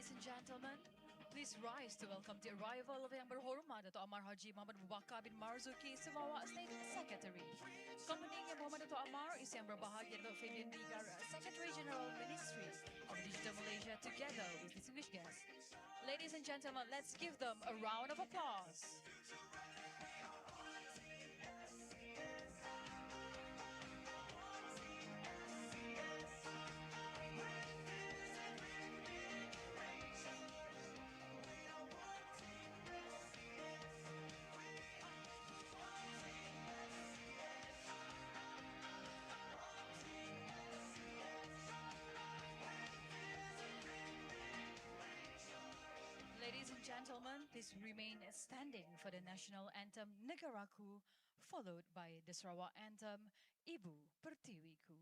Ladies and gentlemen, please rise to welcome the arrival of Yang Berhormat Dato' Amar Haji Muhammad Abu Bakar bin Marzuki, Sarawak State Secretary. Accompanying Yang Muhammad Dato' Amar is Yang Berbahagia Dato' Fabian Bigar, Secretary General Ministry of Digital Malaysia, together with distinguished guests. Ladies and gentlemen, let's give them a round of applause. Ladies and gentlemen, please remain standing for the national anthem Negaraku, followed by the Sarawak anthem Ibu Pertiwiku.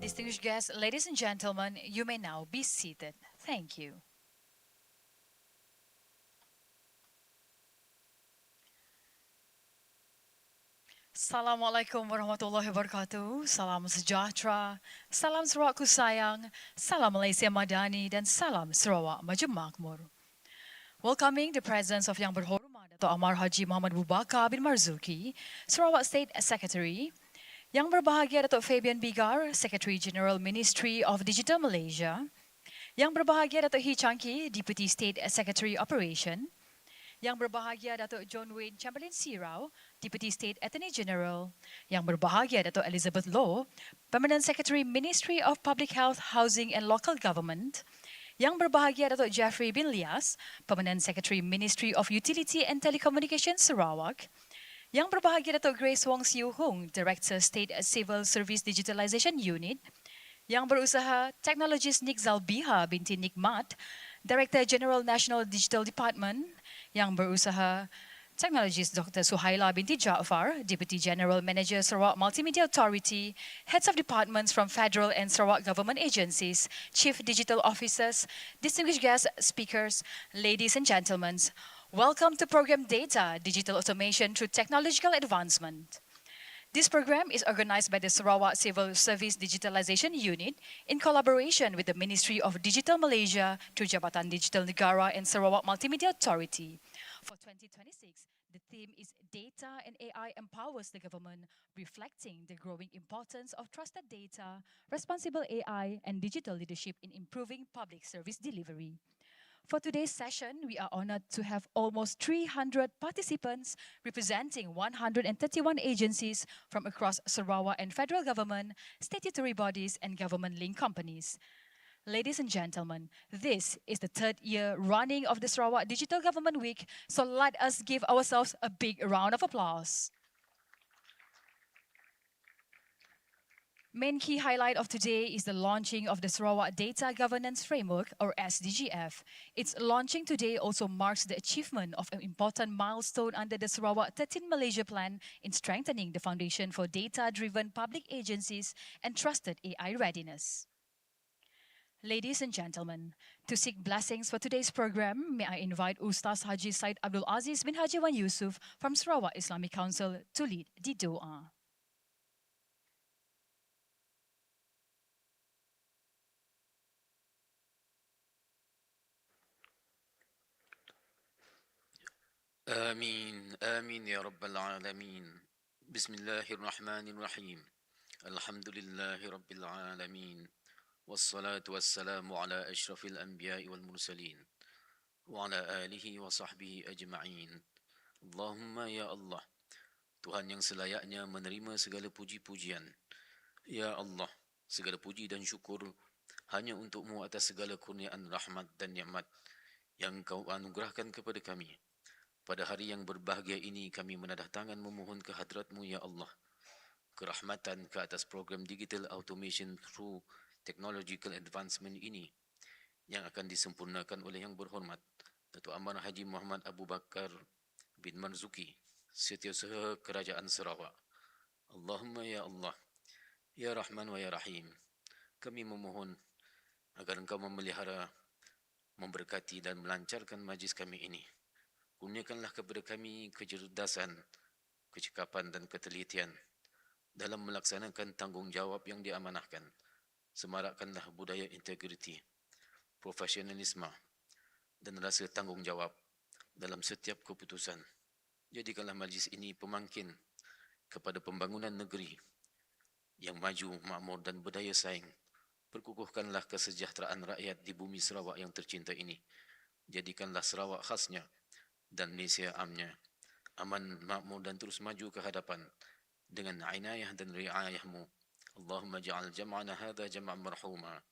Distinguished guests, ladies and gentlemen, you may now be seated. Thank you. Assalamualaikum warahmatullahi wabarakatuh. Salam sejahtera, salam Sarawakku sayang, salam Malaysia Madani, dan salam Sarawak Maju Makmur. Welcoming the presence of Yang Berhormat Dato' Amar Haji Muhammad Abu Bakar bin Marzuki, Sarawak State Secretary, Yang Berbahagia Dato' Fabian Bigar, Secretary General Ministry of Digital Malaysia, Yang Berbahagia Dato' Hee Changki, Deputy State Secretary Operation, Yang Berbahagia Dato' John Wayne Chamberlain Sirau, Deputy State Attorney General, Yang Berbahagia Dato' Elizabeth Law, Permanent Secretary Ministry of Public Health, Housing and Local Government, Yang Berbahagia Dato' Jeffrey bin Lias, Permanent Secretary Ministry of Utility and Telecommunications Sarawak, Yang Berbahagia Dato' Grace Wong Siu Hung, Director State Civil Service Digitalization Unit, Yang Berusaha Technologist Nik Zalbiha binti Nikmat, Director General National Digital Department, Yang Berusaha Technologist Dr. Suhaila binti Jaafar, Deputy General Manager Sarawak Multimedia Authority, heads of departments from federal and Sarawak government agencies, chief digital officers, distinguished guest speakers, ladies and gentlemen, welcome to program Data, Digital Automation through Technological Advancement. This program is organized by the Sarawak Civil Service Digitalization Unit in collaboration with the Ministry of Digital Malaysia through Jabatan Digital Negara and Sarawak Multimedia Authority. For 2026, the theme is Data and AI Empowers the Government, reflecting the growing importance of trusted data, responsible AI, and digital leadership in improving public service delivery. For today's session, we are honored to have almost 300 participants representing 131 agencies from across Sarawak and federal government, statutory bodies, and government-linked companies. Ladies and gentlemen, this is the third year running of the Sarawak Digital Government Week, so let us give ourselves a big round of applause. Main key highlight of today is the launching of the Sarawak Data Governance Framework, or SDGF. Its launching today also marks the achievement of an important milestone under the Sarawak 13 Malaysia Plan in strengthening the foundation for data-driven public agencies and trusted AI readiness. Ladies and gentlemen, to seek blessings for today's program, may I invite Ustaz Haji Said Abdul Aziz bin Haji Wan Yusuf from Sarawak Islamic Council to lead the dua. آمين آمين يا رب العالمين. بسم الله الرحمن الرحيم. الحمد لله رب العالمين، والصلاة والسلام على أشرف الأنبياء والمرسلين وعلى آله وصحبه أجمعين. اللهم يا Allah, Tuhan yang selayaknya menerima segala puji-pujian. Ya Allah, segala puji dan syukur hanya untuk-Mu atas segala kurniaan rahmat dan nikmat yang Kau anugerahkan kepada kami. Pada hari yang berbahagia ini, kami menadah tangan memohon ke hadrat-Mu, Ya Allah, kerahmatan ke atas program Digital Automation through Technological Advancement ini yang akan disempurnakan oleh Yang Berhormat Datuk Amar Haji Muhammad Abu Bakar bin Marzuki, Setiausaha Kerajaan Sarawak. Allahumma Ya Allah, Ya Rahman wa Ya Rahim, kami memohon agar Engkau memelihara, memberkati dan melancarkan majlis kami ini. Kurniakanlah kepada kami kecerdasan, kecekapan dan ketelitian dalam melaksanakan tanggungjawab yang diamanahkan. Semarakkanlah budaya integriti, profesionalisme dan rasa tanggungjawab dalam setiap keputusan. Jadikanlah majlis ini pemangkin kepada pembangunan negeri yang maju, makmur dan berdaya saing. Perkukuhkanlah kesejahteraan rakyat di bumi Sarawak yang tercinta ini. Jadikanlah Sarawak khasnya dan Malaysia amnya aman, makmur dan terus maju ke hadapan dengan inayah dan riayah-Mu. Allahumma ja'al jam'ana hadha jam'an marhuma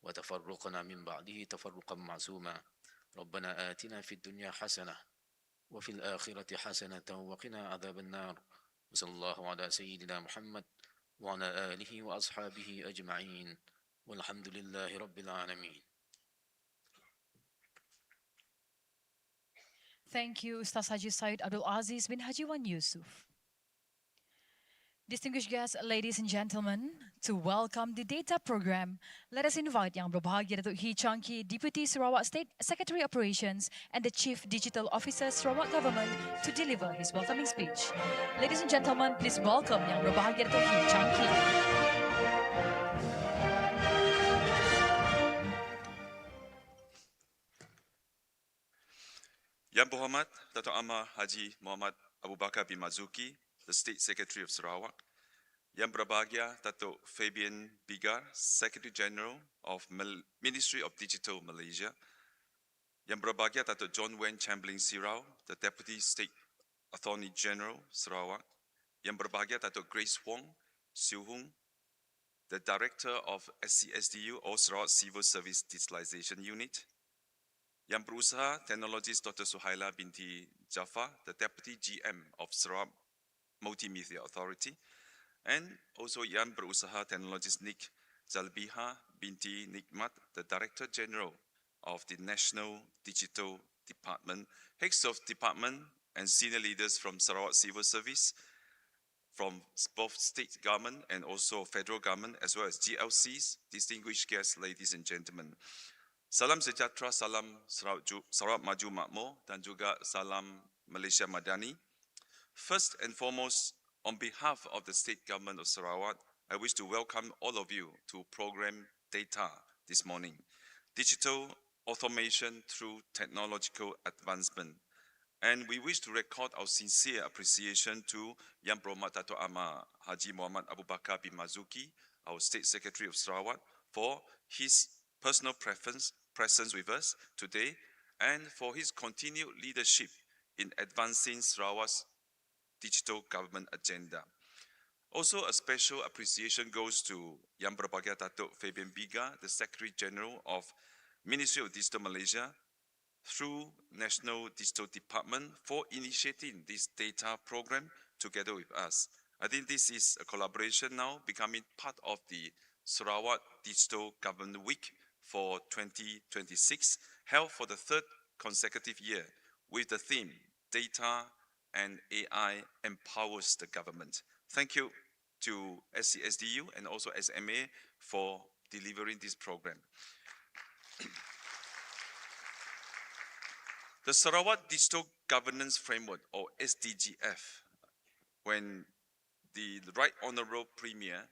wa tafarruqana min ba'dihi tafarruqan ma'suma. Rabbana atina fid dunya hasanah wa fil akhirati hasanatan wa qina adhaban nar. Wa sallallahu ala sayyidina Muhammad wa ala alihi wa ashabihi ajma'in. Walhamdulillahi rabbil alamin. Thank you, Ustaz Haji Said Abdul Aziz bin Haji Wan Yusuf. Distinguished guests, ladies and gentlemen, to welcome the data program, let us invite Yang Berbahagia Datuk Hee Changki, Deputy Sarawak State Secretary Operations and the Chief Digital Officer Sarawak Government to deliver his welcoming speech. Ladies and gentlemen, please welcome Yang Berbahagia Datuk Hee Changki. Yang Berhormat Datuk Amar Haji Muhammad Abu Bakar bin Marzuki, the State Secretary of Sarawak. Yang Berbahagia Datuk Fabian Bigar, Secretary General of Ministry of Digital Malaysia. Yang Berbahagia Datuk John Wen Chamberlain Sirau, the Deputy State Attorney General Sarawak. Yang Berbahagia Datuk Grace Wong Siu Hung, the Director of SCSDU or Sarawak Civil Service Digitalization Unit. Yang Berusaha Technologist Dr. Suhaila binti Jaafar, the Deputy GM of Sarawak Multimedia Authority, and also Yang Berusaha Technologist Nick Zalbiha binti Nikmat, the Director General of the National Digital Department, heads of department and senior leaders from Sarawak Civil Service, from both state government and also federal government, as well as GLCs, distinguished guests, ladies and gentlemen. Salam sejahtera, salam Sarawak Maju Makmur, dan juga salam Malaysia Madani. First and foremost, on behalf of the state government of Sarawak, I wish to welcome all of you to program D.A.T.A this morning. Digital automation through technological advancement. And we wish to record our sincere appreciation to Yang Berhormat Dato' Amar Haji Muhammad Abu Bakar bin Mazuki, our State Secretary of Sarawak, for his personal presence with us today and for his continued leadership in advancing Sarawak's digital government agenda. Also, a special appreciation goes to Yang Berbahagia Datuk Fabian Biga, the Secretary General of Ministry of Digital Malaysia, through National Digital Department, for initiating this D.A.T.A program together with us. I think this is a collaboration now becoming part of the Sarawak Digital Government Week for 2026, held for the third consecutive year with the theme Data and AI empowers the government. Thank you to SCSDU and also SMA for delivering this program. The Sarawak Digital Governance Framework, or SDGF, when the Right Honourable Premier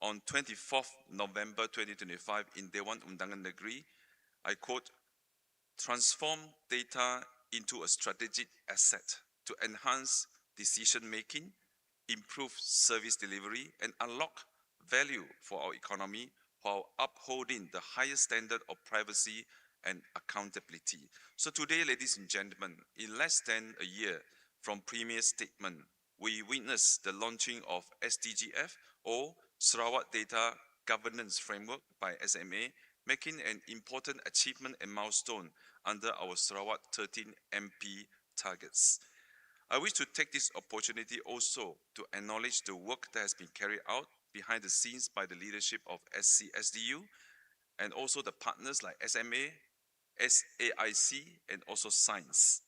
on 24th November 2025 in Dewan Undangan Negeri, I quote, transform data into a strategic asset to enhance decision-making, improve service delivery, and unlock value for our economy while upholding the highest standard of privacy and accountability. So today, ladies and gentlemen, in less than a year from Premier's statement, we witnessed the launching of SDGF, or Sarawak Data Governance Framework by SMA, making an important achievement and milestone under our Sarawak 13 MP targets. I wish to take this opportunity also to acknowledge the work that has been carried out behind the scenes by the leadership of SCSDU and also the partners like SMA, SAIC, and also Science.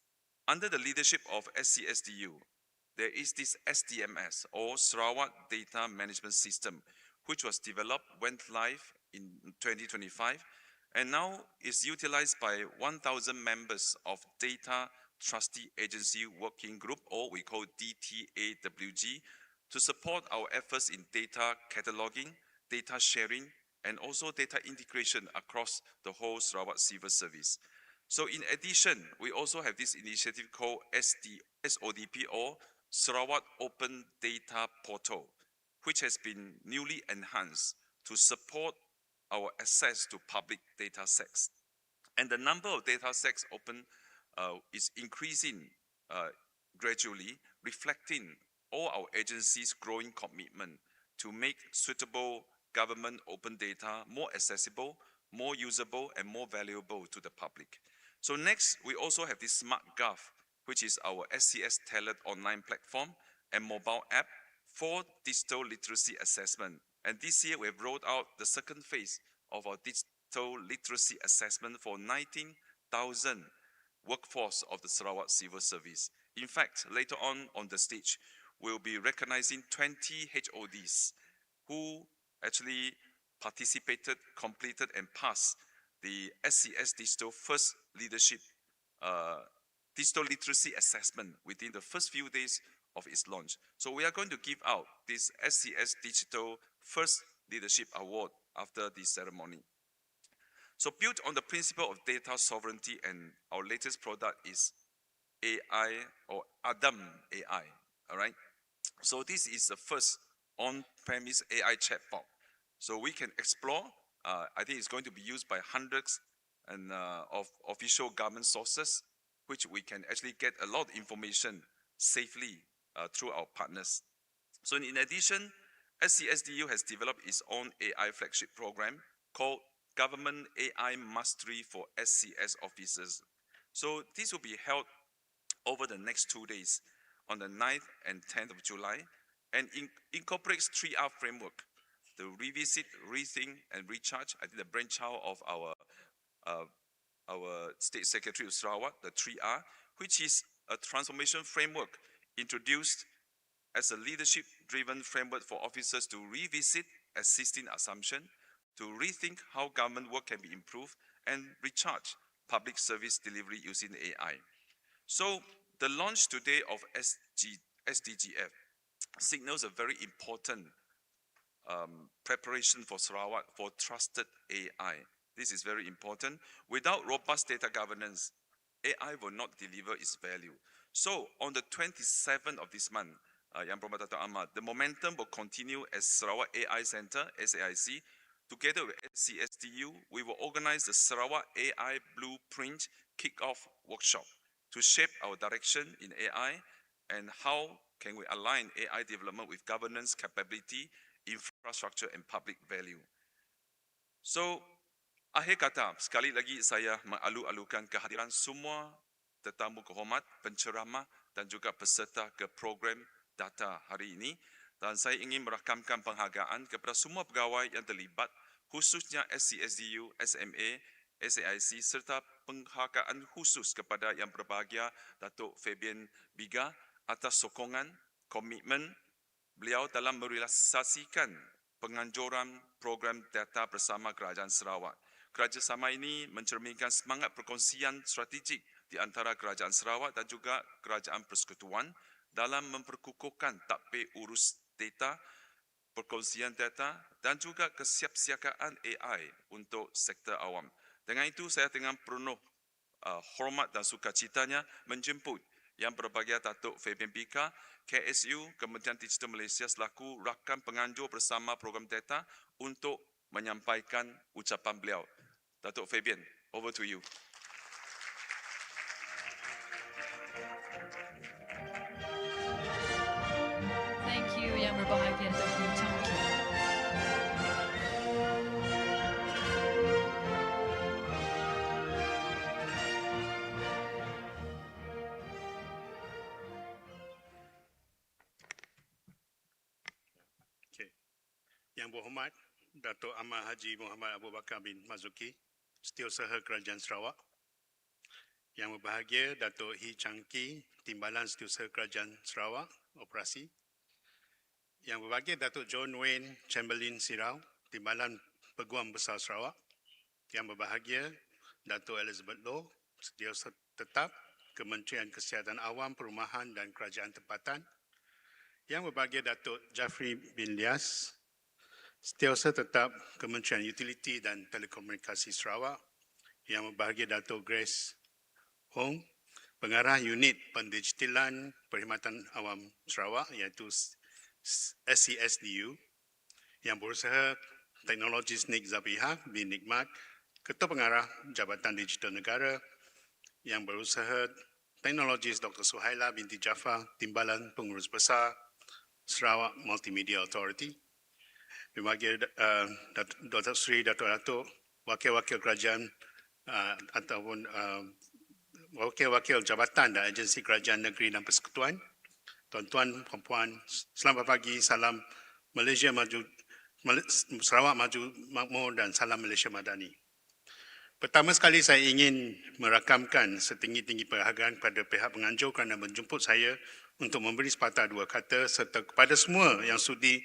Under the leadership of SCSDU, there is this SDMS, or Sarawak Data Management System, which was developed, went live in 2025, and now is utilized by 1,000 members of Data Trustee Agency Working Group, or we call D.T.A.WG, to support our efforts in data cataloging, data sharing, and also data integration across the whole Sarawak Civil Service. So in addition, we also have this initiative called SODP, or Sarawak Open Data Portal, which has been newly enhanced to support our access to public data sets. And the number of data sets open is increasing gradually, reflecting all our agencies' growing commitment to make suitable government open data more accessible, more usable, and more valuable to the public. So next, we also have this SmartGov, which is our SCS tailored online platform and mobile app for digital literacy assessment. And this year, we have rolled out the second phase of our digital literacy assessment for 19,000 workforce of the Sarawak Civil Service. In fact, later on the stage, we'll be recognizing 20 HODs who actually participated, completed, and passed the SCS Digital First Leadership Digital Literacy Assessment within the first few days of its launch. So we are going to give out this SCS Digital First Leadership Award after this ceremony. So built on the principle of data sovereignty, and our latest product is AI, or Adam AI, all right? So this is the first on-premise AI chatbot. So we can explore, I think it's going to be used by hundreds of official government sources, which we can actually get a lot of information safely through our partners. So in addition, SCSDU has developed its own AI flagship program called Government AI Mastery for SCS Officers. So this will be held over the next 2 days on the 9th and 10th of July, and incorporates 3R framework: the revisit, rethink, and recharge. I think the brainchild of our State Secretary of Sarawak, the 3R, which is a transformation framework introduced as a leadership-driven framework for officers to revisit existing assumptions, to rethink how government work can be improved, and recharge public service delivery using AI. So the launch today of SDGF signals a very important preparation for Sarawak for trusted AI. This is very important. Without robust data governance, AI will not deliver its value. So on the 27th of this month, Yang Berhormat Dato' Ahmad, the momentum will continue as Sarawak AI Center, SAIC. Together with CSDU, we will organize the Sarawak AI Blueprint Kick-Off Workshop to shape our direction in AI and how can we align AI development with governance capability, infrastructure and public value. So, akhir kata, sekali lagi saya mengalu-alukan kehadiran semua tetamu kehormat, penceramah dan juga peserta ke program data hari ini. Dan saya ingin merakamkan penghargaan kepada semua pegawai yang terlibat, khususnya SCSDU, SMA, SAIC serta penghargaan khusus kepada Yang Berbahagia Datuk Fabian Biga atas sokongan, komitmen beliau dalam merealisasikan penganjuran program data bersama Kerajaan Sarawak. Kerjasama ini mencerminkan semangat perkongsian strategik di antara Kerajaan Sarawak dan juga Kerajaan Persekutuan dalam memperkukuhkan tadbir urus data, perkongsian data dan juga kesiapsiagaan AI untuk sektor awam. Dengan itu, saya dengan penuh hormat dan sukacitanya menjemput Yang Berbahagia Datuk Fabian Bika, KSU, Kementerian Digital Malaysia selaku rakan penganjur bersama program data untuk menyampaikan ucapan beliau. Datuk Fabian, over to you. Thank you, Yang Berbahagia Datuk Changki. Yang Berhormat Datuk Ahmad Haji Muhammad Abu Bakar bin Mazuki, Setiausaha Kerajaan Sarawak. Yang Berbahagia Datuk Hee Changki, Timbalan Setiausaha Kerajaan Sarawak, Operasi. Yang Berbahagia Datuk John Wayne Chamberlain Sirau, Timbalan Peguam Besar Sarawak. Yang Berbahagia Datuk Elizabeth Loh, Setiausaha Tetap Kementerian Kesihatan Awam, Perumahan dan Kerajaan Tempatan. Yang Berbahagia Datuk Jafri bin Lias, Setiausaha Tetap Kementerian Utiliti dan Telekomunikasi Sarawak. Yang Berbahagia Datuk Grace Hong, Pengarah Unit Pendigitalan Perkhidmatan Awam Sarawak iaitu SCSDU. Yang Berusaha Teknologi SNIK Zabiha bin Nikmat, Ketua Pengarah Jabatan Digital Negara. Yang Berusaha Teknologi Dr. Suhaila binti Jaafar, Timbalan Pengurus Besar Sarawak Multimedia Authority. Berbahagia Dr. Sri Datuk Wakil-Wakil Kerajaan ataupun Wakil-Wakil Jabatan dan Agensi Kerajaan Negeri dan Persekutuan. Tuan-tuan, puan-puan, selamat pagi, salam Malaysia Maju, Sarawak Maju Makmur dan salam Malaysia Madani. Pertama sekali saya ingin merakamkan setinggi-tinggi penghargaan kepada pihak penganjur kerana menjemput saya untuk memberi sepatah dua kata serta kepada semua yang sudi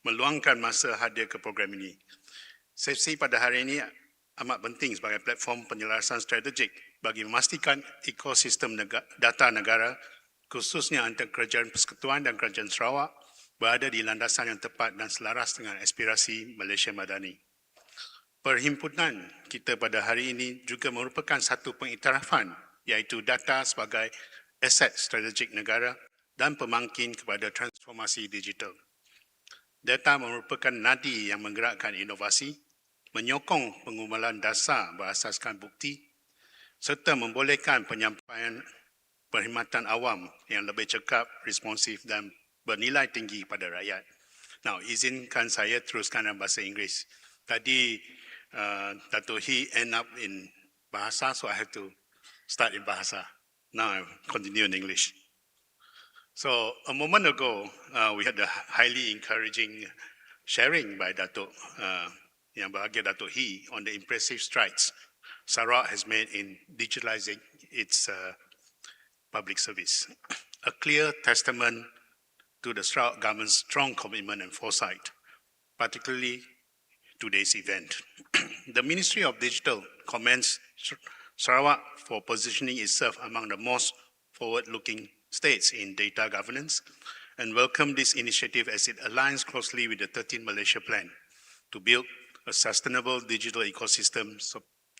meluangkan masa hadir ke program ini. Sesi pada hari ini amat penting sebagai platform penyelarasan strategik bagi memastikan ekosistem data negara, khususnya antara Kerajaan Persekutuan dan Kerajaan Sarawak, berada di landasan yang tepat dan selaras dengan aspirasi Malaysia Madani. Perhimpunan kita pada hari ini juga merupakan satu pengiktirafan iaitu data sebagai aset strategik negara dan pemangkin kepada transformasi digital. Data merupakan nadi yang menggerakkan inovasi, menyokong pengumuman dasar berasaskan bukti serta membolehkan penyampaian perkhidmatan awam yang lebih cekap, responsif dan bernilai tinggi pada rakyat. Now, izinkan saya teruskan dalam bahasa Inggeris. Tadi Dato' Hee end up in bahasa, so I have to start in bahasa. Now I continue in English. So a moment ago, we had a highly encouraging sharing by Yang Berbahagia Dato' Hee on the impressive strides Sarawak has made in digitalizing its public service, a clear testament to the Sarawak government's strong commitment and foresight, particularly today's event. The Ministry of Digital commends Sarawak for positioning itself among the most forward-looking states in data governance and welcome this initiative as it aligns closely with the 13 Malaysia Plan to build a sustainable digital ecosystem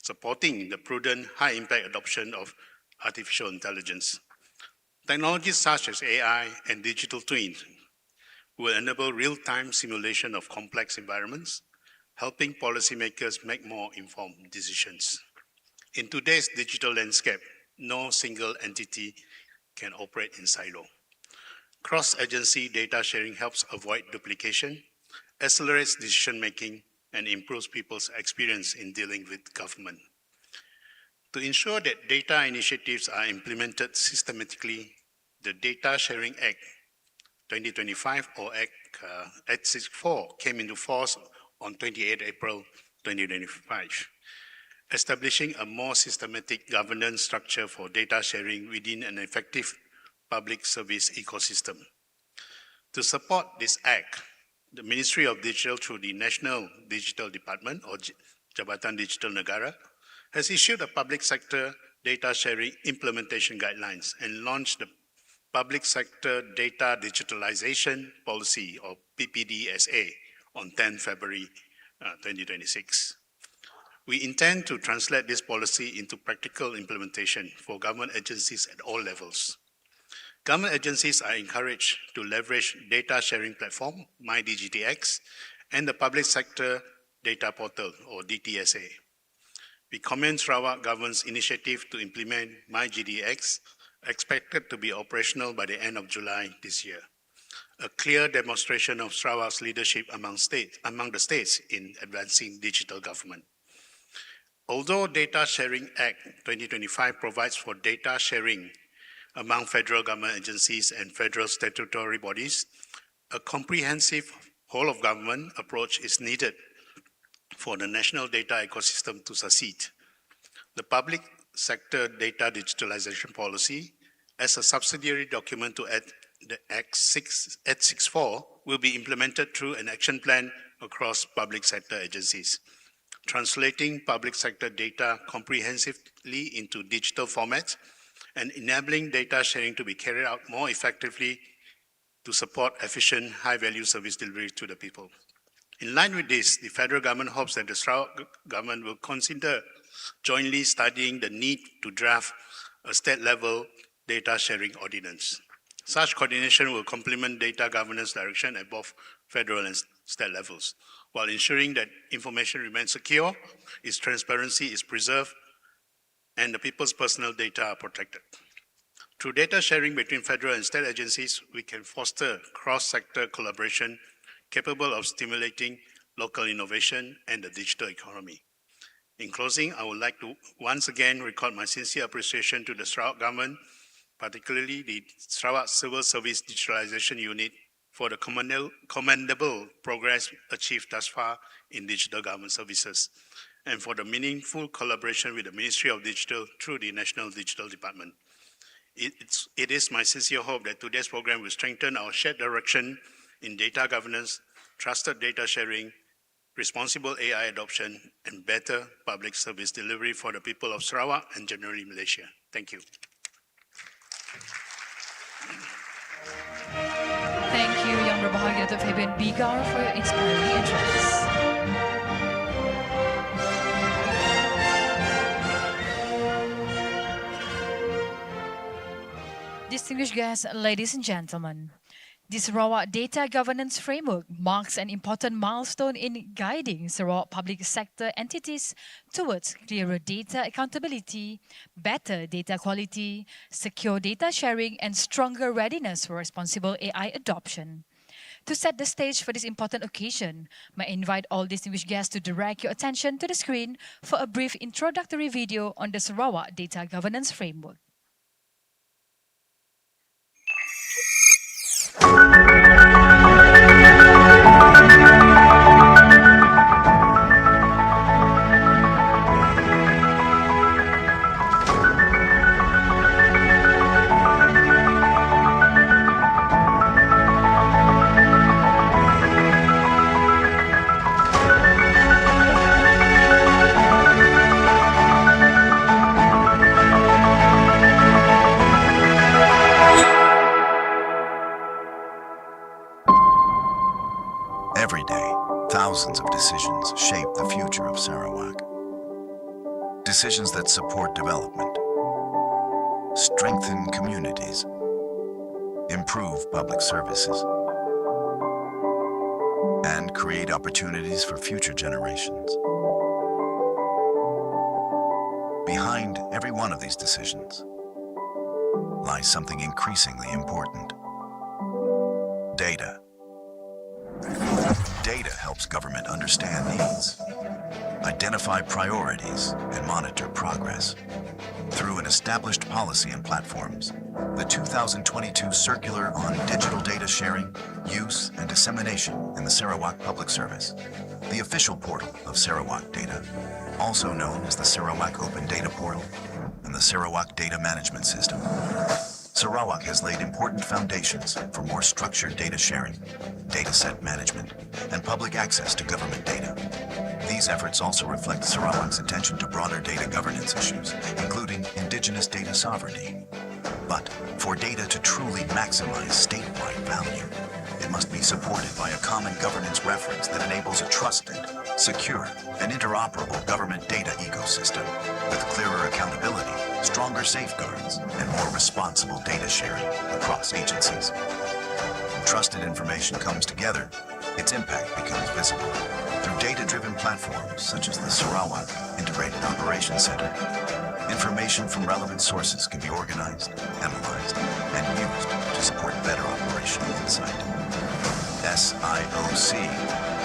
supporting the prudent, high-impact adoption of artificial intelligence. Technologies such as AI and digital twins will enable real-time simulation of complex environments, helping policymakers make more informed decisions. In today's digital landscape, no single entity can operate in silo. Cross-agency data sharing helps avoid duplication, accelerates decision-making, and improves people's experience in dealing with government. To ensure that data initiatives are implemented systematically, the Data Sharing Act 2025 or Act 864 came into force on 28 April 2025, establishing a more systematic governance structure for data sharing within an effective public service ecosystem. To support this act, the Ministry of Digital through the National Digital Department or Jabatan Digital Negara has issued a public sector data sharing implementation guidelines and launched the Public Sector Data Digitalization Policy or PPDSA on 10 February 2026. We intend to translate this policy into practical implementation for government agencies at all levels. Government agencies are encouraged to leverage data sharing platform, MyDGTX, and the Public Sector Data Portal, or DTSA. We commend Sarawak Government's initiative to implement MyGDX, expected to be operational by the end of July this year, a clear demonstration of Sarawak's leadership among the states in advancing digital government. Although Data Sharing Act 2025 provides for data sharing among federal government agencies and federal statutory bodies, a comprehensive whole-of-government approach is needed for the national data ecosystem to succeed. The Public Sector Data Digitalization Policy, as a subsidiary document to the Act 864, will be implemented through an action plan across public sector agencies, translating public sector data comprehensively into digital formats and enabling data sharing to be carried out more effectively to support efficient, high-value service delivery to the people. In line with this, the federal government hopes that the Sarawak government will consider jointly studying the need to draft a state-level data sharing ordinance. Such coordination will complement data governance direction at both federal and state levels, while ensuring that information remains secure, its transparency is preserved, and the people's personal data are protected. Through data sharing between federal and state agencies, we can foster cross-sector collaboration capable of stimulating local innovation and the digital economy. In closing, I would like to once again record my sincere appreciation to the Sarawak government, particularly the Sarawak Civil Service Digitalization Unit, for the commendable progress achieved thus far in digital government services, and for the meaningful collaboration with the Ministry of Digital through the National Digital Department. It is my sincere hope that today's program will strengthen our shared direction in data governance, trusted data sharing, responsible AI adoption, and better public service delivery for the people of Sarawak and generally Malaysia. Thank you. Thank you, Yang Berbahagia Datuk Fabian Bigar, for your inspiring address. Distinguished guests, ladies and gentlemen, the Sarawak Data Governance Framework marks an important milestone in guiding Sarawak public sector entities towards clearer data accountability, better data quality, secure data sharing, and stronger readiness for responsible AI adoption. To set the stage for this important occasion, may I invite all distinguished guests to direct your attention to the screen for a brief introductory video on the Sarawak Data Governance Framework. of decisions shape the future of Sarawak. Decisions that support development, strengthen communities, improve public services, and create opportunities for future generations. Behind every one of these decisions lies something increasingly important: data. Data helps government understand needs, identify priorities, and monitor progress. Through an established policy and platforms, the 2022 Circular on Digital Data Sharing, Use, and Dissemination in the Sarawak Public Service, the official portal of Sarawak Data, also known as the Sarawak Open Data Portal and the Sarawak Data Management System. Sarawak has laid important foundations for more structured data sharing, data set management, and public access to government data. These efforts also reflect Sarawak's attention to broader data governance issues, including indigenous data sovereignty. But for data to truly maximize statewide value, it must be supported by a common governance reference that enables a trusted, secure, and interoperable government data ecosystem with clearer accountability, stronger safeguards, and more responsible data sharing across agencies. When trusted information comes together, its impact becomes visible. Through data-driven platforms such as the Sarawak Integrated Operations Center, information from relevant sources can be organized, analyzed, and used to support better operational insight. SIOC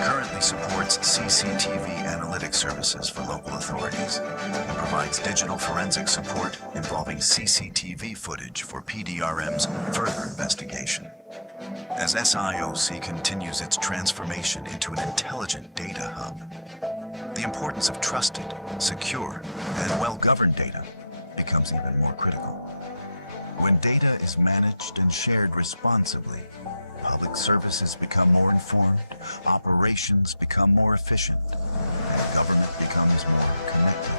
currently supports CCTV analytics services for local authorities and provides digital forensic support involving CCTV footage for PDRM's further investigation. As SIOC continues its transformation into an intelligent data hub, the importance of trusted, secure, and well-governed data becomes even more critical. When data is managed and shared responsibly, public services become more informed, operations become more efficient, and government becomes more connected.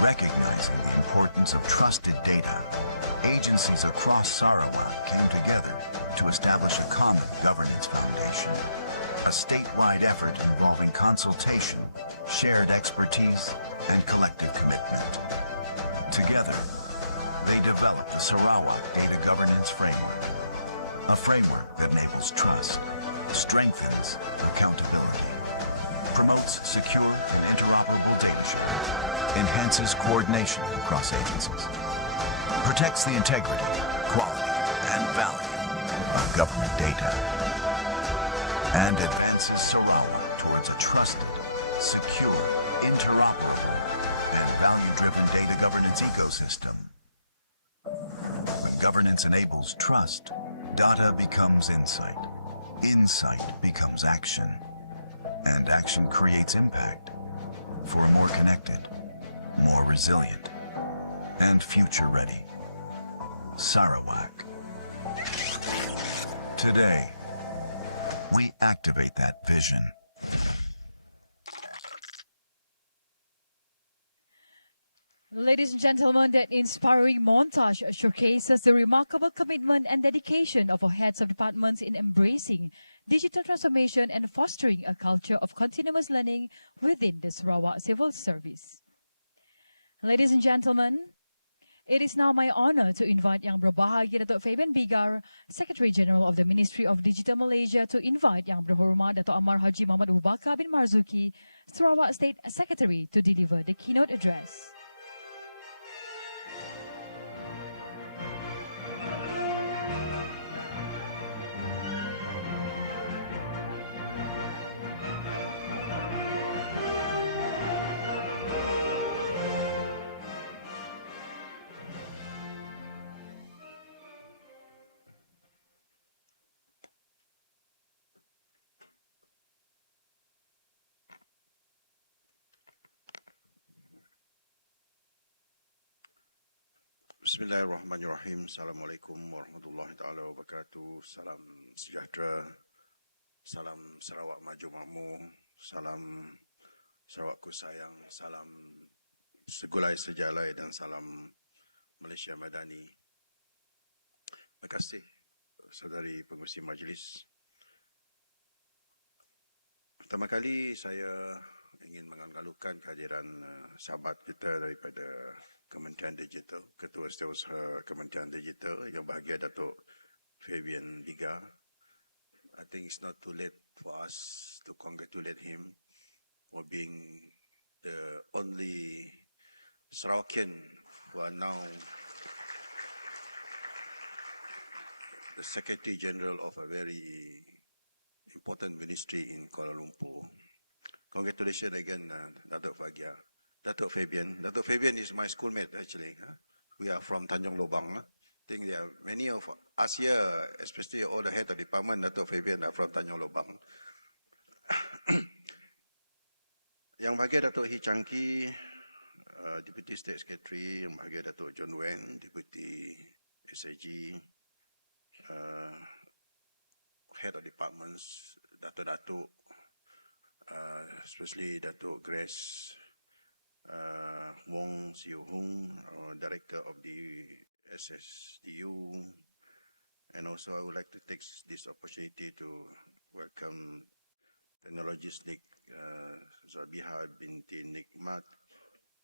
Recognizing the importance of trusted data, agencies across Sarawak came together to establish a common governance foundation, a statewide effort involving consultation, shared expertise, and collective commitment. Together, they developed the Sarawak Data Governance Framework, a framework that enables trust, strengthens accountability, promotes secure and interoperable data sharing, enhances coordination across agencies, protects the integrity, quality, and value of government data, and advances Sarawak towards a trusted, secure, interoperable, and value-driven data governance ecosystem. When governance enables trust, data becomes insight, insight becomes action, and action creates impact for a more connected, more resilient, and future-ready Sarawak. Today, we activate that vision. Ladies and gentlemen, that inspiring montage showcases the remarkable commitment and dedication of our heads of departments in embracing digital transformation and fostering a culture of continuous learning within the Sarawak Civil Service. Ladies and gentlemen, it is now my honor to invite Yang Berbahagia Datuk Fabian Bigar, Secretary General of the Ministry of Digital Malaysia, to invite Yang Berhormat Datuk Amar Haji Muhammad Abu Bakar bin Marzuki, Sarawak State Secretary, to deliver the keynote address. Bismillahirrahmanirrahim. Assalamualaikum warahmatullahi taala wabarakatuh. Salam sejahtera. Salam Sarawak maju makmur. Salam Sarawakku sayang. Salam segulai sejalai dan salam Malaysia Madani. Terima kasih saudari pengerusi majlis. Pertama kali saya ingin mengalu-alukan kehadiran sahabat kita daripada Kementerian Digital, Ketua Setiausaha Kementerian Digital yang bahagia Datuk Fabian Biga. I think it's not too late for us to congratulate him for being the only Sarawakian who are now the Secretary General of a very important ministry in Kuala Lumpur. Congratulations again, Datuk Fagia. Datuk Fabian. Datuk Fabian is my schoolmate actually. We are from Tanjung Lubang. I think there are many of us here, especially all the head of department, Datuk Fabian are from Tanjung Lubang. Yang bahagia Datuk Hee Changki, Deputy State Secretary, yang bahagia Datuk John Wen, Deputy SAG, head of departments, Datuk-Datuk, especially Datuk Grace Wong Siu Hung, Director of the SSDU, and also I would like to take this opportunity to welcome Teknologis Nik Zabiha binti Nikmat,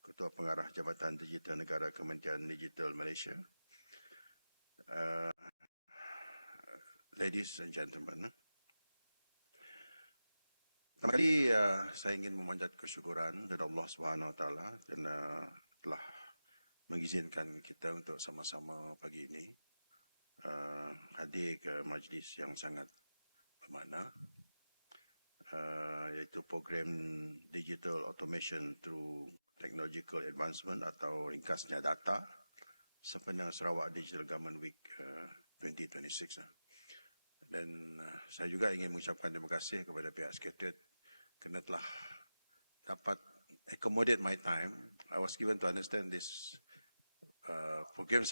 Ketua Pengarah Jabatan Digital Negara Kementerian Digital Malaysia. Ladies and gentlemen, pertama kali saya ingin memanjat kesyukuran kepada Allah SWT kerana telah mengizinkan kita untuk sama-sama pagi ini hadir ke majlis yang sangat bermakna, iaitu program Digital Automation through Technological Advancement atau ringkasnya D.A.T.A sempena Sarawak Digital Government Week 2026. Dan saya juga ingin mengucapkan terima kasih kepada pihak Sekretariat kerana telah dapat accommodate my time. I was given to understand this program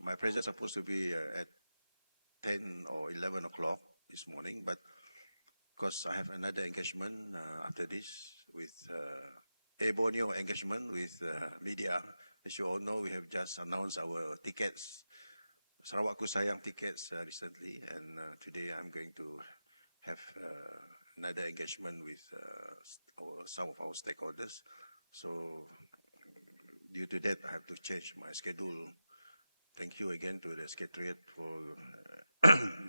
my presence supposed to be at 10 or 11 o'clock this morning, but because I have another engagement after this with a Borneo engagement with media. As you all know, we have just announced our tickets, Sarawakku Sayang tickets recently, and today I'm going to have another engagement with some of our stakeholders. So due to that, I have to change my schedule. Thank you again to the Secretariat for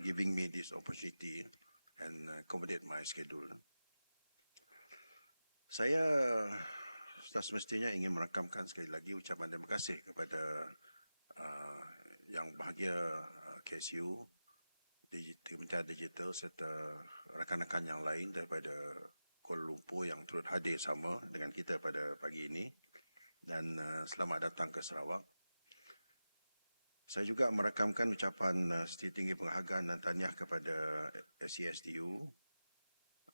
giving me this opportunity and accommodate my schedule. Saya sudah semestinya ingin merakamkan sekali lagi ucapan terima kasih kepada yang bahagia KSU, Kementerian Digital serta rakan-rakan yang lain daripada Kuala Lumpur yang turut hadir sama dengan kita pada pagi ini, dan selamat datang ke Sarawak. Saya juga merakamkan ucapan setinggi penghargaan dan tahniah kepada SESDU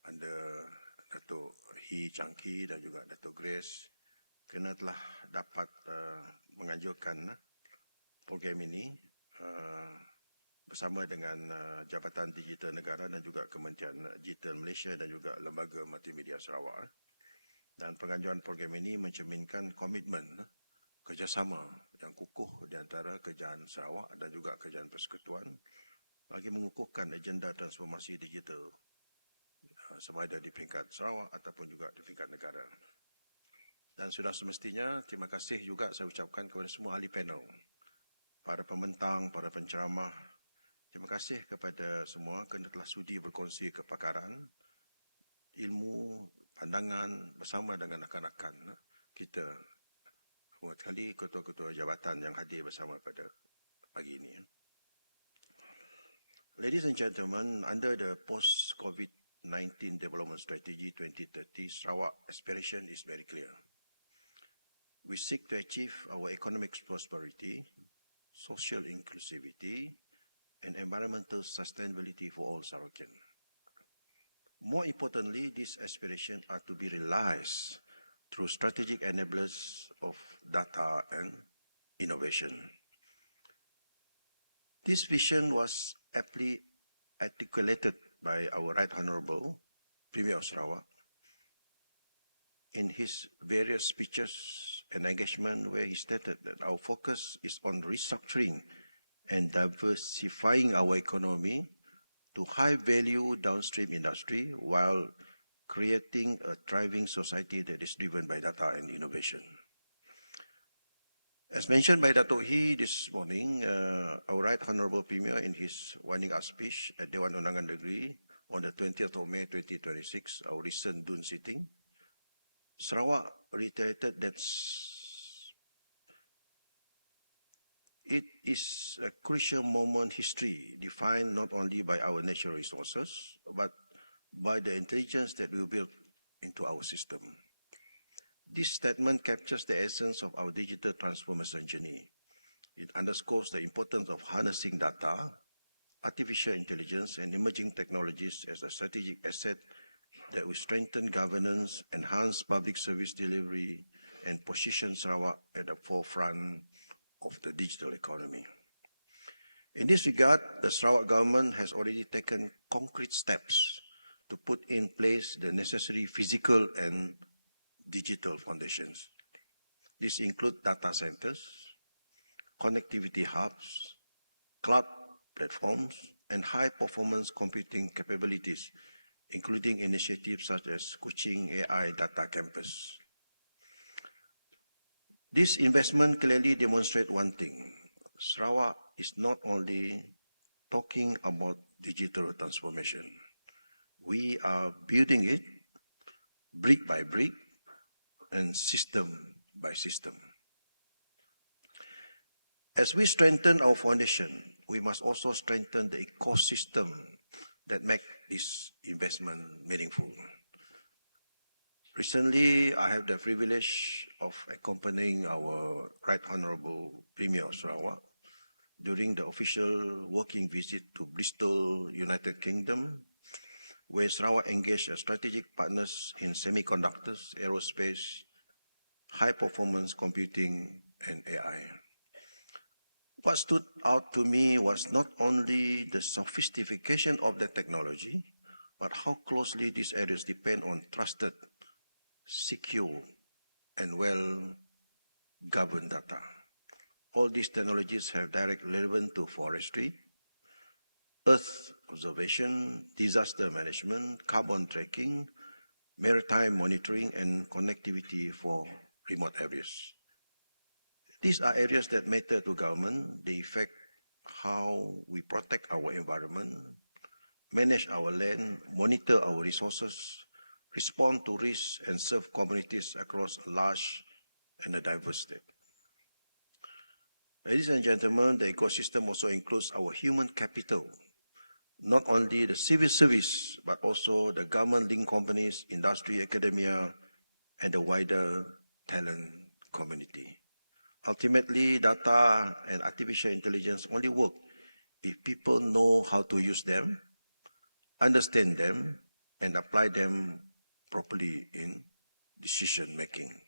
under Datuk Hee Changki dan juga Datuk Grace kerana telah dapat menganjurkan program ini bersama dengan Jabatan Digital Negara dan juga Kementerian Digital Malaysia dan juga Lembaga Multimedia Sarawak. Dan penganjuran program ini mencerminkan komitmen kerjasama yang kukuh di antara kerajaan Sarawak dan juga kerajaan persekutuan bagi mengukuhkan agenda transformasi digital sama ada di peringkat Sarawak ataupun juga di peringkat negara. Dan sudah semestinya terima kasih juga saya ucapkan kepada semua ahli panel, para pembentang, para penceramah. Terima kasih kepada semua kerana telah sudi berkongsi kepakaran, ilmu, pandangan bersama dengan rakan-rakan kita. Sekali ketua-ketua jabatan yang hadir bersama pada pagi ini. Ladies and gentlemen, under the post-COVID-19 Development Strategy 2030, Sarawak aspiration is very clear. We seek to achieve our economic prosperity, social inclusivity, and environmental sustainability for all Sarawakian. More importantly, these aspirations are to be realized through strategic enablers of data and innovation. This vision was aptly articulated by our Right Honourable Premier of Sarawak in his various speeches and engagement, where he stated that our focus is on restructuring and diversifying our economy to high-value downstream industry while creating a thriving society that is driven by data and innovation. As mentioned by Dato' this morning, our Right Honourable Premier in his winding up speech at Dewan Undangan Negeri on the 20th of May 2026, our recent DUN sitting, Sarawak reiterated that it is a crucial moment in history defined not only by our natural resources, but by the intelligence that we build into our system. This statement captures the essence of our digital transformation journey. It underscores the importance of harnessing data, artificial intelligence, and emerging technologies as a strategic asset that will strengthen governance, enhance public service delivery, and position Sarawak at the forefront of the digital economy. In this regard, the Sarawak government has already taken concrete steps to put in place the necessary physical and digital foundations. These include data centers, connectivity hubs, cloud platforms, and high-performance computing capabilities, including initiatives such as Kuching AI Data Campus. This investment clearly demonstrates one thing. Sarawak is not only talking about digital transformation. We are building it brick by brick and system by system. As we strengthen our foundation, we must also strengthen the ecosystem that make this investment meaningful. Recently, I have the privilege of accompanying our Right Honourable Premier of Sarawak during the official working visit to Bristol, United Kingdom, where Sarawak engaged as strategic partners in semiconductors, aerospace, high-performance computing, and AI. What stood out to me was not only the sophistication of the technology, but how closely these areas depend on trusted, secure, and well-governed data. All these technologies have direct relevance to forestry, earth observation, disaster management, carbon tracking, maritime monitoring, and connectivity for remote areas. These are areas that matter to government. They affect how we protect our environment, manage our land, monitor our resources, respond to risks, and serve communities across a large and a diverse state. Ladies and gentlemen, the ecosystem also includes our human capital, not only the civil service, but also the government-linked companies, industry, academia, and the wider talent community. Ultimately, data and artificial intelligence only work if people know how to use them, understand them, and apply them properly in decision-making.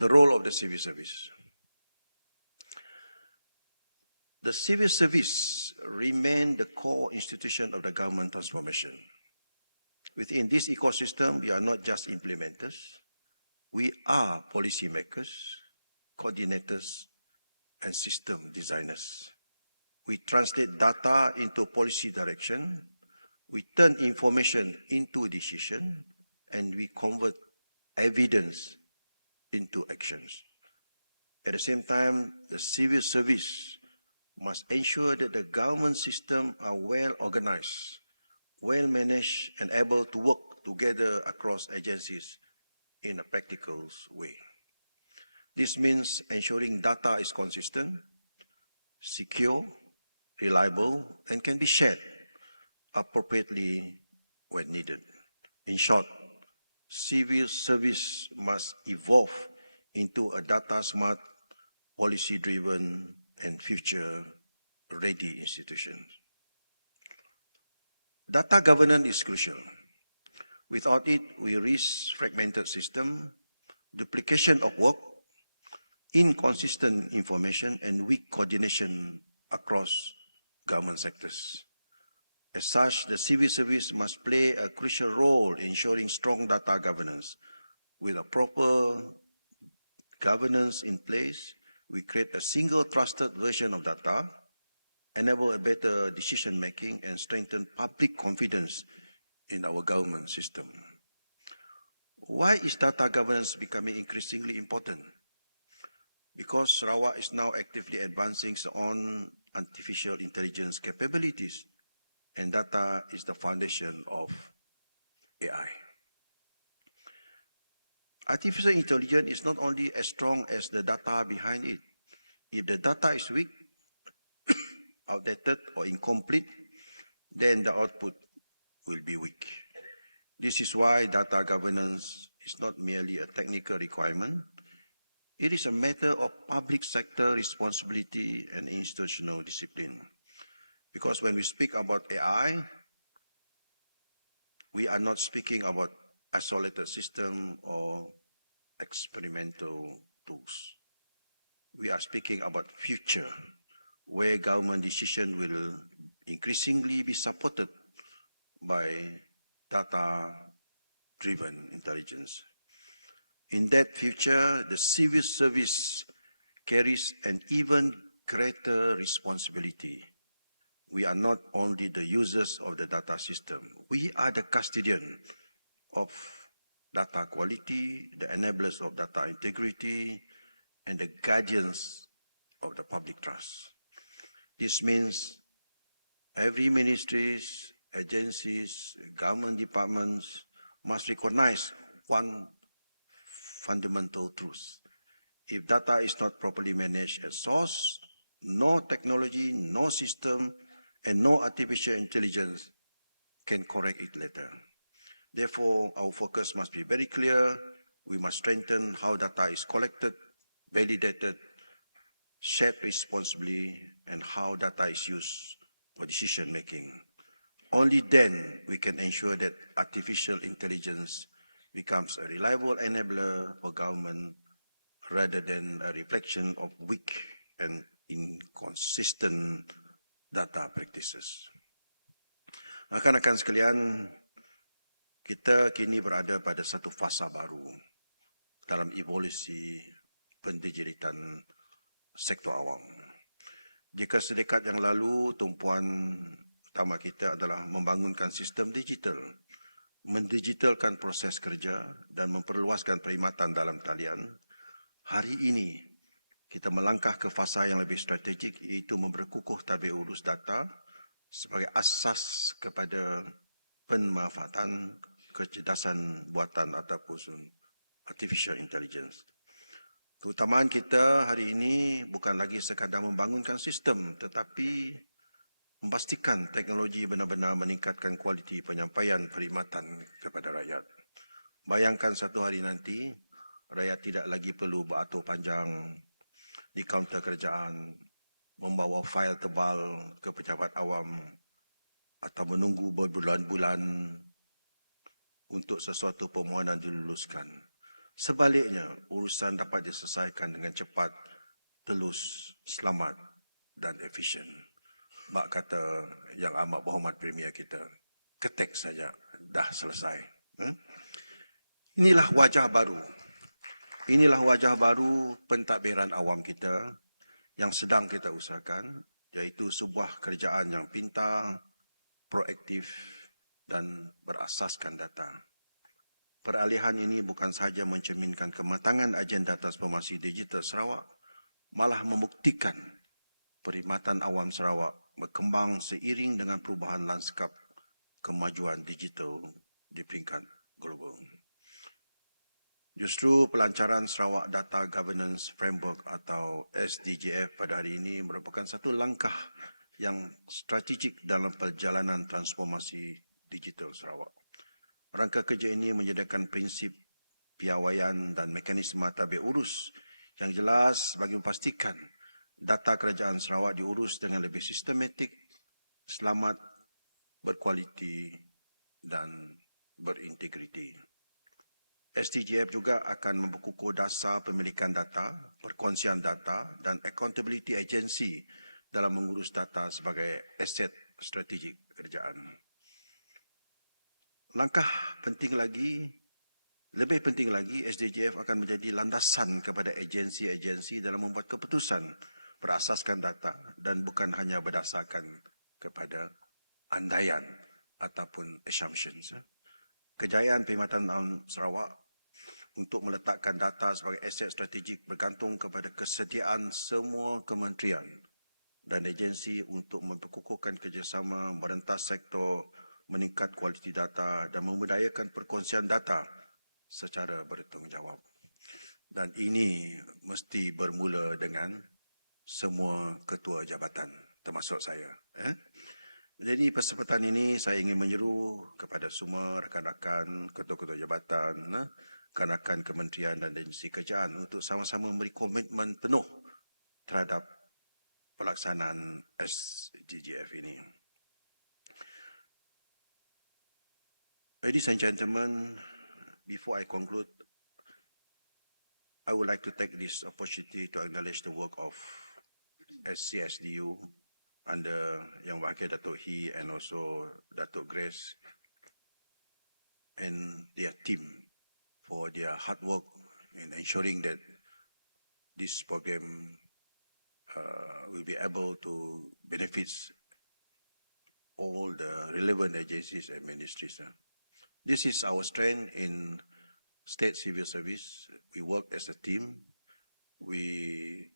The role of the civil service. The civil service remains the core institution of the government transformation. Within this ecosystem, we are not just implementers, we are policymakers, coordinators, and system designers. We translate data into policy direction, we turn information into decision, and we convert evidence into actions. At the same time, the civil service must ensure that the government system are well organized, well managed, and able to work together across agencies in a practical way. This means ensuring data is consistent, secure, reliable, and can be shared appropriately when needed. In short, civil service must evolve into a data-smart, policy-driven, and future-ready institution. Data governance is crucial. Without it, we risk fragmented system, duplication of work, inconsistent information, and weak coordination across government sectors. As such, the civil service must play a crucial role in ensuring strong data governance. With a proper governance in place, we create a single trusted version of data, enable a better decision-making, and strengthen public confidence in our government system. Why is data governance becoming increasingly important? Because Sarawak is now actively advancing its own artificial intelligence capabilities, and data is the foundation of AI. Artificial intelligence is not only as strong as the data behind it. If the data is weak, outdated, or incomplete, then the output will be weak. This is why data governance is not merely a technical requirement. It is a matter of public sector responsibility and institutional discipline. Because when we speak about AI, we are not speaking about isolated system or experimental tools. We are speaking about future, where government decision will increasingly be supported by data-driven intelligence. In that future, the civil service carries an even greater responsibility. We are not only the users of the data system, we are the custodian of data quality, the enablers of data integrity, and the guardians of the public trust. This means every ministries, agencies, government departments must recognize one fundamental truth. If data is not properly managed at source, no technology, no system, and no artificial intelligence can correct it later. Therefore, our focus must be very clear. We must strengthen how data is collected, validated, shared responsibly, and how data is used for decision making. Only then we can ensure that artificial intelligence becomes a reliable enabler for government rather than a reflection of weak and inconsistent data practices. Rakan-rakan sekalian, kita kini berada pada satu fasa baru dalam evolusi pendigitalitan sektor awam. Jika sedekat yang lalu tumpuan utama kita adalah membangunkan sistem digital, mendigitalkan proses kerja dan memperluaskan perkhidmatan dalam talian, hari ini kita melangkah ke fasa yang lebih strategik, iaitu memperkukuh tabir urus data sebagai asas kepada pemanfaatan kecerdasan buatan ataupun artificial intelligence. Keutamaan kita hari ini bukan lagi sekadar membangunkan sistem, tetapi memastikan teknologi benar-benar meningkatkan kualiti penyampaian perkhidmatan kepada rakyat. Bayangkan satu hari nanti, rakyat tidak lagi perlu beratur panjang di kaunter kerajaan, membawa fail tebal ke pejabat awam atau menunggu berbulan-bulan untuk sesuatu permohonan diluluskan. Sebaliknya, urusan dapat diselesaikan dengan cepat, telus, selamat dan efisien. Bak kata yang amat berhormat Premier kita, ketik saja, dah selesai. Inilah wajah baru. Inilah wajah baru pentadbiran awam kita yang sedang kita usahakan, iaitu sebuah kerajaan yang pintar, proaktif dan berasaskan data. Peralihan ini bukan sahaja mencerminkan kematangan agenda transformasi digital Sarawak, malah membuktikan perkhidmatan awam Sarawak berkembang seiring dengan perubahan lanskap kemajuan digital di peringkat global. Justru pelancaran Sarawak Data Governance Framework atau SDGF pada hari ini merupakan satu langkah yang strategik dalam perjalanan transformasi digital Sarawak. Rangka kerja ini menyediakan prinsip piawaian dan mekanisme tabir urus yang jelas bagi memastikan data kerajaan Sarawak diurus dengan lebih sistematik, selamat, berkualiti dan berintegriti. SDGF juga akan memperkukuh dasar pemilikan data, perkongsian data dan accountability agency dalam mengurus data sebagai aset strategik kerajaan. Lebih penting lagi, SDGF akan menjadi landasan kepada agensi-agensi dalam membuat keputusan berasaskan data dan bukan hanya berdasarkan kepada andaian ataupun assumptions. Kejayaan Perkhidmatan Alam Sarawak untuk meletakkan data sebagai aset strategik bergantung kepada kesediaan semua kementerian dan agensi untuk memperkukuhkan kerjasama merentas sektor, meningkat kualiti data dan membudayakan perkongsian data secara bertanggungjawab. Dan ini mesti bermula dengan semua ketua jabatan, termasuk saya. Jadi persempatan ini saya ingin menyeru kepada semua rakan-rakan, ketua-ketua jabatan, rakan-rakan kementerian dan agensi kerajaan untuk sama-sama memberi komitmen penuh terhadap pelaksanaan SDGF ini. Ladies and gentlemen, before I conclude, I would like to take this opportunity to acknowledge the work of SCSDU under Yang Berbahagia Datuk He and also Datuk Grace and their team for their hard work in ensuring that this program will be able to benefit all the relevant agencies and ministries. This is our strength in state civil service. We work as a team. We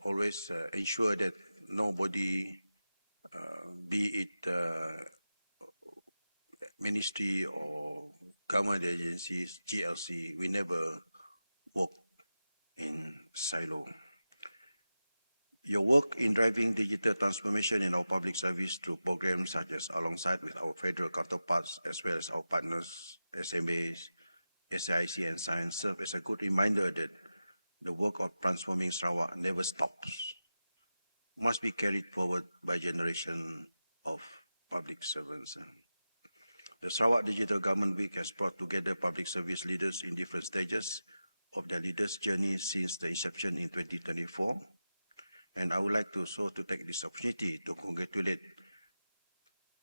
always ensure that nobody, be it ministry or government agencies, GLC, we never work in silo. Your work in driving digital transformation in our public service through programs such as alongside with our federal counterparts as well as our partners, SMAs, SIC and Science serve as a good reminder that the work of transforming Sarawak never stops, must be carried forward by generation of public servants. The Sarawak Digital Government Week has brought together public service leaders in different stages of their leaders' journey since the inception in 2024. And I would like to take this opportunity to congratulate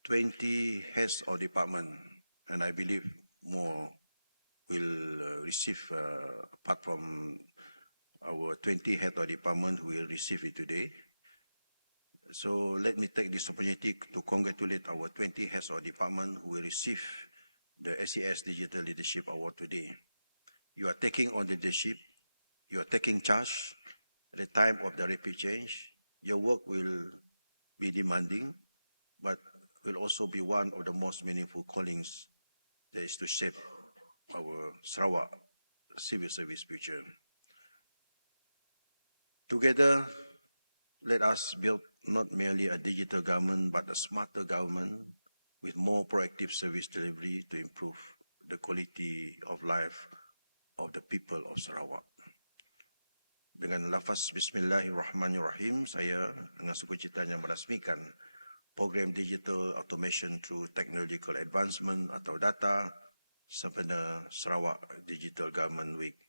20 heads of department, and I believe more will receive, apart from our 20 head of department who will receive it today. So let me take this opportunity to congratulate our 20 heads of department who will receive the SES Digital Leadership Award today. You are taking on the leadership, you are taking charge at the time of the rapid change. Your work will be demanding, but will also be one of the most meaningful callings that is to shape our Sarawak civil service future. Together, let us build not merely a digital government, but a smarter government with more proactive service delivery to improve the quality of life of the people of Sarawak. Dengan lafaz Bismillahirrahmanirrahim, saya dengan sukacita yang merasmikan program Digital Automation through Technological Advancement atau D.A.T.A sempena Sarawak Digital Government Week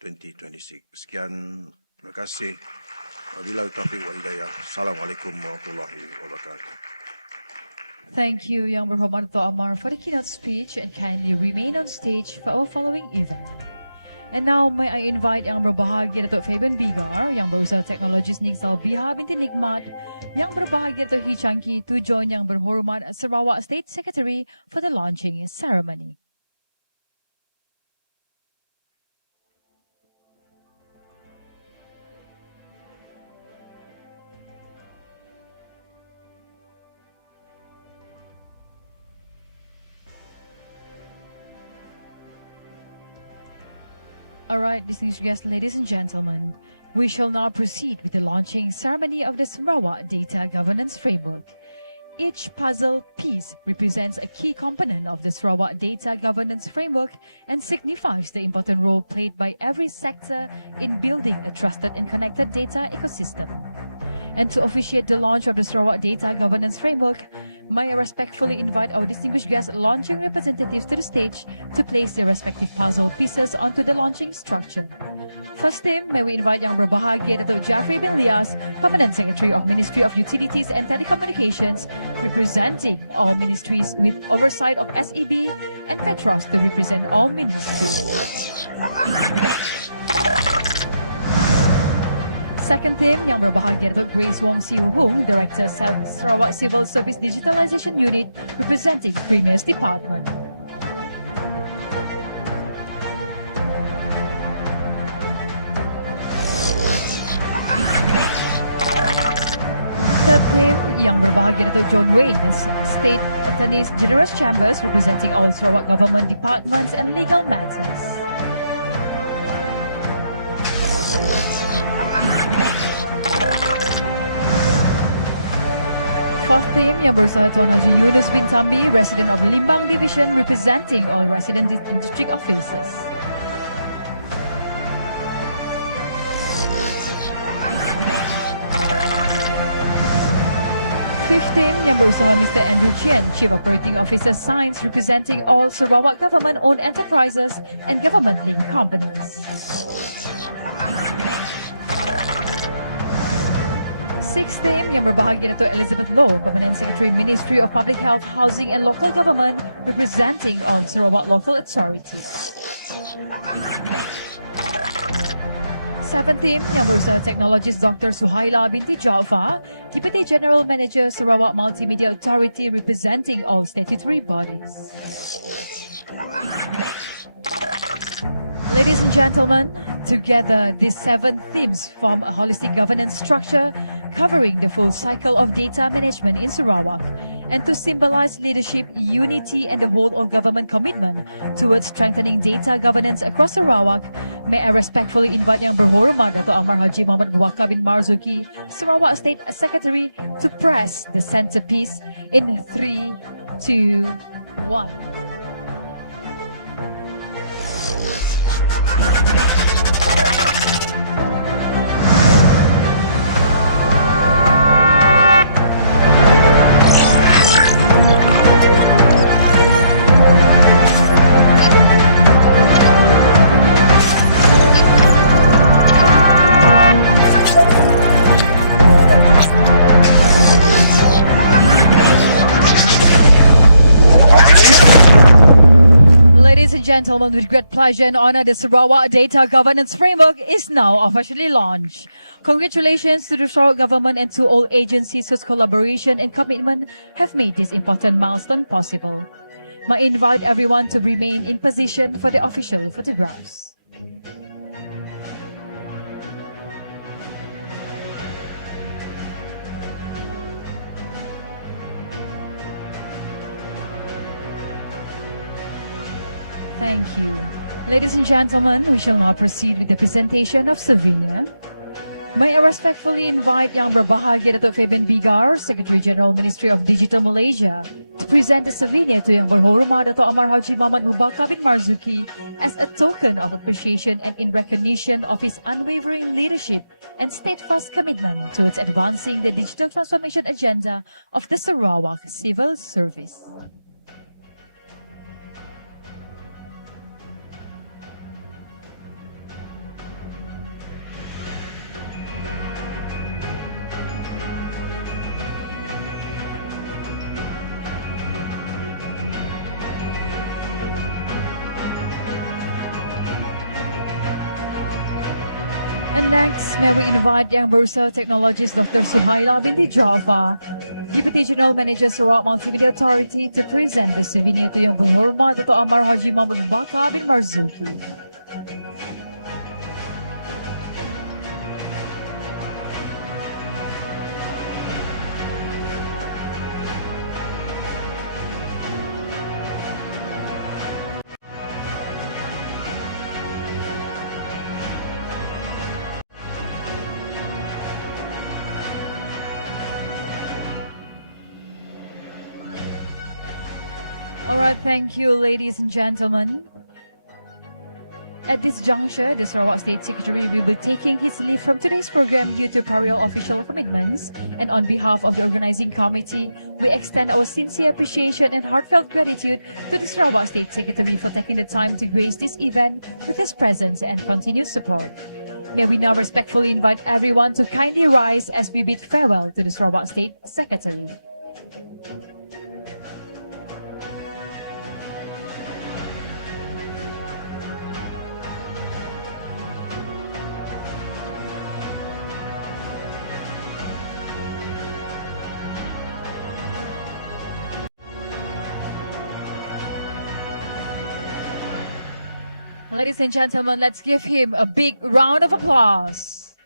2026. Sekian, terima kasih. Wabillahi taufiq wal hidayah. Assalamualaikum warahmatullahi wabarakatuh. Thank you, Yang Berhormat Datuk Amar, for the keynote speech, and kindly remain on stage for our following event. And now, may I invite Yang Berbahagia Datuk Fabian Bigar, Yang Berusaha Teknologis Nigzal Biha binti Nikmat, Yang Berbahagia Datuk Hee Changki to join Yang Berhormat Sarawak State Secretary for the launching ceremony. All right, distinguished guests, ladies and gentlemen, we shall now proceed with the launching ceremony of the Sarawak Data Governance Framework. Each puzzle piece represents a key component of the Sarawak Data Governance Framework and signifies the important role played by every sector in building a trusted and connected data ecosystem. And to officiate the launch of the Sarawak Data Governance Framework, may I respectfully invite our distinguished guest launching representatives to the stage to place their respective puzzle pieces onto the launching structure. First team, may we invite Yang Berbahagia Datuk Jafri bin Lias, Permanent Secretary of Ministry of Utilities and Telecommunications, representing all ministries with oversight of SEB, and Petros to represent all ministries. Second team yang berbahagia Datuk Grace Wong Siu Hung, Director Sarawak Civil Service Digitalization Unit, representing Premier's Department. Third team yang berbahagia Datuk John Wayne, State Attorneys General's Chambers, representing all Sarawak government departments and legal matters. Fourth team yang berusaha Tuan Haji Yunus bin Tambi, resident of Limbang Division, representing all resident and district offices. Fifth team yang berusaha Mr. Andrew Chen, Chief Operating Officer Science, representing all Sarawak government-owned enterprises and government-linked companies. Sixth team yang berbahagia Datuk Elizabeth Low, Permanent Secretary Ministry of Public Health, Housing and Local Government, representing all Sarawak local authorities. Seventh team yang berusaha Technologist Dr. Suhaila binti Jaafar, Deputy General Manager Sarawak Multimedia Authority, representing all statutory bodies. Ladies and gentlemen, together these 7 themes form a holistic governance structure covering the full cycle of data management in Sarawak, and to symbolize leadership, unity and the whole of government commitment towards strengthening data governance across Sarawak, may I respectfully invite Yang Berhormat Dato' Amar Haji Muhammad Abu Bakar bin Marzuki, Sarawak State Secretary, to press the centerpiece in 3, 2, 1. Ladies and gentlemen, with great pleasure and honor, the Sarawak Data Governance Framework is now officially launched. Congratulations to the Sarawak government and to all agencies whose collaboration and commitment have made this important milestone possible. I invite everyone to remain in position for the official photographs. Thank you. Ladies and gentlemen, we shall now proceed with the presentation of souvenir. May I respectfully invite Yang Berbahagia Datuk Fabian Bigar, Secretary General Ministry of Digital Malaysia, to present the souvenir to Yang Berhormat Datuk Amar Haji Muhammad Abu Bakar bin Marzuki as a token of appreciation and in recognition of his unwavering leadership and steadfast commitment towards advancing the digital transformation agenda of the Sarawak Civil Service. And next, may we invite Yang Berusaha Technologist Dr. Suhaila binti Jaafar, Deputy General Manager Sarawak Multimedia Authority, to present the souvenir to Yang Berhormat Datuk Amar Haji Muhammad Abu Bakar bin Marzuki. Alright, thank you, ladies and gentlemen. At this juncture, the Sarawak State Secretary will be taking his leave from today's program due to prior official commitments, and on behalf of the organizing committee, we extend our sincere appreciation and heartfelt gratitude to the Sarawak State Secretary for taking the time to grace this event with his presence and continued support. May we now respectfully invite everyone to kindly rise as we bid farewell to the Sarawak State Secretary. Ladies and gentlemen, let's give him a big round of applause.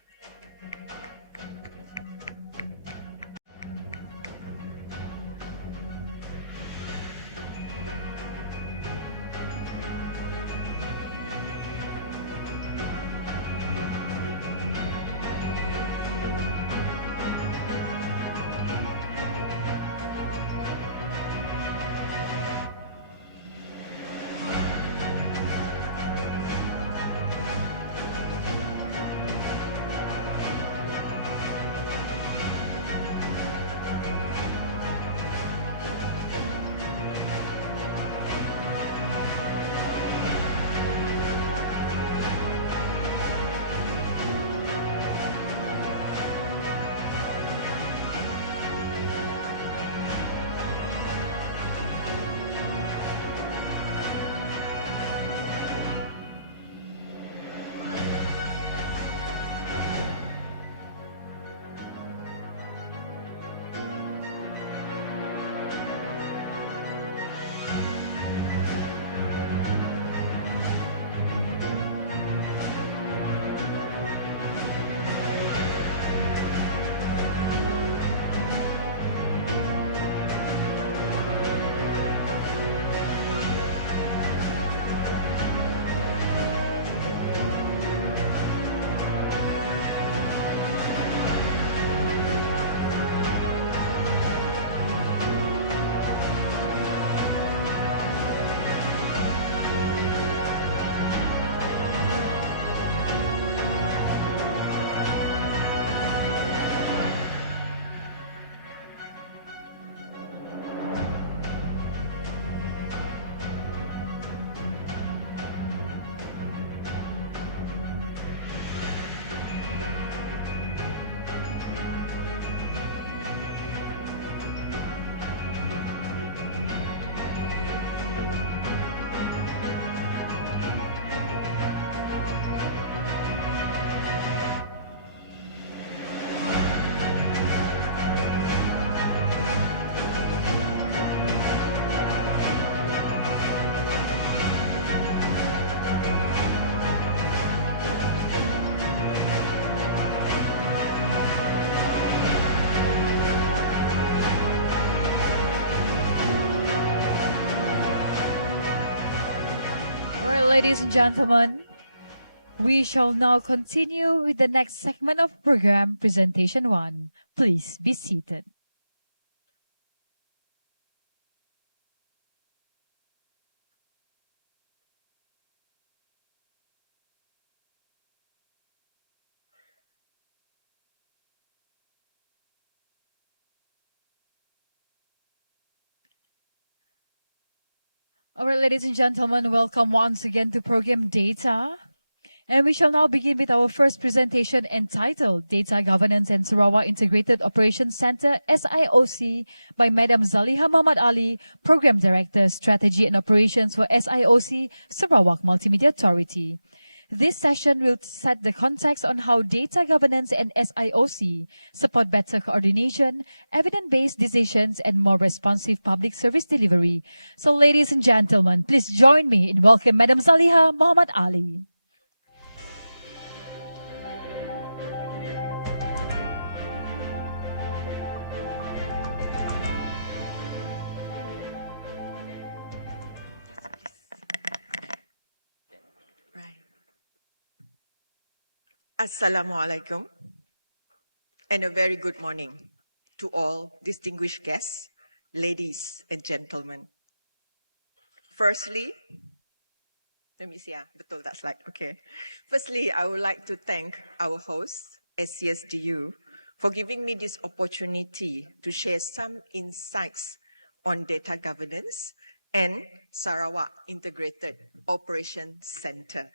All right, ladies and gentlemen, we shall now continue with the next segment of program, Presentation 1. Please be seated. All right, ladies and gentlemen, welcome once again to program Data. And we shall now begin with our first presentation entitled Data Governance and Sarawak Integrated Operations Center, SIOC, by Madam Zaliha Muhammad Ali, Program Director, Strategy and Operations for SIOC, Sarawak Multimedia Authority. This session will set the context on how data governance and SIOC support better coordination, evidence-based decisions, and more responsive public service delivery. So, ladies and gentlemen, please join me in welcoming Madam Zaliha Muhammad Ali. Right. Assalamualaikum and a very good morning to all distinguished guests, ladies and gentlemen. Firstly, let me see, betul tak slide? Okay. Firstly, I would like to thank our host, SCSDU, for giving me this opportunity to share some insights on data governance and Sarawak Integrated Operations Center,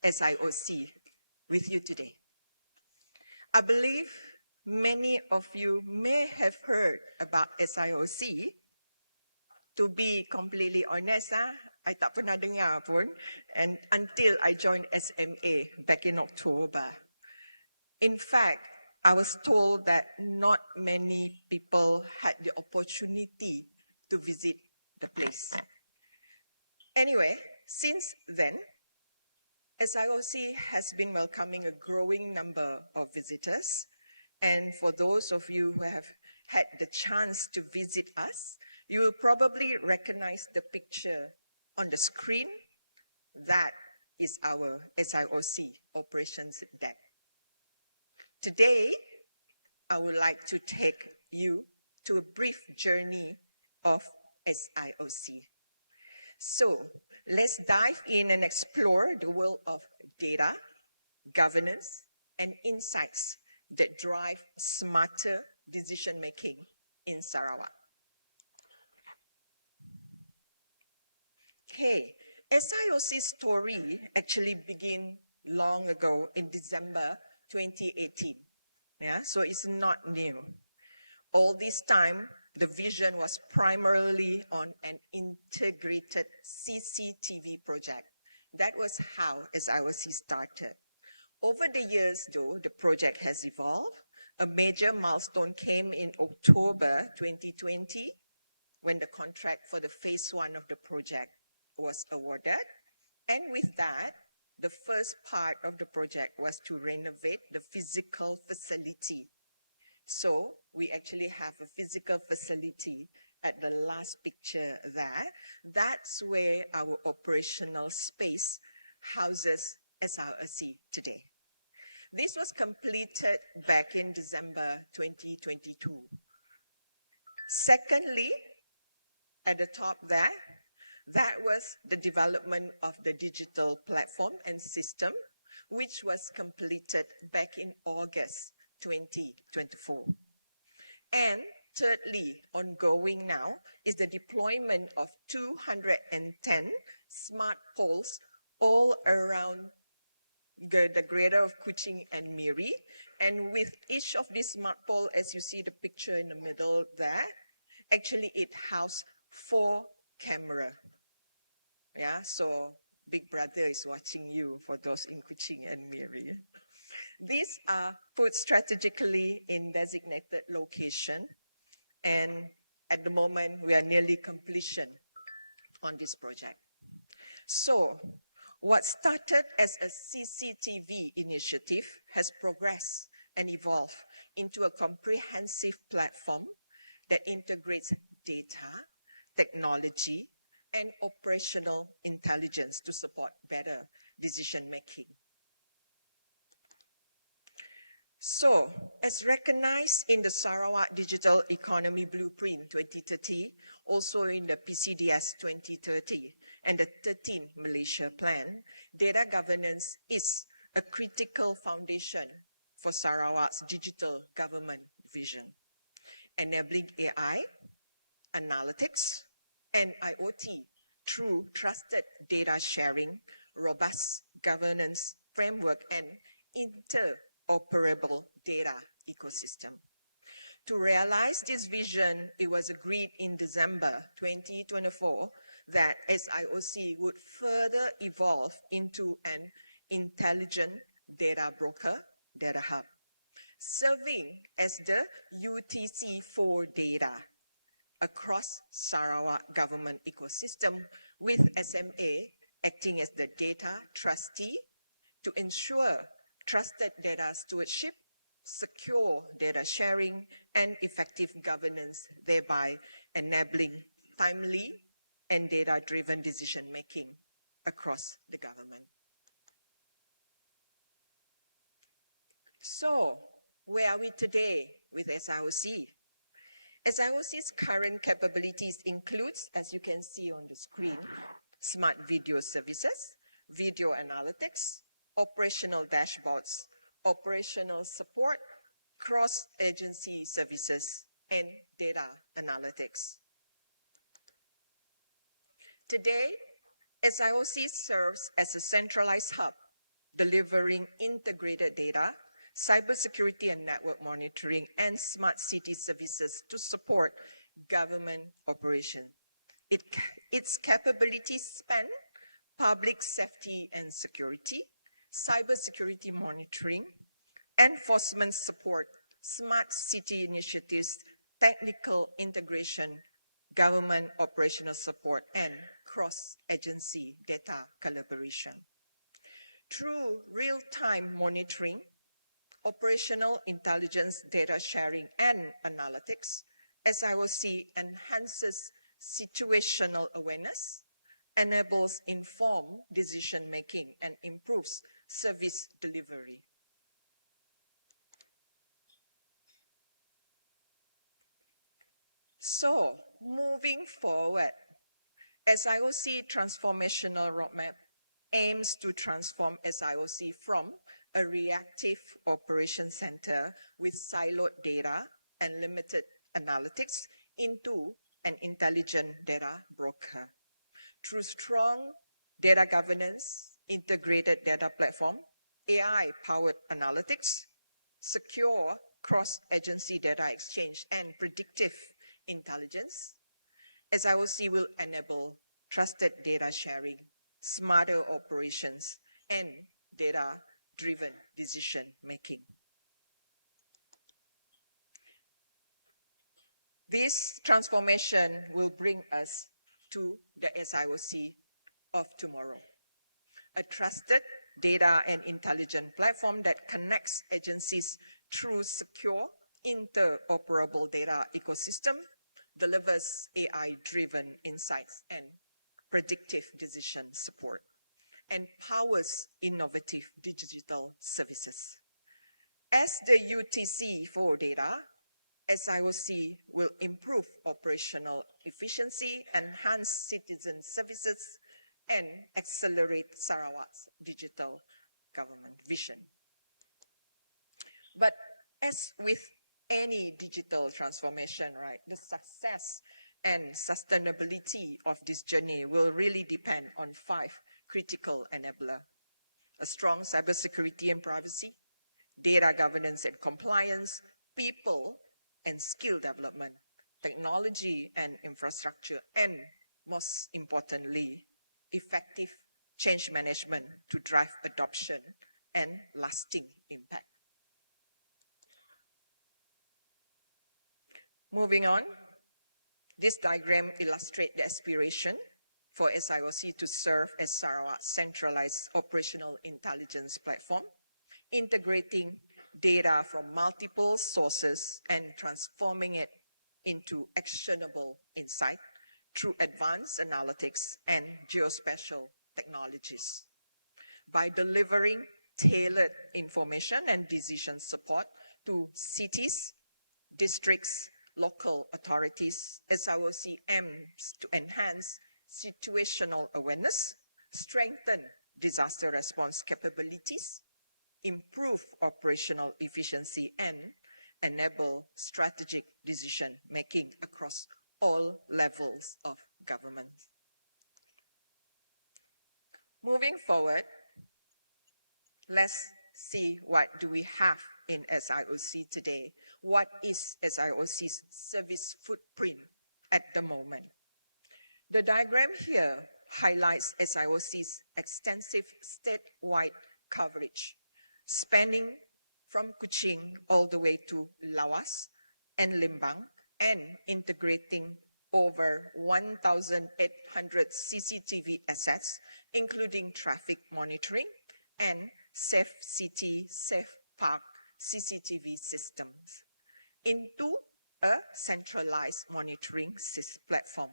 SIOC, with you today. I believe many of you may have heard about SIOC. To be completely honest, I tak pernah dengar pun, and until I joined SMA back in October. In fact, I was told that not many people had the opportunity to visit the place. Anyway, since then, SIOC has been welcoming a growing number of visitors. And for those of you who have had the chance to visit us, you will probably recognize the picture on the screen. That is our SIOC operations deck. Today, I would like to take you to a brief journey of SIOC. So let's dive in and explore the world of data, governance, and insights that drive smarter decision-making in Sarawak. Okay, SIOC's story actually began long ago in December 2018. Yeah, so it's not new. All this time, the vision was primarily on an integrated CCTV project. That was how SIOC started. Over the years, though, the project has evolved. A major milestone came in October 2020 when the contract for the phase 1 of the project was awarded. And with that, the first part of the project was to renovate the physical facility. So we actually have a physical facility at the last picture there. That's where our operational space houses SIOC today. This was completed back in December 2022. Secondly, at the top there, that was the development of the digital platform and system, which was completed back in August 2024. And thirdly, ongoing now, is the deployment of 210 smart poles all around the greater of Kuching and Miri. And with each of these smart poles, as you see the picture in the middle there, actually it housed 4 cameras. Yeah, so Big Brother is watching you for those in Kuching and Miri. These are put strategically in designated location. And at the moment, we are nearly completion on this project. So what started as a CCTV initiative has progressed and evolved into a comprehensive platform that integrates data, technology, and operational intelligence to support better decision-making. So, as recognized in the Sarawak Digital Economy Blueprint 2030, also in the PCDS 2030 and the 13 Malaysia Plan, data governance is a critical foundation for Sarawak's digital government vision, enabling AI, analytics, and IoT through trusted data sharing, robust governance framework, and interoperable data ecosystem. To realize this vision, it was agreed in December 2024 that SIOC would further evolve into an intelligent data broker, data hub, serving as the UTC for data across Sarawak government ecosystem, with SMA acting as the data trustee to ensure trusted data stewardship, secure data sharing, and effective governance, thereby enabling timely and data-driven decision-making across the government. So, where are we today with SIOC? SIOC's current capabilities includes, as you can see on the screen, smart video services, video analytics, operational dashboards, operational support, cross-agency services, and data analytics. Today, SIOC serves as a centralized hub, delivering integrated data, cybersecurity and network monitoring, and smart city services to support government operation. Its capabilities span public safety and security, cybersecurity monitoring, enforcement support, smart city initiatives, technical integration, government operational support, and cross-agency data collaboration. Through real-time monitoring, operational intelligence data sharing and analytics, SIOC enhances situational awareness, enables informed decision-making, and improves service delivery. So, moving forward, SIOC transformational roadmap aims to transform SIOC from a reactive operation center with siloed data and limited analytics into an intelligent data broker. Through strong data governance, integrated data platform, AI-powered analytics, secure cross-agency data exchange, and predictive intelligence, SIOC will enable trusted data sharing, smarter operations, and data-driven decision-making. This transformation will bring us to the SIOC of tomorrow, a trusted data and intelligence platform that connects agencies through secure, interoperable data ecosystem, delivers AI-driven insights and predictive decision support, and powers innovative digital services. As the UTC for data, SIOC will improve operational efficiency, enhance citizen services, and accelerate Sarawak's digital government vision. But as with any digital transformation, right, the success and sustainability of this journey will really depend on 5 critical enablers: a strong cybersecurity and privacy, data governance and compliance, people and skill development, technology and infrastructure, and most importantly, effective change management to drive adoption and lasting impact. Moving on, this diagram illustrates the aspiration for SIOC to serve as Sarawak's centralized operational intelligence platform, integrating data from multiple sources and transforming it into actionable insight through advanced analytics and geospatial technologies. By delivering tailored information and decision support to cities, districts, local authorities, SIOC aims to enhance situational awareness, strengthen disaster response capabilities, improve operational efficiency, and enable strategic decision-making across all levels of government. Moving forward, let's see what do we have in SIOC today. What is SIOC's service footprint at the moment? The diagram here highlights SIOC's extensive statewide coverage, spanning from Kuching all the way to Lawas and Limbang, and integrating over 1,800 CCTV assets, including traffic monitoring and Safe City, Safe Park CCTV systems, into a centralized monitoring platform.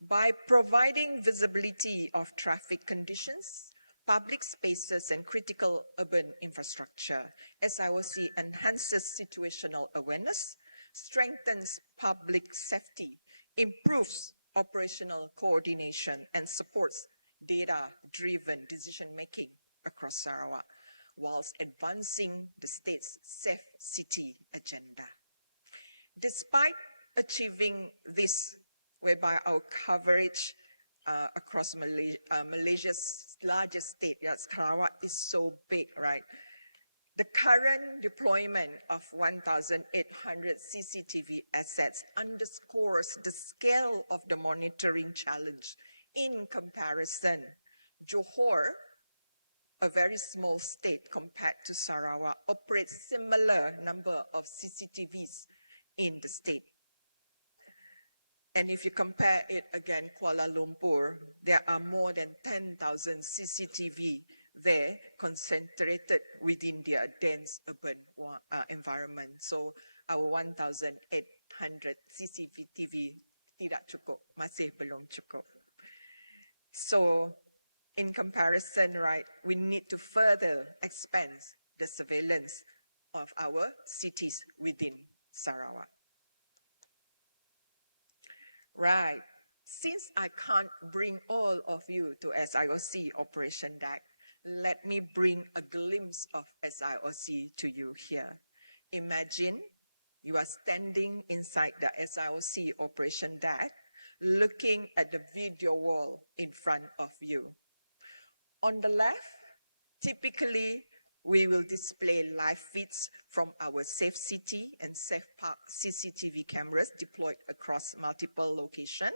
By providing visibility of traffic conditions, public spaces, and critical urban infrastructure, SIOC enhances situational awareness, strengthens public safety, improves operational coordination, and supports data-driven decision-making across Sarawak, whilst advancing the state's safe city agenda. Despite achieving this, whereby our coverage across Malaysia's largest state, Sarawak is so big, right? The current deployment of 1,800 CCTV assets underscores the scale of the monitoring challenge. In comparison, Johor, a very small state compared to Sarawak, operates similar number of CCTVs in the state. And if you compare it again, Kuala Lumpur, there are more than 10,000 CCTV there concentrated within their dense urban environment. So our 1,800 CCTV tidak cukup, masih belum cukup. So in comparison, right, we need to further expand the surveillance of our cities within Sarawak. Right. Since I can't bring all of you to SIOC Operation D.A.T.A, let me bring a glimpse of SIOC to you here. Imagine you are standing inside the SIOC Operation D.A.T.A, looking at the video wall in front of you. On the left, typically, we will display live feeds from our Safe City and Safe Park CCTV cameras deployed across multiple locations.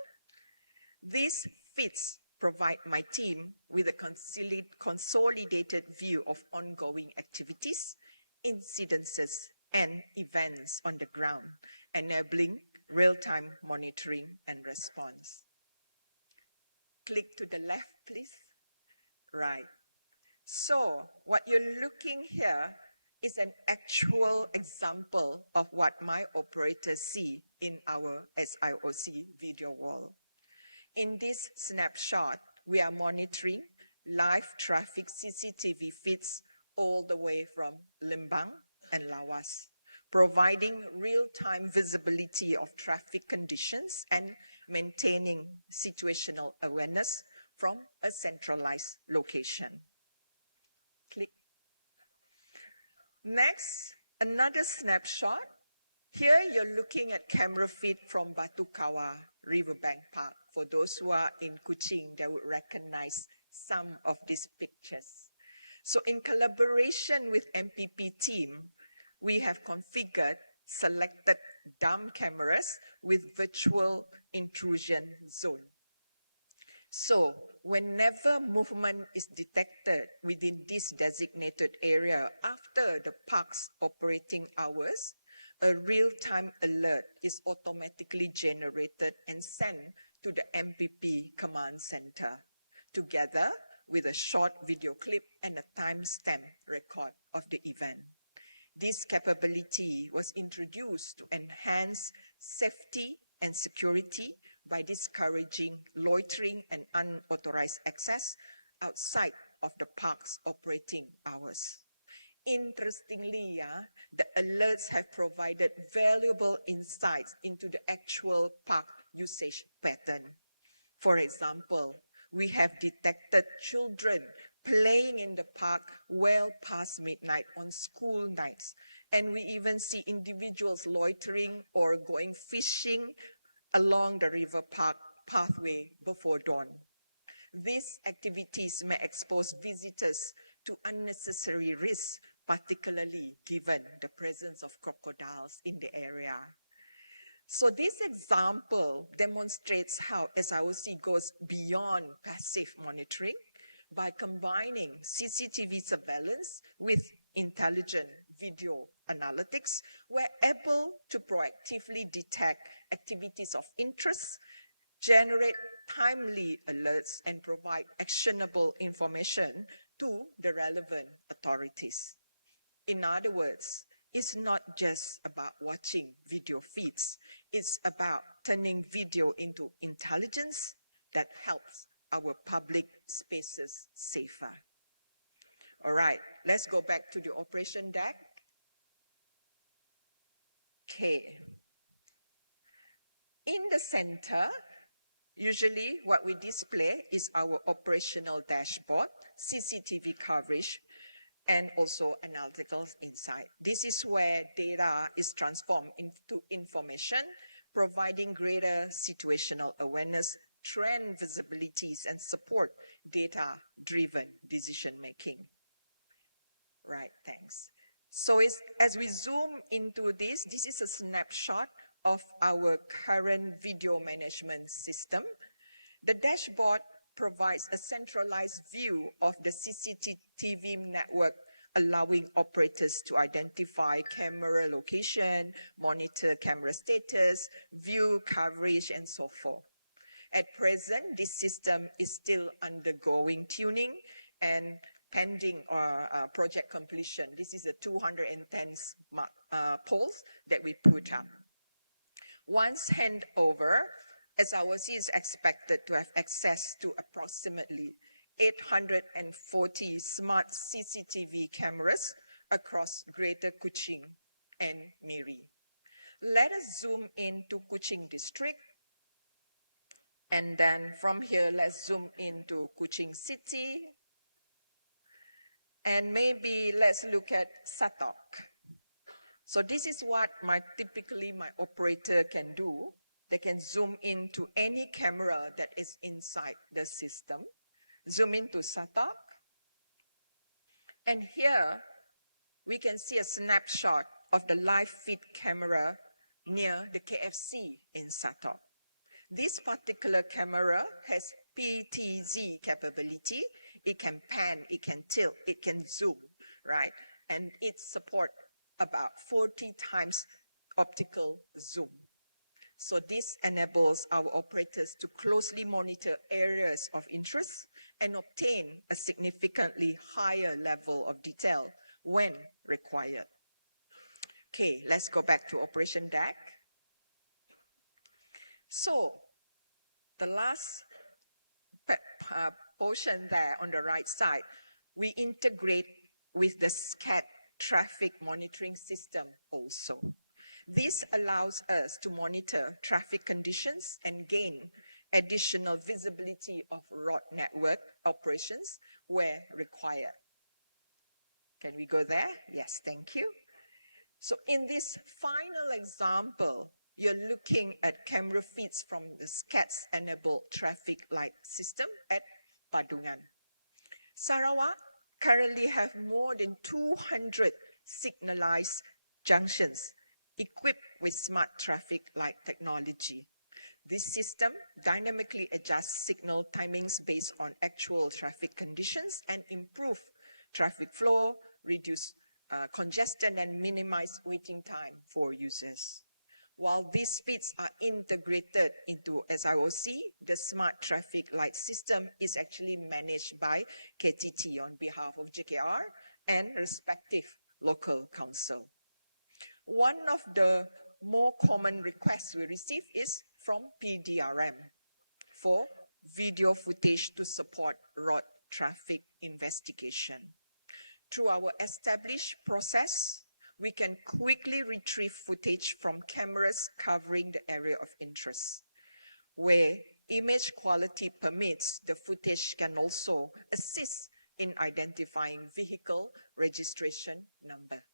These feeds provide my team with a consolidated view of ongoing activities, incidences, and events on the ground, enabling real-time monitoring and response. Click to the left, please. Right. So what you're looking here is an actual example of what my operators see in our SIOC video wall. In this snapshot, we are monitoring live traffic CCTV feeds all the way from Limbang and Lawas, providing real-time visibility of traffic conditions and maintaining situational awareness from a centralized location. Click. Next, another snapshot. Here you're looking at camera feed from Batu Kawa Riverbank Park. For those who are in Kuching, they would recognize some of these pictures. So in collaboration with MPP team, we have configured selected dumb cameras with virtual intrusion zone. So whenever movement is detected within this designated area after the park's operating hours, a real-time alert is automatically generated and sent to the MPP command center, together with a short video clip and a timestamp record of the event. This capability was introduced to enhance safety and security by discouraging loitering and unauthorized access outside of the park's operating hours. Interestingly, the alerts have provided valuable insights into the actual park usage pattern. For example, we have detected children playing in the park well past midnight on school nights, and we even see individuals loitering or going fishing along the river park pathway before dawn. These activities may expose visitors to unnecessary risks, particularly given the presence of crocodiles in the area. So this example demonstrates how SIOC goes beyond passive monitoring by combining CCTV surveillance with intelligent video analytics. We're able to proactively detect activities of interest, generate timely alerts, and provide actionable information to the relevant authorities. In other words, it's not just about watching video feeds. It's about turning video into intelligence that helps our public spaces safer. All right, let's go back to the operation deck. Okay. In the center, usually what we display is our operational dashboard, CCTV coverage, and also analytical insight. This is where data is transformed into information, providing greater situational awareness, trend visibilities, and support data-driven decision-making. Right, thanks. So as we zoom into this is a snapshot of our current video management system. The dashboard provides a centralized view of the CCTV network allowing operators to identify camera location, monitor camera status, view coverage, and so forth. At present, this system is still undergoing tuning and pending project completion. This is the 210 poles that we put up. Once handover, SIOC is expected to have access to approximately 840 smart CCTV cameras across Greater Kuching and Miri. Let us zoom into Kuching district. And then from here, let's zoom into Kuching City. And maybe let's look at Satok. So this is what typically my operator can do. They can zoom into any camera that is inside the system. Zoom into Satok. And here, we can see a snapshot of the live feed camera near the KFC in Satok. This particular camera has PTZ capability. It can pan, it can tilt, it can zoom, right? And it supports about 40 times optical zoom. So this enables our operators to closely monitor areas of interest and obtain a significantly higher level of detail when required. Okay, let's go back to Operation D.A.T.A. So the last portion there on the right side, we integrate with the SCAT traffic monitoring system also. This allows us to monitor traffic conditions and gain additional visibility of road network operations where required. Can we go there? Yes, thank you. So in this final example, you're looking at camera feeds from the SCATS-enabled traffic light system at Padungan. Sarawak currently have more than 200 signalized junctions equipped with smart traffic light technology. This system dynamically adjusts signal timings based on actual traffic conditions and improve traffic flow, reduce congestion, and minimize waiting time for users. While these feeds are integrated into SIOC, the smart traffic light system is actually managed by KTT on behalf of JKR and respective local council. One of the more common requests we receive is from PDRM for video footage to support road traffic investigation. Through our established process, we can quickly retrieve footage from cameras covering the area of interest. Where image quality permits, the footage can also assist in identifying vehicle registration number.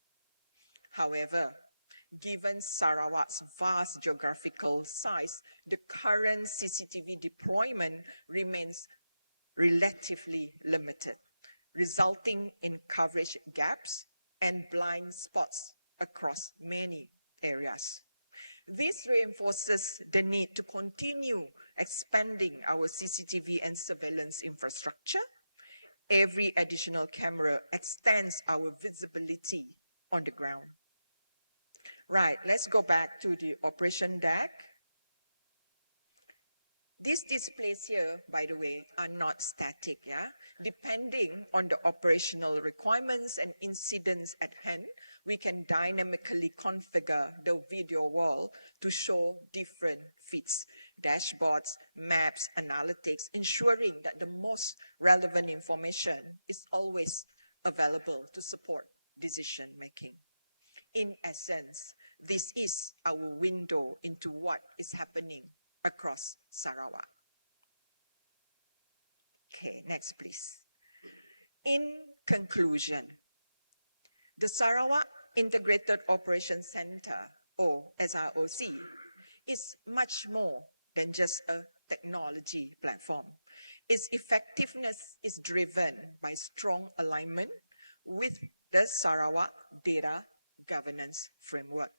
However, given Sarawak's vast geographical size, the current CCTV deployment remains relatively limited, resulting in coverage gaps and blind spots across many areas. This reinforces the need to continue expanding our CCTV and surveillance infrastructure. Every additional camera extends our visibility on the ground. Right, let's go back to the Operation D.A.T.A. These displays here, by the way, are not static, yeah? Depending on the operational requirements and incidents at hand, we can dynamically configure the video wall to show different feeds, dashboards, maps, analytics, ensuring that the most relevant information is always available to support decision making. In essence, this is our window into what is happening across Sarawak. Okay, next please. In conclusion, the Sarawak Integrated Operations Center, or SIOC, is much more than just a technology platform. Its effectiveness is driven by strong alignment with the Sarawak Data Governance Framework.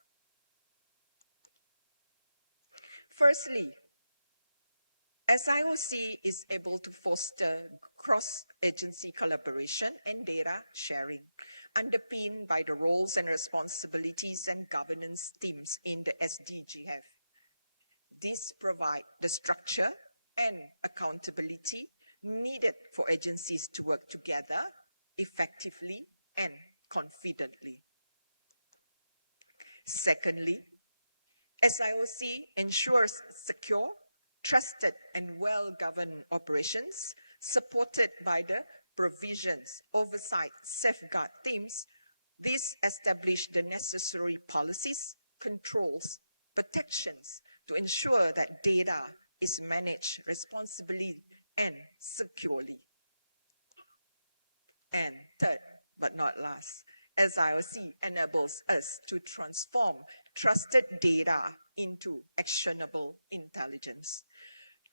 Firstly, SIOC is able to foster cross-agency collaboration and data sharing, underpinned by the roles and responsibilities and governance teams in the SDGF. This provides the structure and accountability needed for agencies to work together effectively and confidently. Secondly, SIOC ensures secure, trusted, and well-governed operations supported by the provisions, oversight, safeguard teams. This establish the necessary policies, controls, protections to ensure that data is managed responsibly and securely. And third, but not last, SIOC enables us to transform trusted data into actionable intelligence.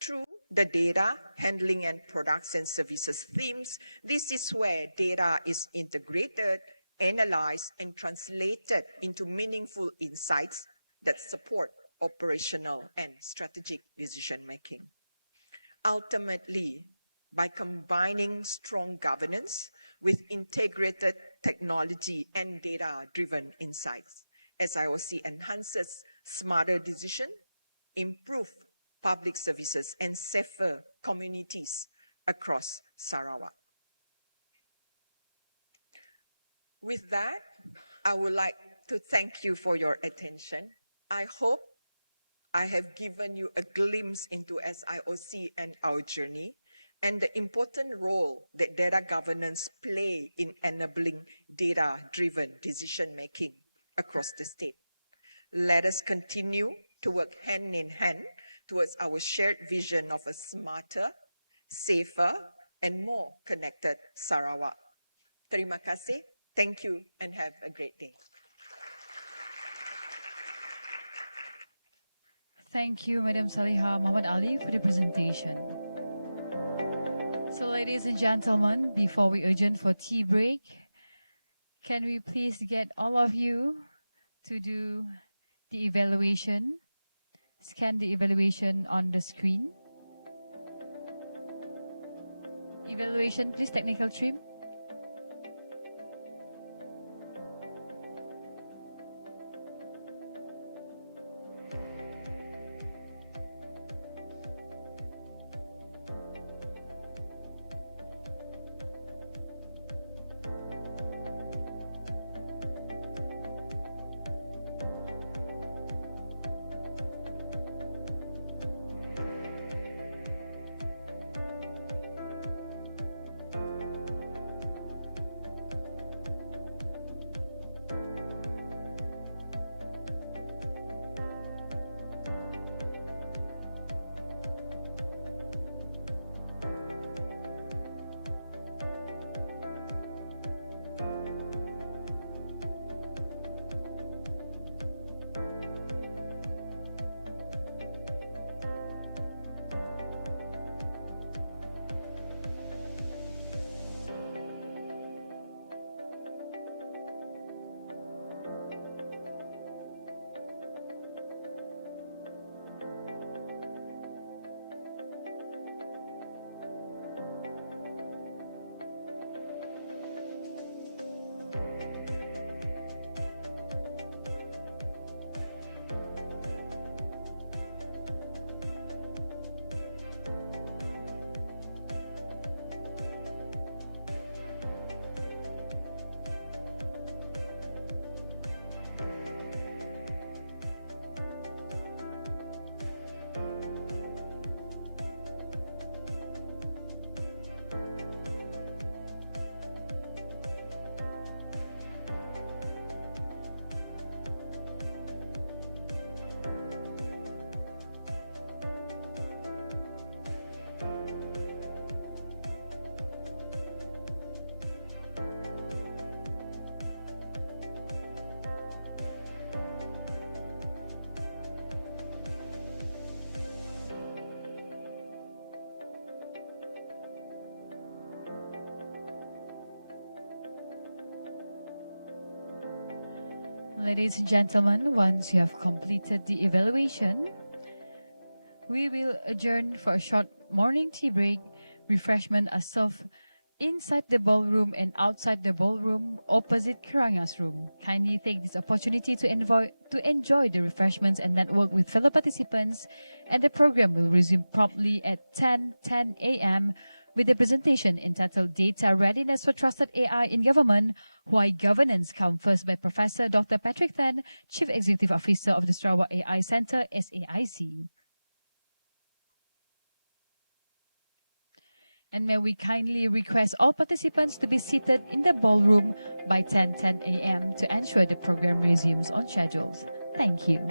Through the data handling and products and services themes, this is where data is integrated, analyzed, and translated into meaningful insights that support operational and strategic decision-making. Ultimately, by combining strong governance with integrated technology and data-driven insights, SIOC enhances smarter decision, improve public services, and safer communities across Sarawak. With that, I would like to thank you for your attention. I hope I have given you a glimpse into SIOC and our journey and the important role that data governance play in enabling data-driven decision-making across the state. Let us continue to work hand in hand towards our shared vision of a smarter, safer, and more connected Sarawak. Terima kasih, thank you, and have a great day. Thank you, Madam Saliha Muhammad Ali, for the presentation. So, ladies and gentlemen, before we adjourn for tea break, can we please get all of you to do the evaluation? Scan the evaluation on the screen. Evaluation, please, technical team. Ladies and gentlemen, once you have completed the evaluation, We will adjourn for a short morning tea break. Refreshment are served inside the ballroom and outside the ballroom opposite Karanga's room. Kindly take this opportunity to enjoy the refreshments and network with fellow participants, and the program will resume promptly at 10 a.m. with a presentation entitled Data Readiness for Trusted AI in Government, Why Governance Comes First by Professor Dr. Patrick Tan, Chief Executive Officer of the Sarawak AI Center, SAIC. And may we kindly request all participants to be seated in the ballroom by 10 a.m. to ensure the program resumes on schedules. Thank you.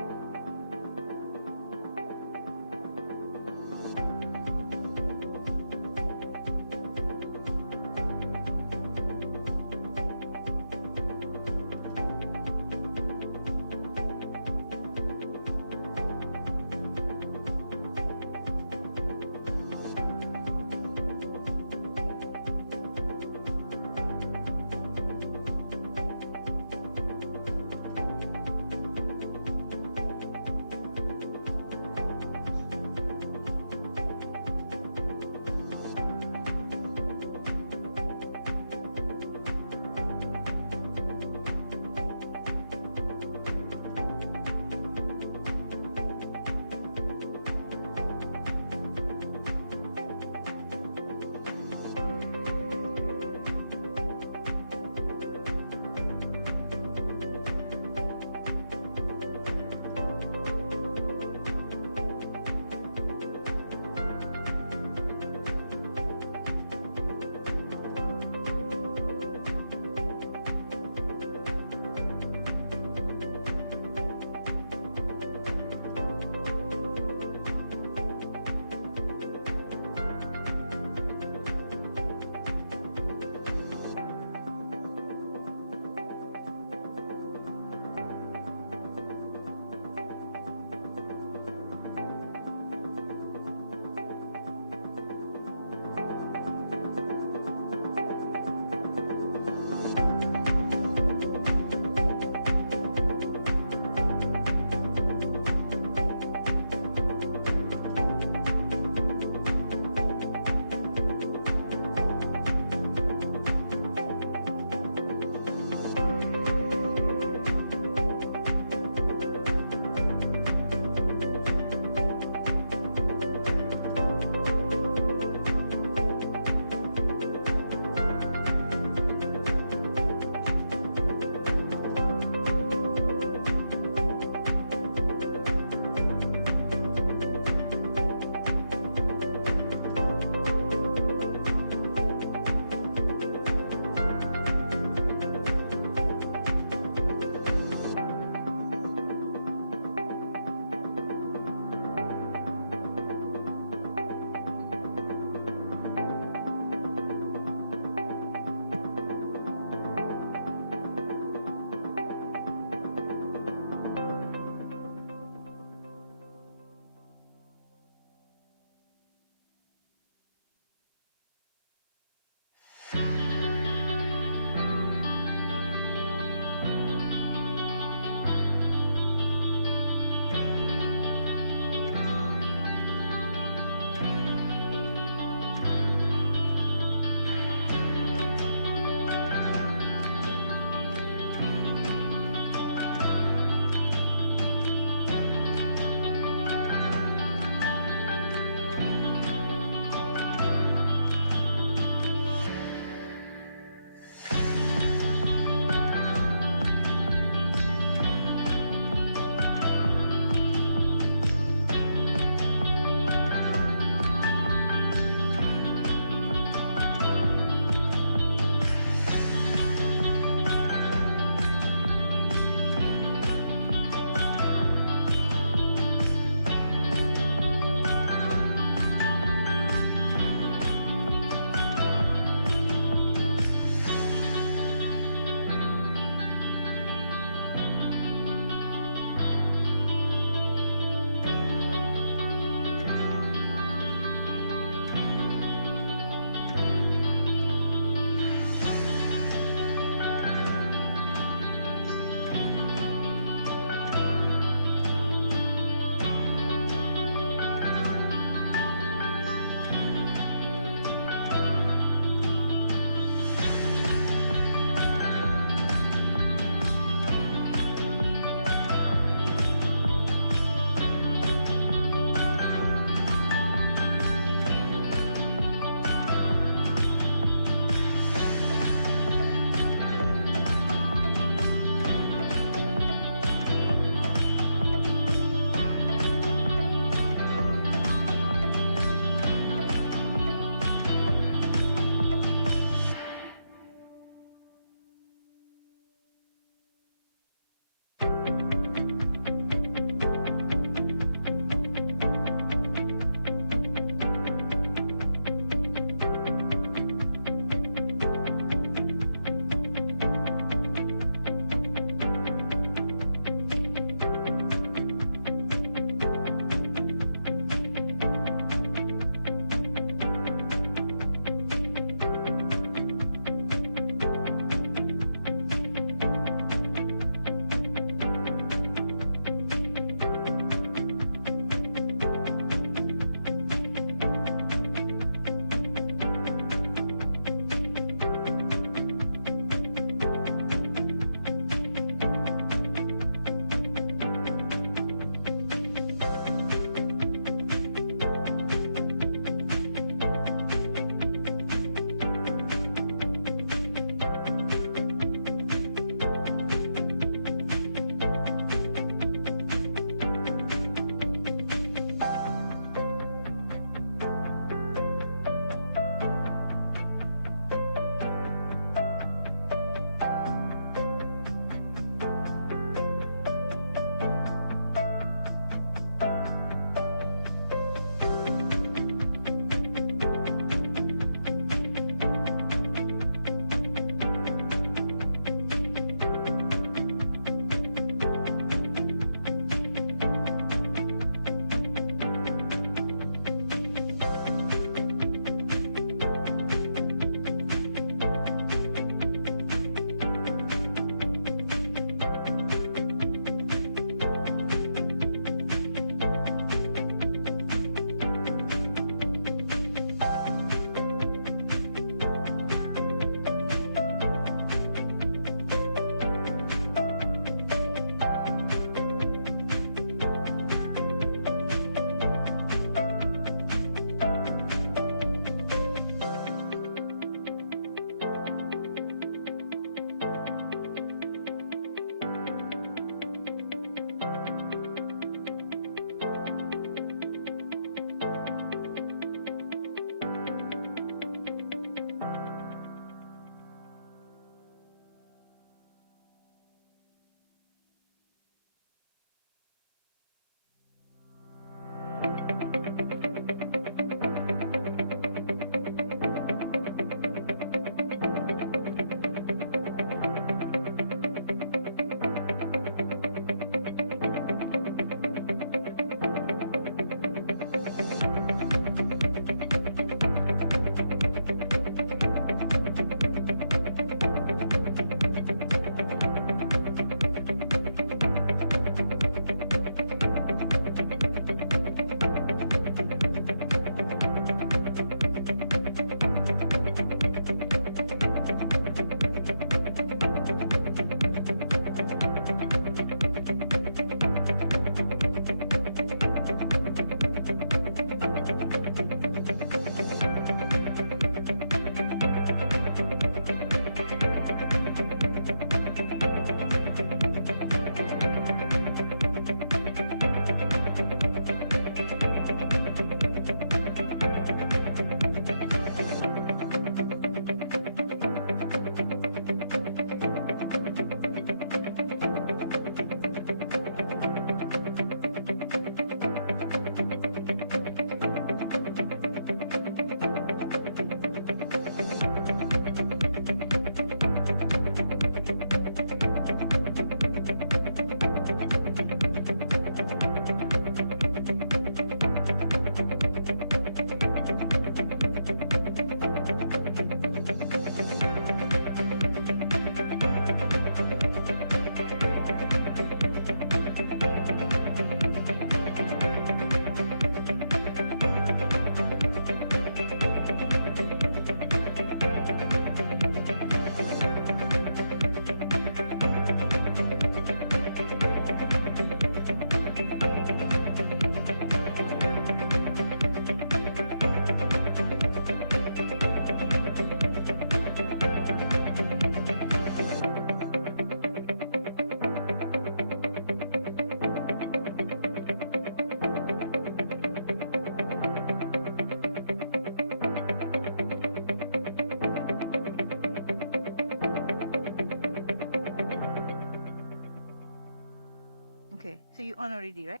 Okay, so you on already, right?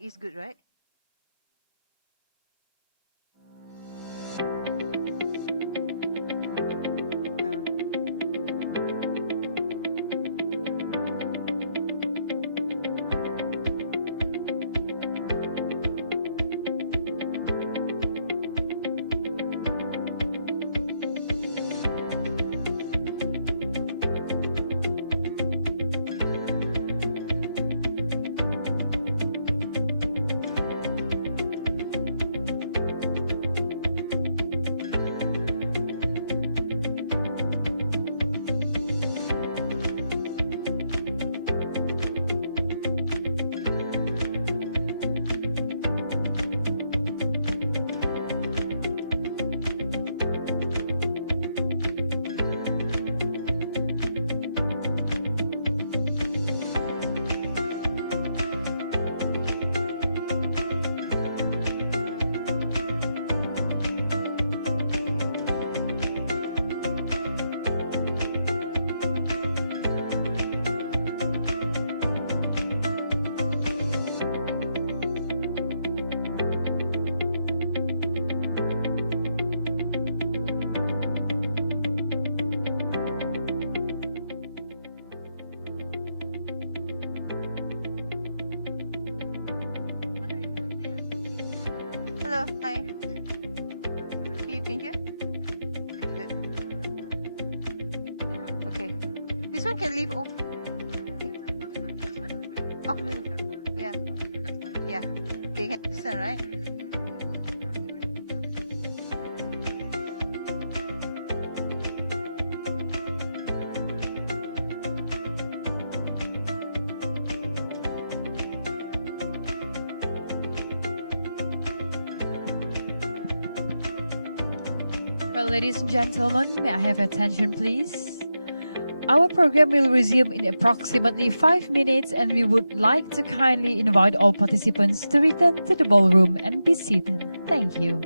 It's good, right? Hello, hi. You can hear? Good. Okay. This one can leave off. Oh, really? Yeah. Yeah. Okay, you can listen, right? Well, ladies and gentlemen, may I have attention, please? Our program will resume in approximately 5 minutes, and we would like to kindly invite all participants to return to the ballroom and be seated. Thank you.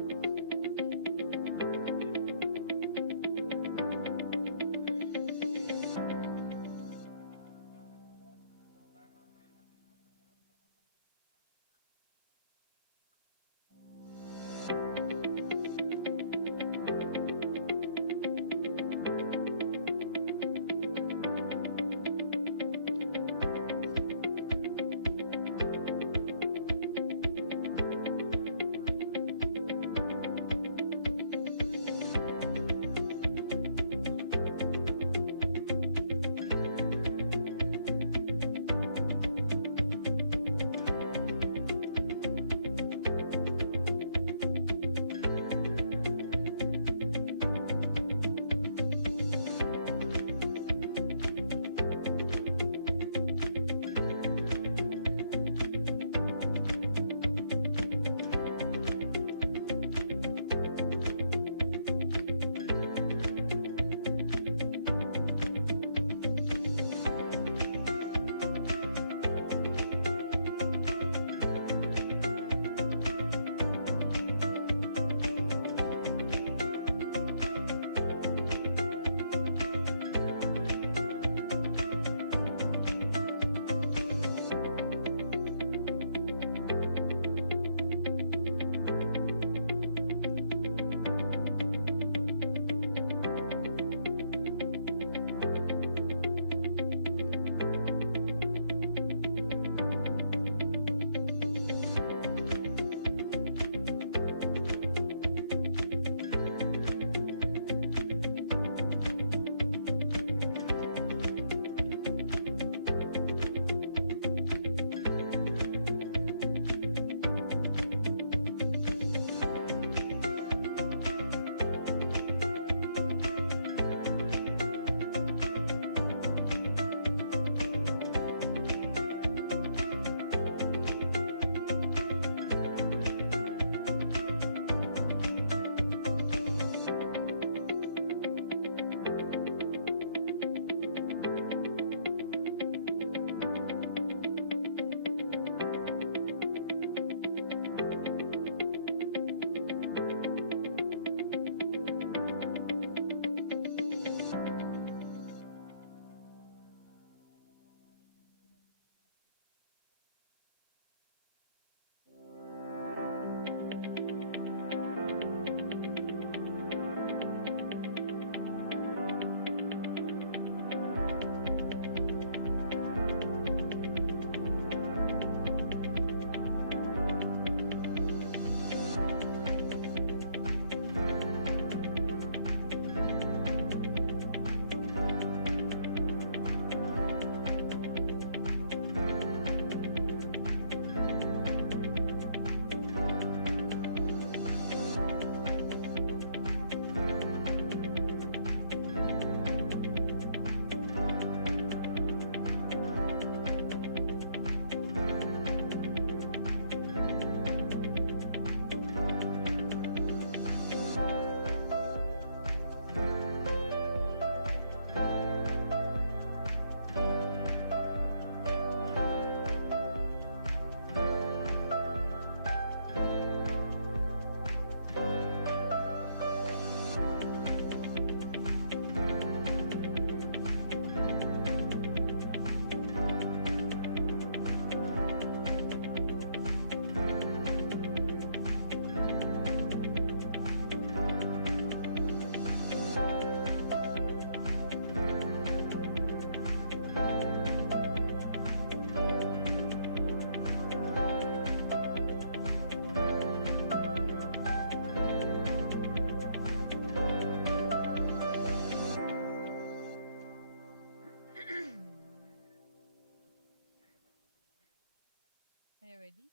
ready?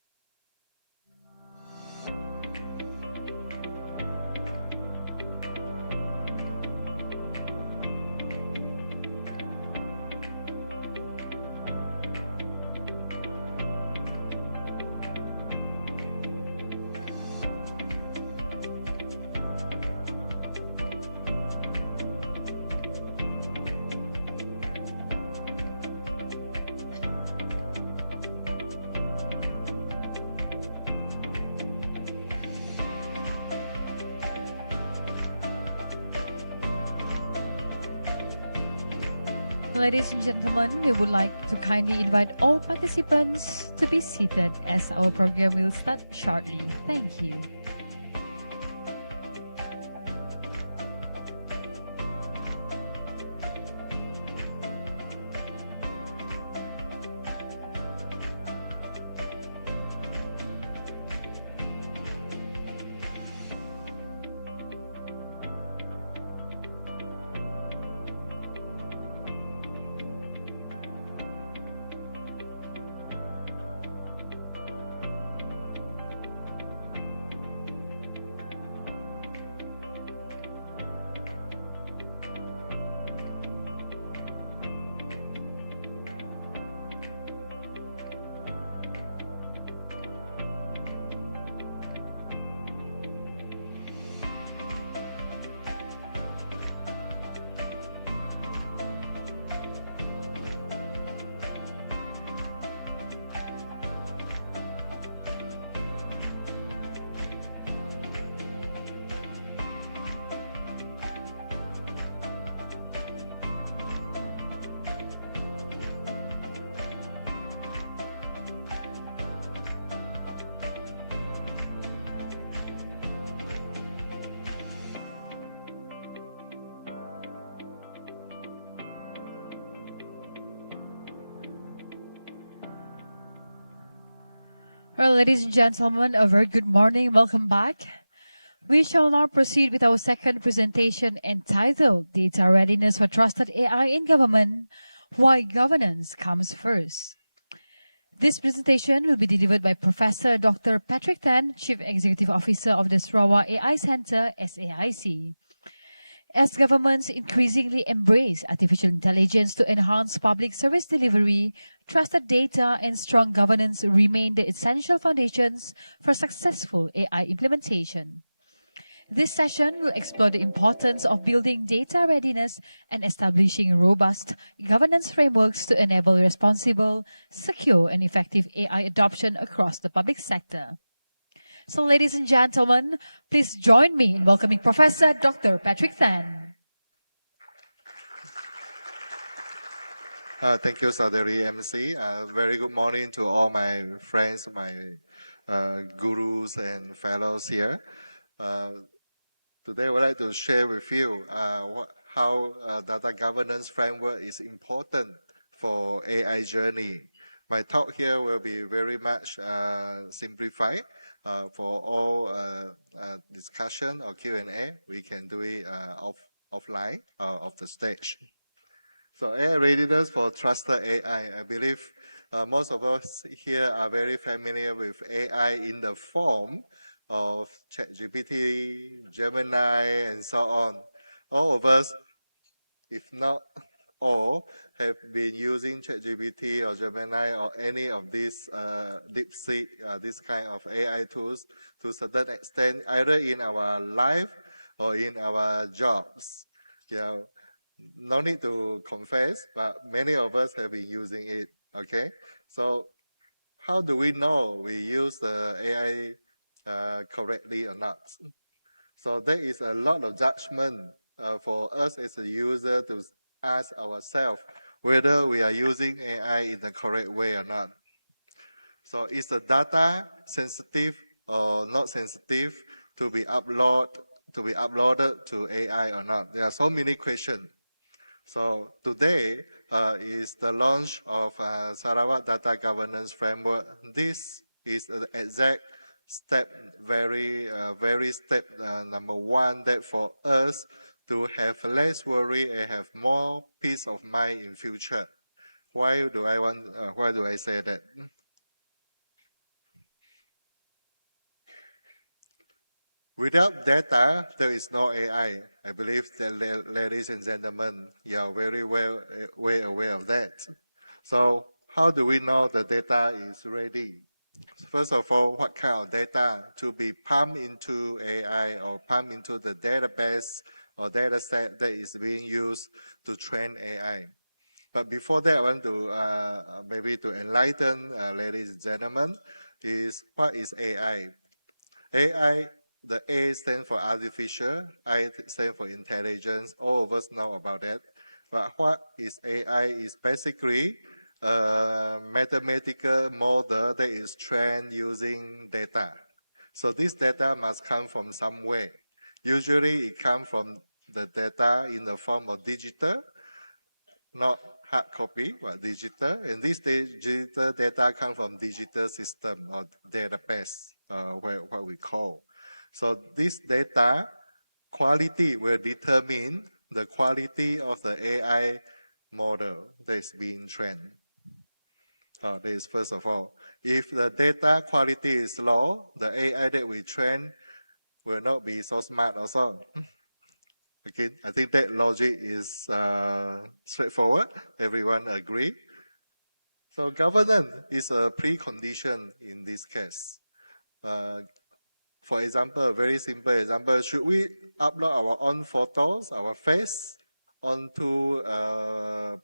Ladies and gentlemen, we would like to kindly invite all participants to be seated as our program will start shortly. Thank you. Well, ladies and gentlemen, a very good morning. Welcome back. We shall now proceed with our second presentation entitled Data Readiness for Trusted AI in Government, Why Governance Comes First. This presentation will be delivered by Professor Dr. Patrick Tan, Chief Executive Officer of the Sarawak AI Center, SAIC. As governments increasingly embrace artificial intelligence to enhance public service delivery, trusted data and strong governance remain the essential foundations for successful AI implementation. This session will explore the importance of building data readiness and establishing robust governance frameworks to enable responsible, secure, and effective AI adoption across the public sector. So, ladies and gentlemen, please join me in welcoming Professor Dr. Patrick Tan. Thank you, Sadari MC. Very good morning to all my friends, my gurus and fellows here. Today, I would like to share with you how data governance framework is important for AI journey. My talk here will be very much simplified. For all discussion or Q&A, we can do it offline off the stage. So AI readiness for trusted AI. I believe most of us here are very familiar with AI in the form of ChatGPT, Gemini, and so on. All of us, if not all, have been using ChatGPT or Gemini or any of these DeepSeek, this kind of AI tools to a certain extent, either in our life or in our jobs. Yeah. No need to confess, but many of us have been using it, okay? So how do we know we use the AI correctly or not? So there is a lot of judgment for us as a user to ask ourselves whether we are using AI in the correct way or not. So is the data sensitive or not sensitive to be uploaded to AI or not? There are so many questions. So today is the launch of Sarawak Data Governance Framework. This is the exact step, very step number one that for us to have less worry and have more peace of mind in future. Why do I say that? Without data, there is no AI. I believe that, ladies and gentlemen, you are very well aware of that. So how do we know the data is ready? First of all, what kind of data to be pumped into AI or pumped into the database or data set that is being used to train AI? But before that, I want to maybe to enlighten ladies and gentlemen, is what is AI? AI, the A stands for artificial, I stand for intelligence. All of us know about that. But what is AI is basically a mathematical model that is trained using data. So this data must come from somewhere. Usually it comes from the data in the form of digital, not hard copy, but digital. And this digital data come from digital system or database, what we call. So this data quality will determine the quality of the AI model that is being trained. This is first of all. If the data quality is low, the AI that we train will not be so smart also. Okay, I think that logic is straightforward. Everyone agree? So governance is a precondition in this case. For example, a very simple example, should we upload our own photos, our face, onto a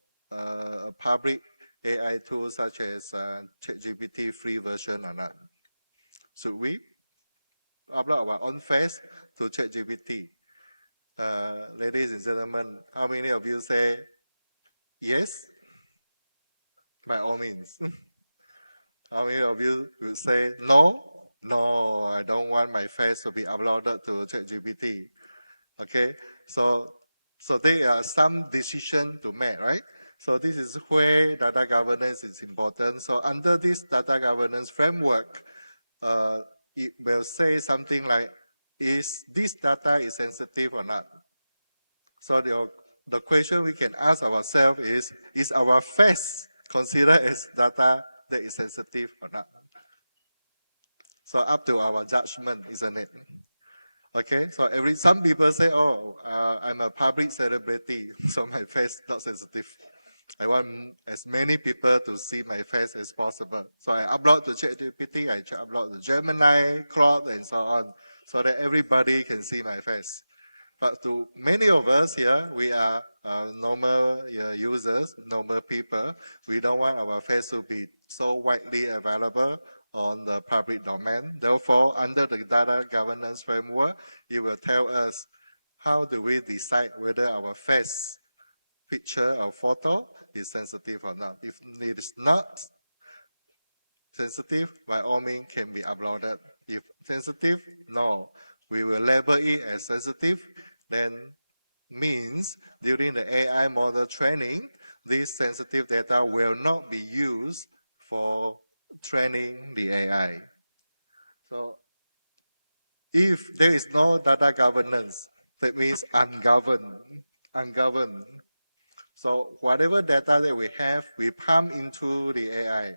public AI tool such as ChatGPT free version or not? Should we upload our own face to ChatGPT? Ladies and gentlemen, how many of you say yes? By all means. How many of you would say no? No, I don't want my face to be uploaded to ChatGPT. Okay, so there are some decision to make, right? So this is where data governance is important. So under this data governance framework, it will say something like, is this data is sensitive or not? So the question we can ask ourselves is our face considered as data that is sensitive or not? So up to our judgment, isn't it? Okay, so some people say, oh, I'm a public celebrity, so my face not sensitive. I want as many people to see my face as possible. So I upload to ChatGPT, I upload to Gemini, Claude, and so on, so that everybody can see my face. But to many of us here, we are normal users, normal people. We don't want our face to be so widely available on the public domain. Therefore, under the data governance framework, it will tell us how do we decide whether our face, picture, or photo is sensitive or not. If it is not sensitive, by all means can be uploaded. If sensitive, no. We will label it as sensitive, then means during the AI model training, this sensitive data will not be used for training the AI. So if there is no data governance, that means ungoverned. So whatever data that we have, we pump into the AI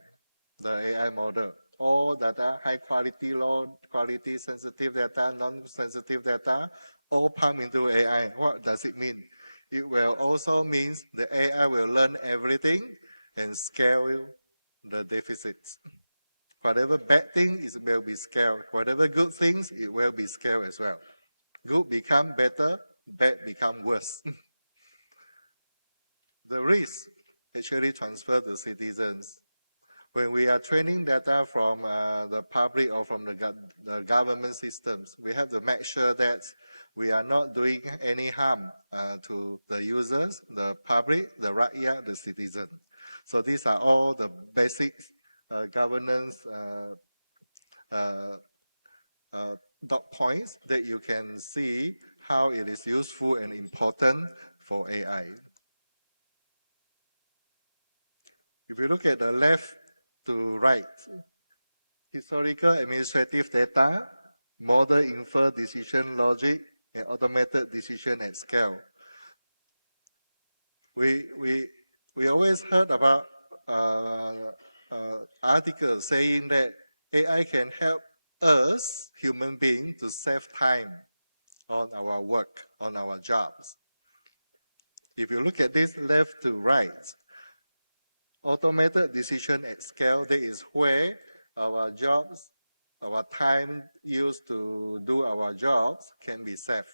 model. All data, high quality, low quality, sensitive data, non-sensitive data, all pump into AI. What does it mean? It will also means the AI will learn everything and scale the deficits. Whatever bad thing, it will be scaled. Whatever good things, it will be scaled as well. Good become better, bad become worse. The risk actually transfer to citizens. When we are training data from the public or from the government systems, we have to make sure that we are not doing any harm to the users, the public, the rakyat, the citizen. So these are all the basic governance dot points that you can see how it is useful and important for AI. If you look at the left to right, historical administrative data, model infer decision logic, and automated decision at scale. We always heard about articles saying that AI can help us, human beings, to save time on our work, on our jobs. If you look at this left to right, automated decision at scale, that is where our jobs, our time used to do our jobs can be saved.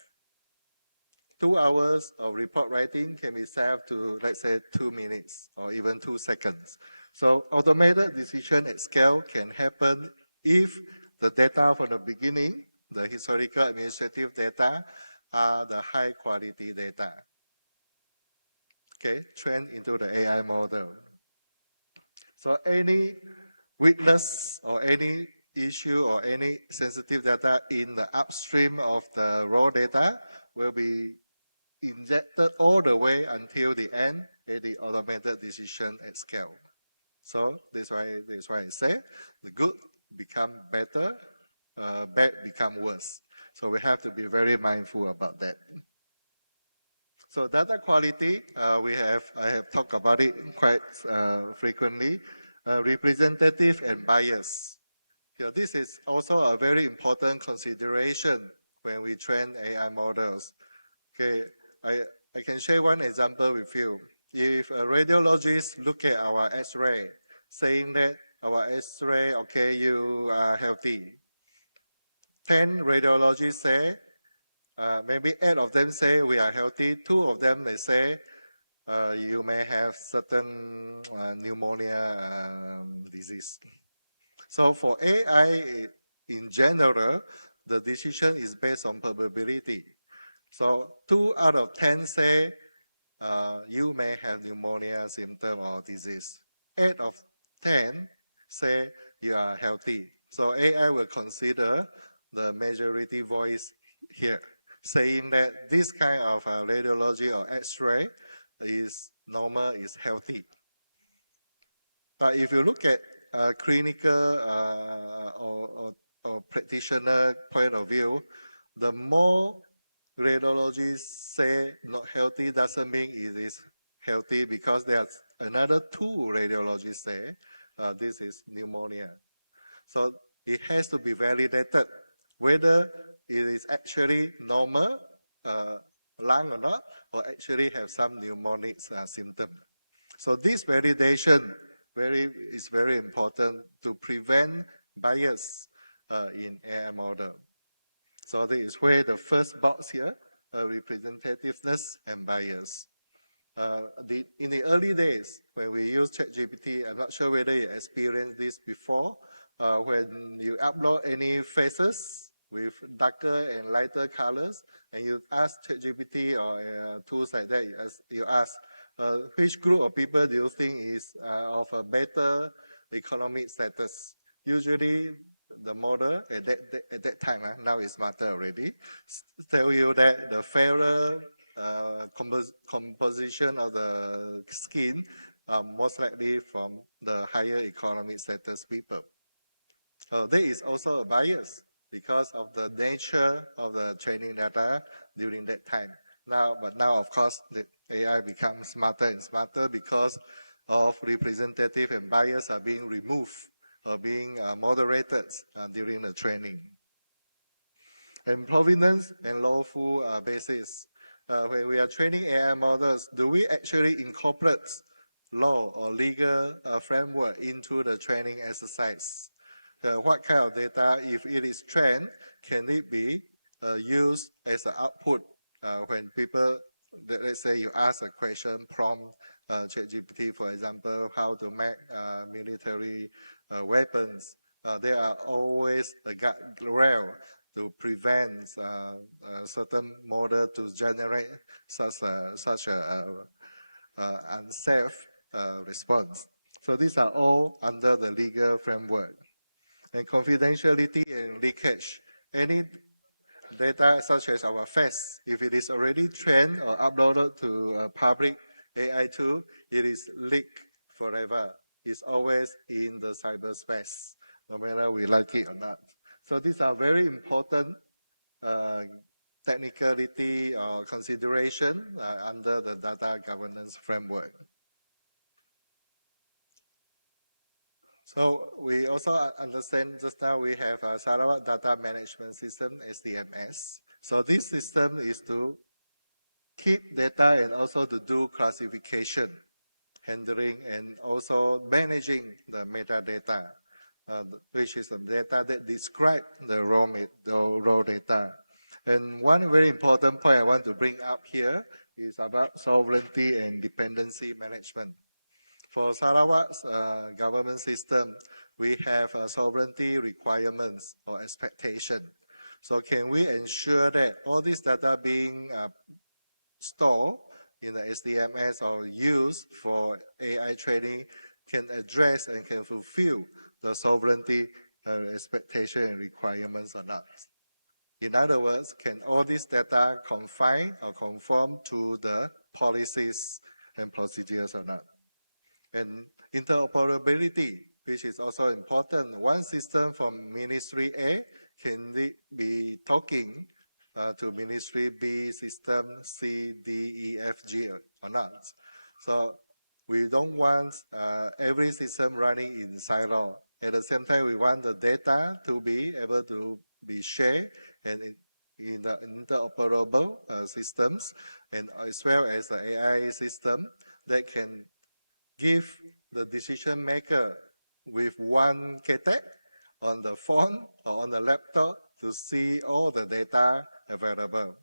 2 hours of report writing can be saved to, let's say, 2 minutes or even 2 seconds. So automated decision at scale can happen if the data from the beginning, the historical administrative data, are the high quality data. Okay, trained into the AI model. So any weakness or any issue or any sensitive data in the upstream of the raw data will be injected all the way until the end at the automated decision at scale. So that's why I say the good become better, bad become worse. So we have to be very mindful about that. So data quality, I have talked about it quite frequently. Representative and bias. This is also a very important consideration when we train AI models. Okay, I can share one example with you. If a radiologist look at our X-ray, saying that our X-ray, okay, you are healthy. 10 radiologists say, maybe 8 of them say we are healthy. 2 of them may say you may have certain pneumonia disease. So for AI in general, the decision is based on probability. So 2 out of 10 say you may have pneumonia symptom or disease. 8 of 10 say you are healthy. So AI will consider the majority voice here, saying that this kind of radiology or X-ray is normal, is healthy. But if you look at clinical or practitioner point of view, the more radiologists say not healthy doesn't mean it is healthy, because there's another 2 radiologists say this is pneumonia. So it has to be validated whether it is actually normal lung or not, or actually have some pneumonic symptom. So this validation is very important to prevent bias in AI model. So this is where the first box here, representativeness and bias. In the early days, when we used ChatGPT, I'm not sure whether you experienced this before, when you upload any faces with darker and lighter colors, and you ask ChatGPT or tools like that, you ask, which group of people do you think is of a better economic status? Usually, the model at that time, now it's smarter already, tell you that the fairer composition of the skin most likely from the higher economic status people. There is also a bias because of the nature of the training data during that time. But now, of course, the AI becomes smarter and smarter because of representative and bias are being removed or being moderated during the training. And provenance and lawful basis. When we are training AI models, do we actually incorporate law or legal framework into the training exercise? What kind of data, if it is trained, can it be used as an output when people, let's say you ask a question, prompt ChatGPT, for example, how to make military weapons. There are always a guardrail to prevent certain model to generate such a unsafe response. So these are all under the legal framework. And confidentiality and leakage. Any data such as our face, if it is already trained or uploaded to a public AI tool, it is leaked forever. It's always in the cyberspace, no matter we like it or not. So these are very important technicality or consideration under the data governance framework. So we also understand just now we have a Sarawak Data Management System, SDMS. So this system is to keep data and also to do classification, handling, and also managing the metadata, which is the data that describe the raw data. And one very important point I want to bring up here is about sovereignty and dependency management. For Sarawak's government system, we have sovereignty requirements or expectation. So can we ensure that all this data being stored in the SDMS or used for AI training can address and can fulfill the sovereignty expectation and requirements or not? In other words, can all this data confine or conform to the policies and procedures or not? And interoperability, which is also important. One system from Ministry A can be talking to Ministry B system C, D, E, F, G or not. So we don't want every system running in silo. At the same time, we want the data to be able to be shared and in the interoperable systems, and as well as the AI system that can give the decision maker with one KTAC on the phone or on the laptop to see all the data available.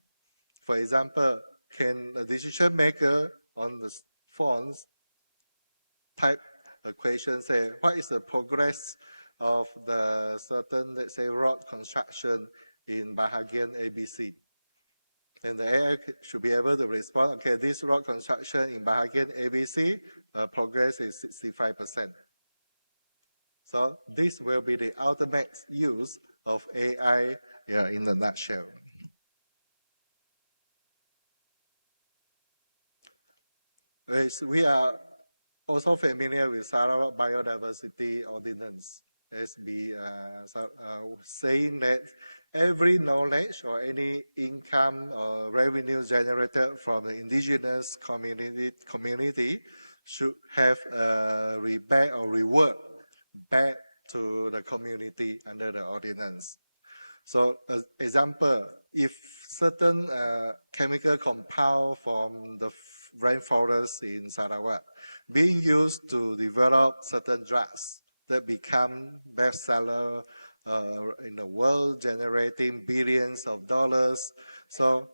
For example, can a decision maker on the phones type a question, say, what is the progress of the certain, let's say, road construction in Bahagian ABC? And the AI should be able to respond, okay, this road construction in Bahagian ABC, progress is 65%. So this will be the ultimate use of AI in a nutshell. We are also familiar with Sarawak Biodiversity Ordinance, SB, saying that every knowledge or any income or revenue generated from the indigenous community should have a rebate or reward back to the community under the ordinance. So, example, if certain chemical compound from the rainforest in Sarawak being used to develop certain drugs that become bestseller in the world, generating billions of dollars. So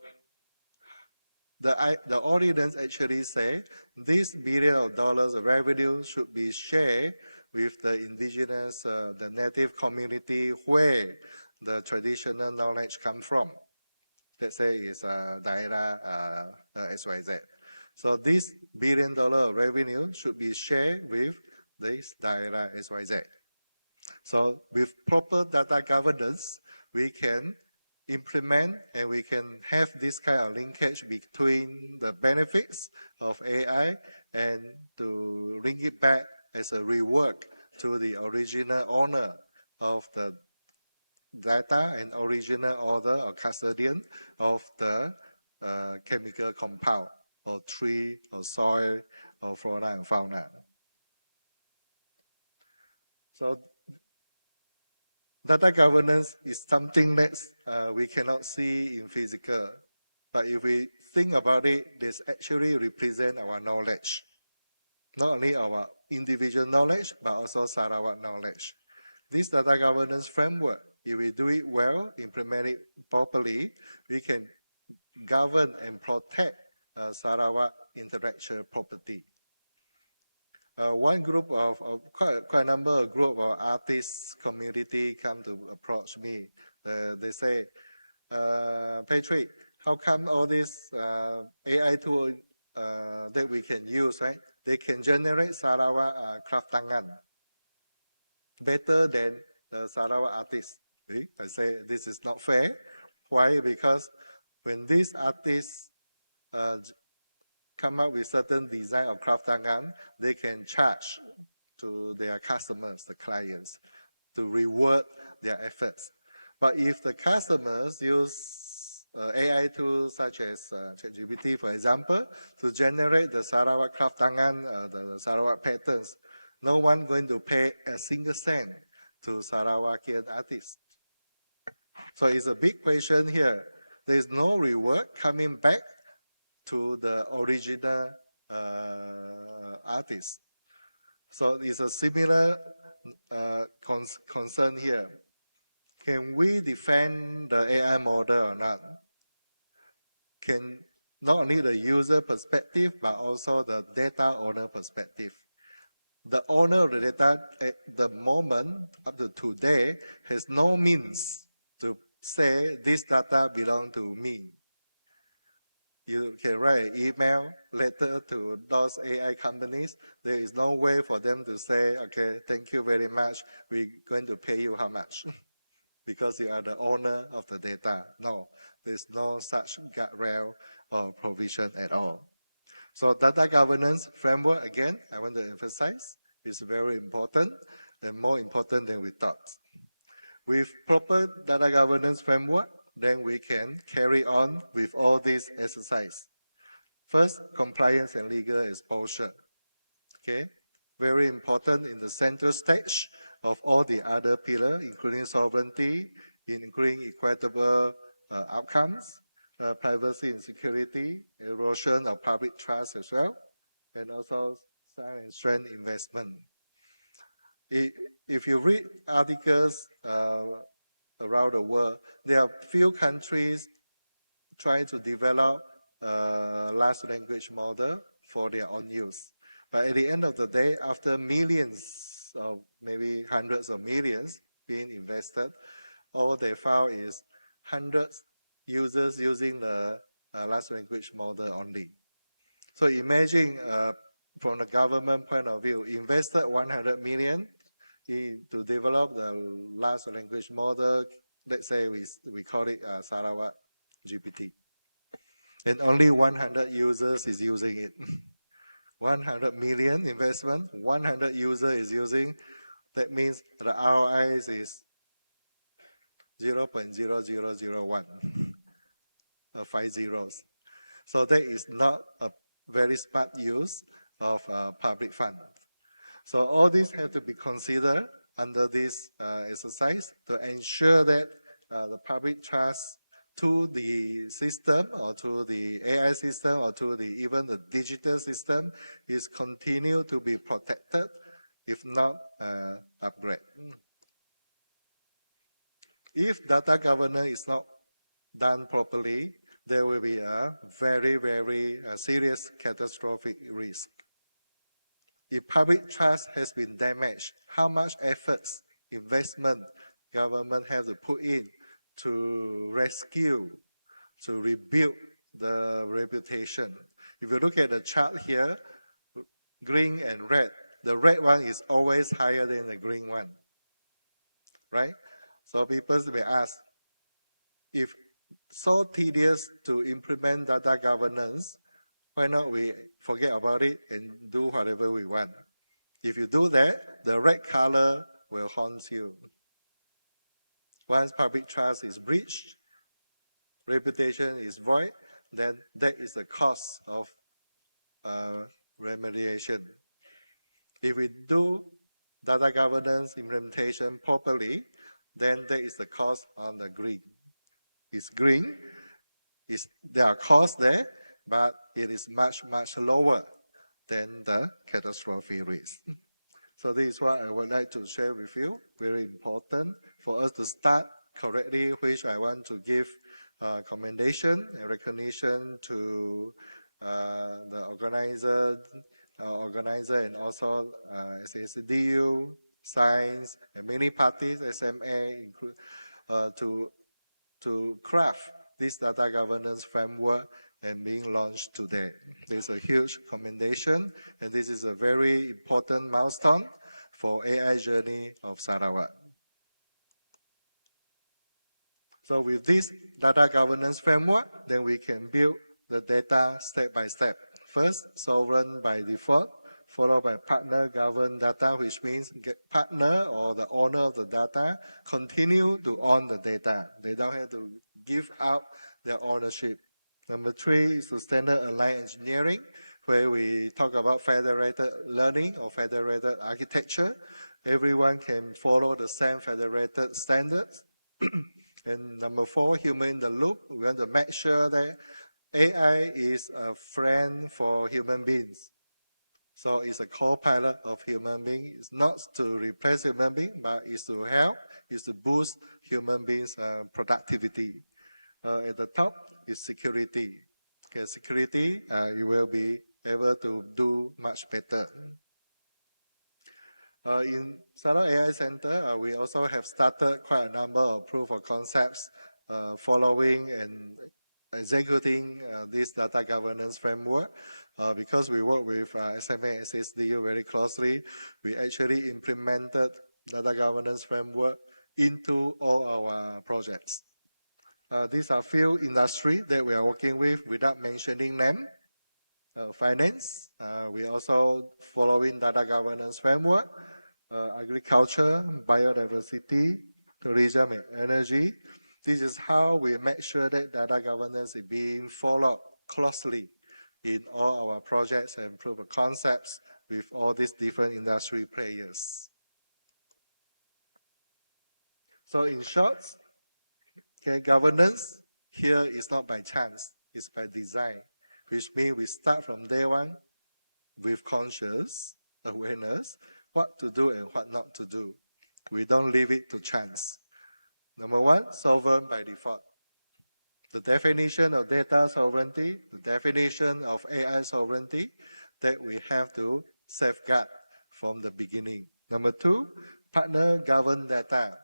the ordinance actually say this billion of dollars of revenue should be shared with the indigenous, the native community where the traditional knowledge come from. Let's say it's D.A.T.A, XYZ. So this $1 billion revenue should be shared with this D.A.T.A, XYZ. So with proper data governance, we can implement and we can have this kind of linkage between the benefits of AI and to bring it back as a reward to the original owner of the data and original owner or custodian of the chemical compound or tree or soil or flora and fauna. So data governance is something that we cannot see in physical, but if we think about it, this actually represent our knowledge. Not only our individual knowledge, but also Sarawak knowledge. This data governance framework, if we do it well, implement it properly, we can govern and protect Sarawak intellectual property. One group of quite a number of group of artists community come to approach me. They say, Patrick, how come all this AI tool that we can use, right? They can generate Sarawak craft tangan better than the Sarawak artists. I say this is not fair. Why? Because when these artists come up with certain design of craft tangan, they can charge to their customers, the clients, to reward their efforts. But if the customers use AI tools such as ChatGPT, for example, to generate the Sarawak craft tangan, the Sarawak patterns, No one going to pay a single cent to Sarawakian artists. So it's a big question here. There is no reward coming back to the original artist. So it's a similar concern here. Can we defend the AI model or not? Can not only the user perspective, but also the data owner perspective. The owner of the data at the moment, up to today, has no means to say this data belong to me. You can write an email letter to those AI companies. There is no way for them to say, okay, thank you very much. We're going to pay you how much because you are the owner of the data. No, there's no such guardrail or provision at all. So data governance framework, again, I want to emphasize, is very important and more important than we thought. With proper data governance framework, then we can carry on with all these exercise. First, compliance and legal exposure. Okay, very important in the central stage of all the other pillars, including sovereignty, including equitable outcomes, privacy and security, erosion of public trust as well, and also sound and strength investment. If you read articles around the world, there are few countries trying to develop a large language model for their own use. But at the end of the day, after millions of maybe hundreds of millions being invested, all they found is hundreds users using the large language model only. So imagine from the government point of view, invested 100 million to develop the large language model. Let's say we call it Sarawak GPT. And only 100 users is using it. 100 million investment, 100 users is using. That means the ROI is 0.0001, 5 zeros. So that is not a very smart use of public fund. So all these have to be considered under this exercise to ensure that the public trust to the system or to the AI system or to even the digital system is continue to be protected, if not upgrade. If data governance is not done properly, there will be a very, very serious catastrophic risk. If public trust has been damaged, how much efforts, investment government have to put in to rescue, to rebuild the reputation? If you look at the chart here, green and red, the red one is always higher than the green one, right? So people may ask, if so tedious to implement data governance, why not we forget about it and do whatever we want? If you do that, the red color will haunt you. Once public trust is breached, reputation is void, then that is the cost of remediation. If we do data governance implementation properly, then that is the cost on the green. It's green, there are costs there, but it is much, much lower than the catastrophe risk. So this is what I would like to share with you. Very important for us to start correctly, which I want to give commendation and recognition to the organizer and also SASDU, Science, and many parties, SMA, include to craft this data governance framework and being launched today. There's a huge commendation, and this is a very important milestone for AI journey of Sarawak. So with this data governance framework, then we can build the data step by step. First, sovereign by default, followed by partner governed data, which means partner or the owner of the data continue to own the data. They don't have to give out their ownership. Number 3 is to standard aligned engineering, where we talk about federated learning or federated architecture. Everyone can follow the same federated standards. And number 4, human in the loop. We want to make sure that AI is a friend for human beings. So it's a co-pilot of human beings. It's not to replace human beings, but it's to help, it's to boost human beings' productivity. At the top is security. Okay, security, you will be able to do much better. In SIARAN AI Center, we also have started quite a number of proof of concepts following and executing this data governance framework. Because we work with SMA SSDU very closely, we actually implemented data governance framework into all our projects. These are few industries that we are working with without mentioning them. Finance, we also following data governance framework, agriculture, biodiversity, tourism and energy. This is how we make sure that data governance is being followed closely in all our projects and proof of concepts with all these different industry players. So in short, okay, governance here is not by chance, it's by design, which means we start from day one with conscious awareness, what to do and what not to do. We don't leave it to chance. Number 1, sovereign by default. The definition of data sovereignty, the definition of AI sovereignty, that we have to safeguard from the beginning. Number 2, partner govern data.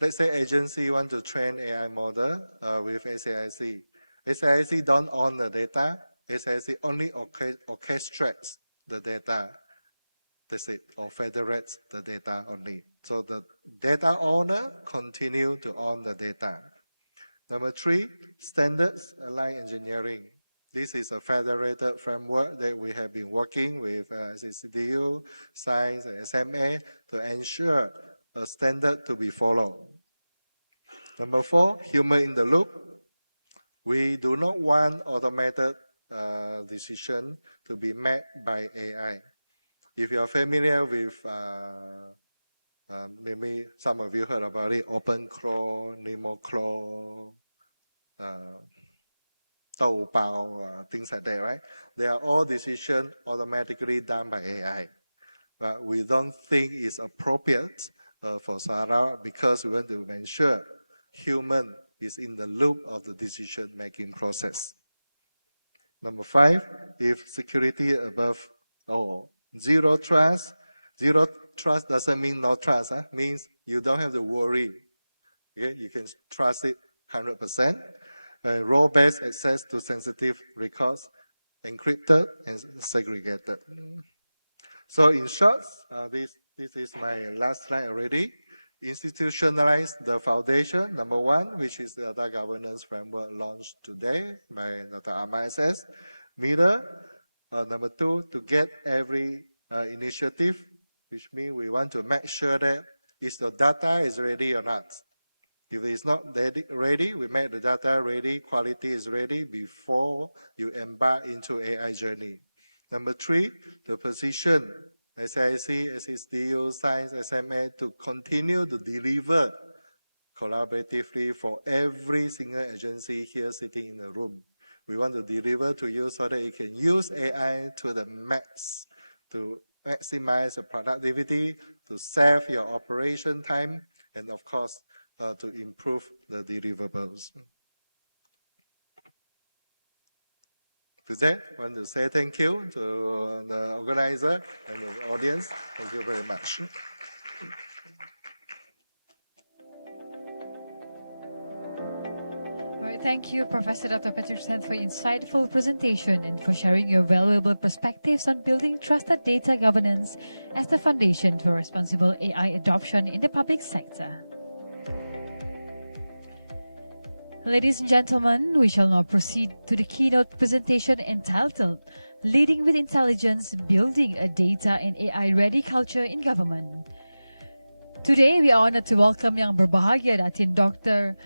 Let's say agency want to train AI model with SAIC. SAIC don't own the data. SAIC only orchestrates the data. That's it, or federates the data only. So the data owner continue to own the data. Number 3, standards aligned engineering. This is a federated framework that we have been working with CCDU, Science, and SMA to ensure a standard to be followed. Number 4, human in the loop. We do not want automated decision to be made by AI. If you are familiar with, maybe some of you heard about it, OpenClaw, NemoClaw, Taobao, things like that, right? They are all decisions automatically done by AI. But we don't think it's appropriate for SIARAN because we want to ensure human is in the loop of the decision-making process. Number 5, if security above all, zero trust doesn't mean no trust. Means you don't have to worry. Okay, you can trust it 100%. Role-based access to sensitive records, encrypted and segregated. So in short, this is my last slide already. Institutionalize the foundation, number 1, which is the data governance framework launched today by Dr. Ahmad SS. Mirror, number 2, to get every initiative, which means we want to make sure that is the data is ready or not. If it's not ready, we make the data ready, quality is ready before you embark into AI journey. Number 3, the position SIC, SSDU, Science, SMA to continue to deliver collaboratively for every single agency here sitting in the room. We want to deliver to you so that you can use AI to the max, to maximize the productivity, to save your operation time, and of course, to improve the deliverables. With that, I want to say thank you to the organizer and the audience. Thank you very much. All right, thank you, Professor Dr. Peterson, for your insightful presentation and for sharing your valuable perspectives on building trusted data governance as the foundation for responsible AI adoption in the public sector. Ladies and gentlemen, we shall now proceed to the keynote presentation entitled Leading with Intelligence, Building a Data and AI-Ready Culture in Government. Today, we are honored to welcome Yang Berbahagia Datin Dr.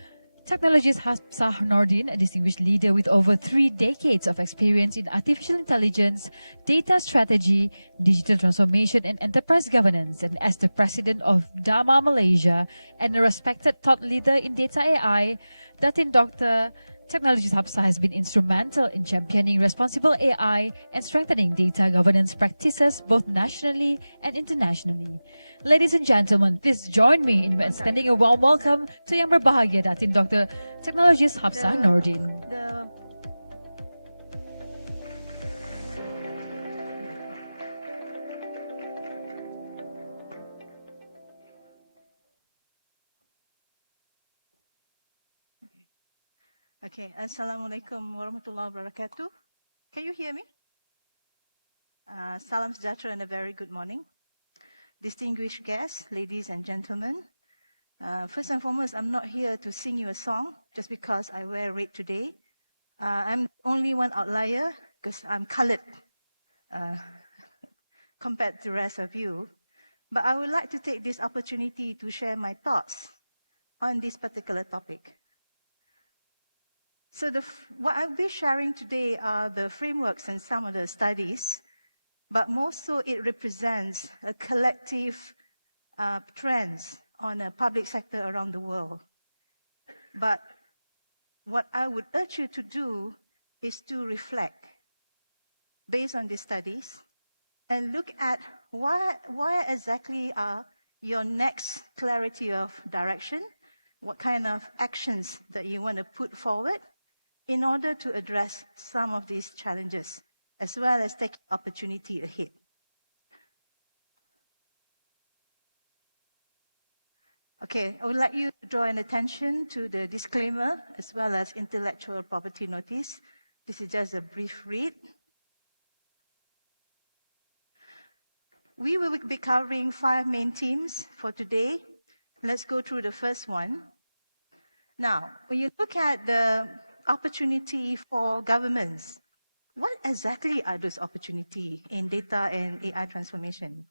Technologist Hafsah Nordin, a distinguished leader with over 3 decades of experience in artificial intelligence, data strategy, digital transformation, and enterprise governance, and as the president of D.A.T.A Malaysia and a respected thought leader in data AI, D.A.T. Technologist Hafsah has been instrumental in championing responsible AI and strengthening data governance practices both nationally and internationally. Ladies and gentlemen, please join me in extending a warm welcome to Yang Berbahagia Datin Dr. Technologist Hafsah Nordin. Okay, Assalamualaikum warahmatullahi wabarakatuh. Can you hear me? Salam sejahtera and a very good morning. Distinguished guests, ladies and gentlemen. First and foremost, I'm not here to sing you a song just because I wear red today. I'm only one outlier because I'm colored compared to the rest of you. But I would like to take this opportunity to share my thoughts on this particular topic. So what I'll be sharing today are the frameworks and some of the studies, but more so it represents a collective trends on a public sector around the world. But what I would urge you to do is to reflect based on these studies and look at why exactly are your next clarity of direction, what kind of actions that you want to put forward in order to address some of these challenges, as well as take opportunity ahead. Okay, I would like you to draw an attention to the disclaimer as well as intellectual property notice. This is just a brief read. We will be covering 5 main themes for today. Let's go through the first one. Now, when you look at the opportunity for governments, what exactly are those opportunities in data and AI transformation?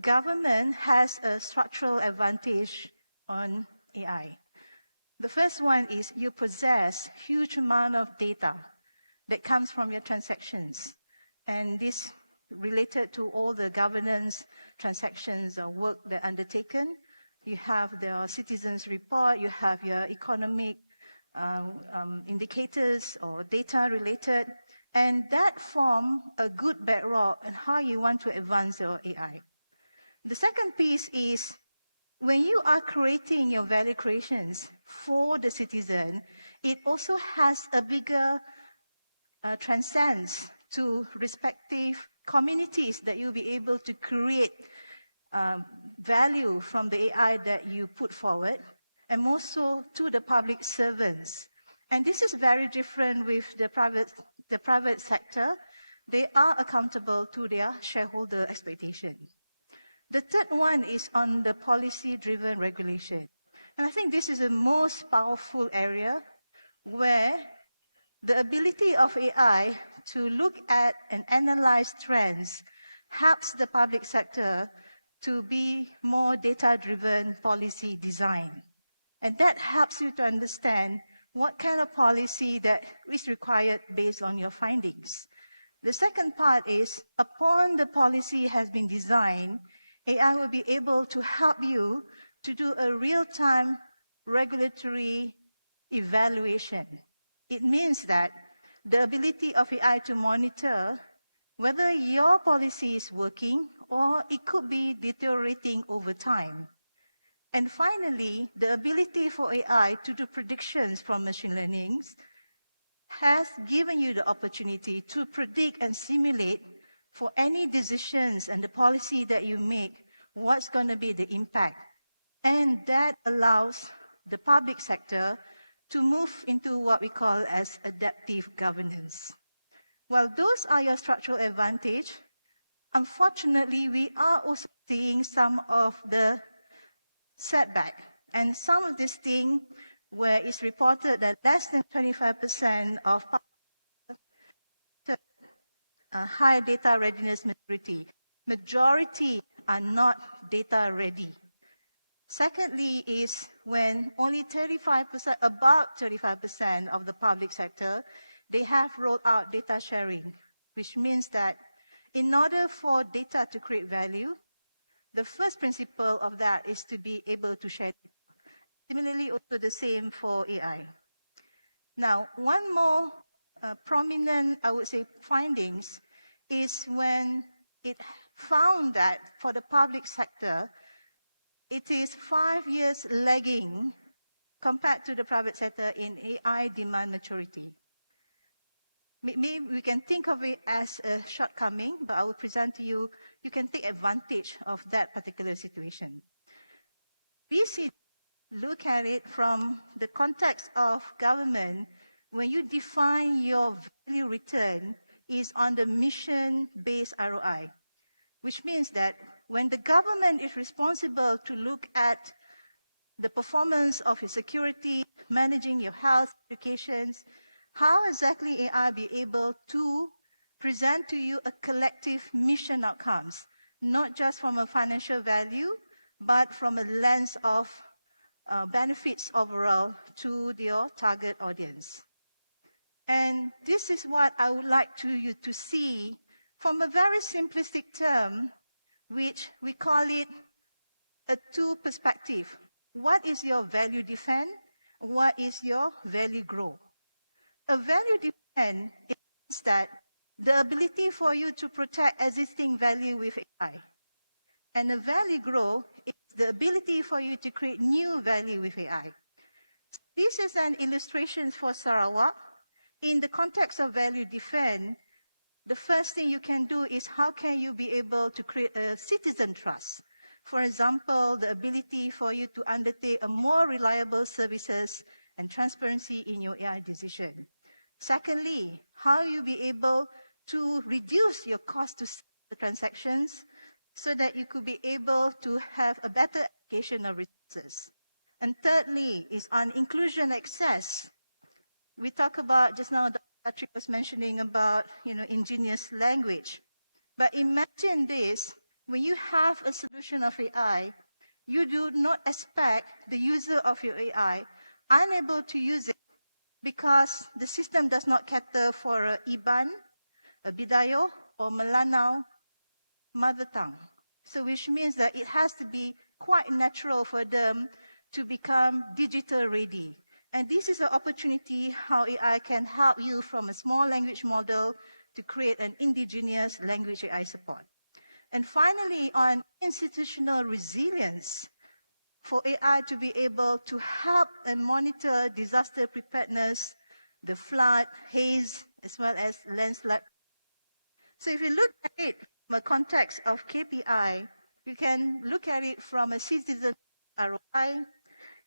Government has a structural advantage on AI. The first one is you possess huge amount of data that comes from your transactions. And this related to all the governance transactions or work that are undertaken. You have the citizens report, you have your economic indicators or data related, and that form a good bedrock on how you want to advance your AI. The second piece is when you are creating your value creations for the citizen, it also has a bigger transcends to respective communities that you'll be able to create value from the AI that you put forward, and more so to the public servants. And this is very different with the private sector. They are accountable to their shareholder expectation. The third one is on the policy-driven regulation. And I think this is the most powerful area where the ability of AI to look at and analyze trends helps the public sector to be more data-driven policy design. And that helps you to understand what kind of policy that is required based on your findings. The second part is, upon the policy has been designed, AI will be able to help you to do a real-time regulatory evaluation. It means that the ability of AI to monitor whether your policy is working or it could be deteriorating over time. And finally, the ability for AI to do predictions from machine learning has given you the opportunity to predict and simulate for any decisions and the policy that you make, what's going to be the impact. And that allows the public sector to move into what we call as adaptive governance. Well, those are your structural advantage. Unfortunately, we are also seeing some of the setback. And some of this thing where it's reported that less than 25% of high data readiness maturity. Majority are not data ready. Secondly is when only 35%, about 35% of the public sector, they have rolled out data sharing, which means that in order for data to create value, the first principle of that is to be able to share. Similarly, also the same for AI. Now, one more prominent, I would say, findings is when it found that for the public sector, it is 5 years lagging compared to the private sector in AI demand maturity. Maybe we can think of it as a shortcoming, but I will present to you, you can take advantage of that particular situation. We see, look at it from the context of government. When you define your value return is on the mission-based ROI, which means that when the government is responsible to look at the performance of your security, managing your health, educations, how exactly AI be able to present to you a collective mission outcomes, not just from a financial value, but from a lens of benefits overall to your target audience. And this is what I would like you to see from a very simplistic term, which we call it a two perspective. What is your value defend? What is your value grow? A value defend is that the ability for you to protect existing value with AI. And a value grow is the ability for you to create new value with AI. This is an illustration for Sarawak. In the context of value defend, the first thing you can do is how can you be able to create a citizen trust? For example, the ability for you to undertake a more reliable services and transparency in your AI decision. Secondly, how you be able to reduce your cost to the transactions so that you could be able to have a better allocation of resources. And thirdly is on inclusion access. We talk about, just now, Patrick was mentioning about, ingenious language. But imagine this, when you have a solution of AI, you do not expect the user of your AI unable to use it because the system does not cater for a Iban, a Bidayo, or Melanau mother tongue. So which means that it has to be quite natural for them to become digital ready. And this is an opportunity how AI can help you from a small language model to create an indigenous language AI support. And finally, on institutional resilience, for AI to be able to help and monitor disaster preparedness, the flood, haze, as well as landslide. So if you look at it from a context of KPI, you can look at it from a citizen ROI.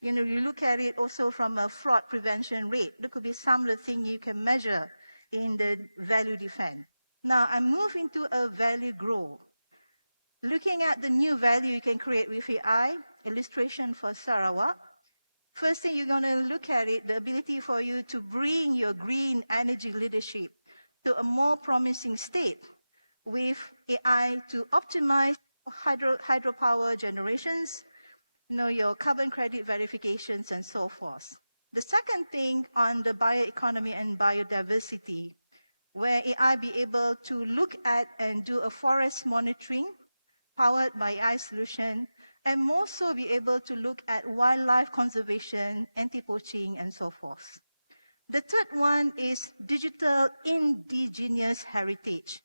You look at it also from a fraud prevention rate. There could be some of the things you can measure in the value defend. Now I move into a value grow. Looking at the new value you can create with AI, illustration for Sarawak. First thing you're going to look at it, the ability for you to bring your green energy leadership to a more promising state with AI to optimize hydropower generations, your carbon credit verifications and so forth. The second thing on the bioeconomy and biodiversity, where AI be able to look at and do a forest monitoring powered by AI solution, and more so be able to look at wildlife conservation, anti-poaching, and so forth. The third one is digital indigenous heritage.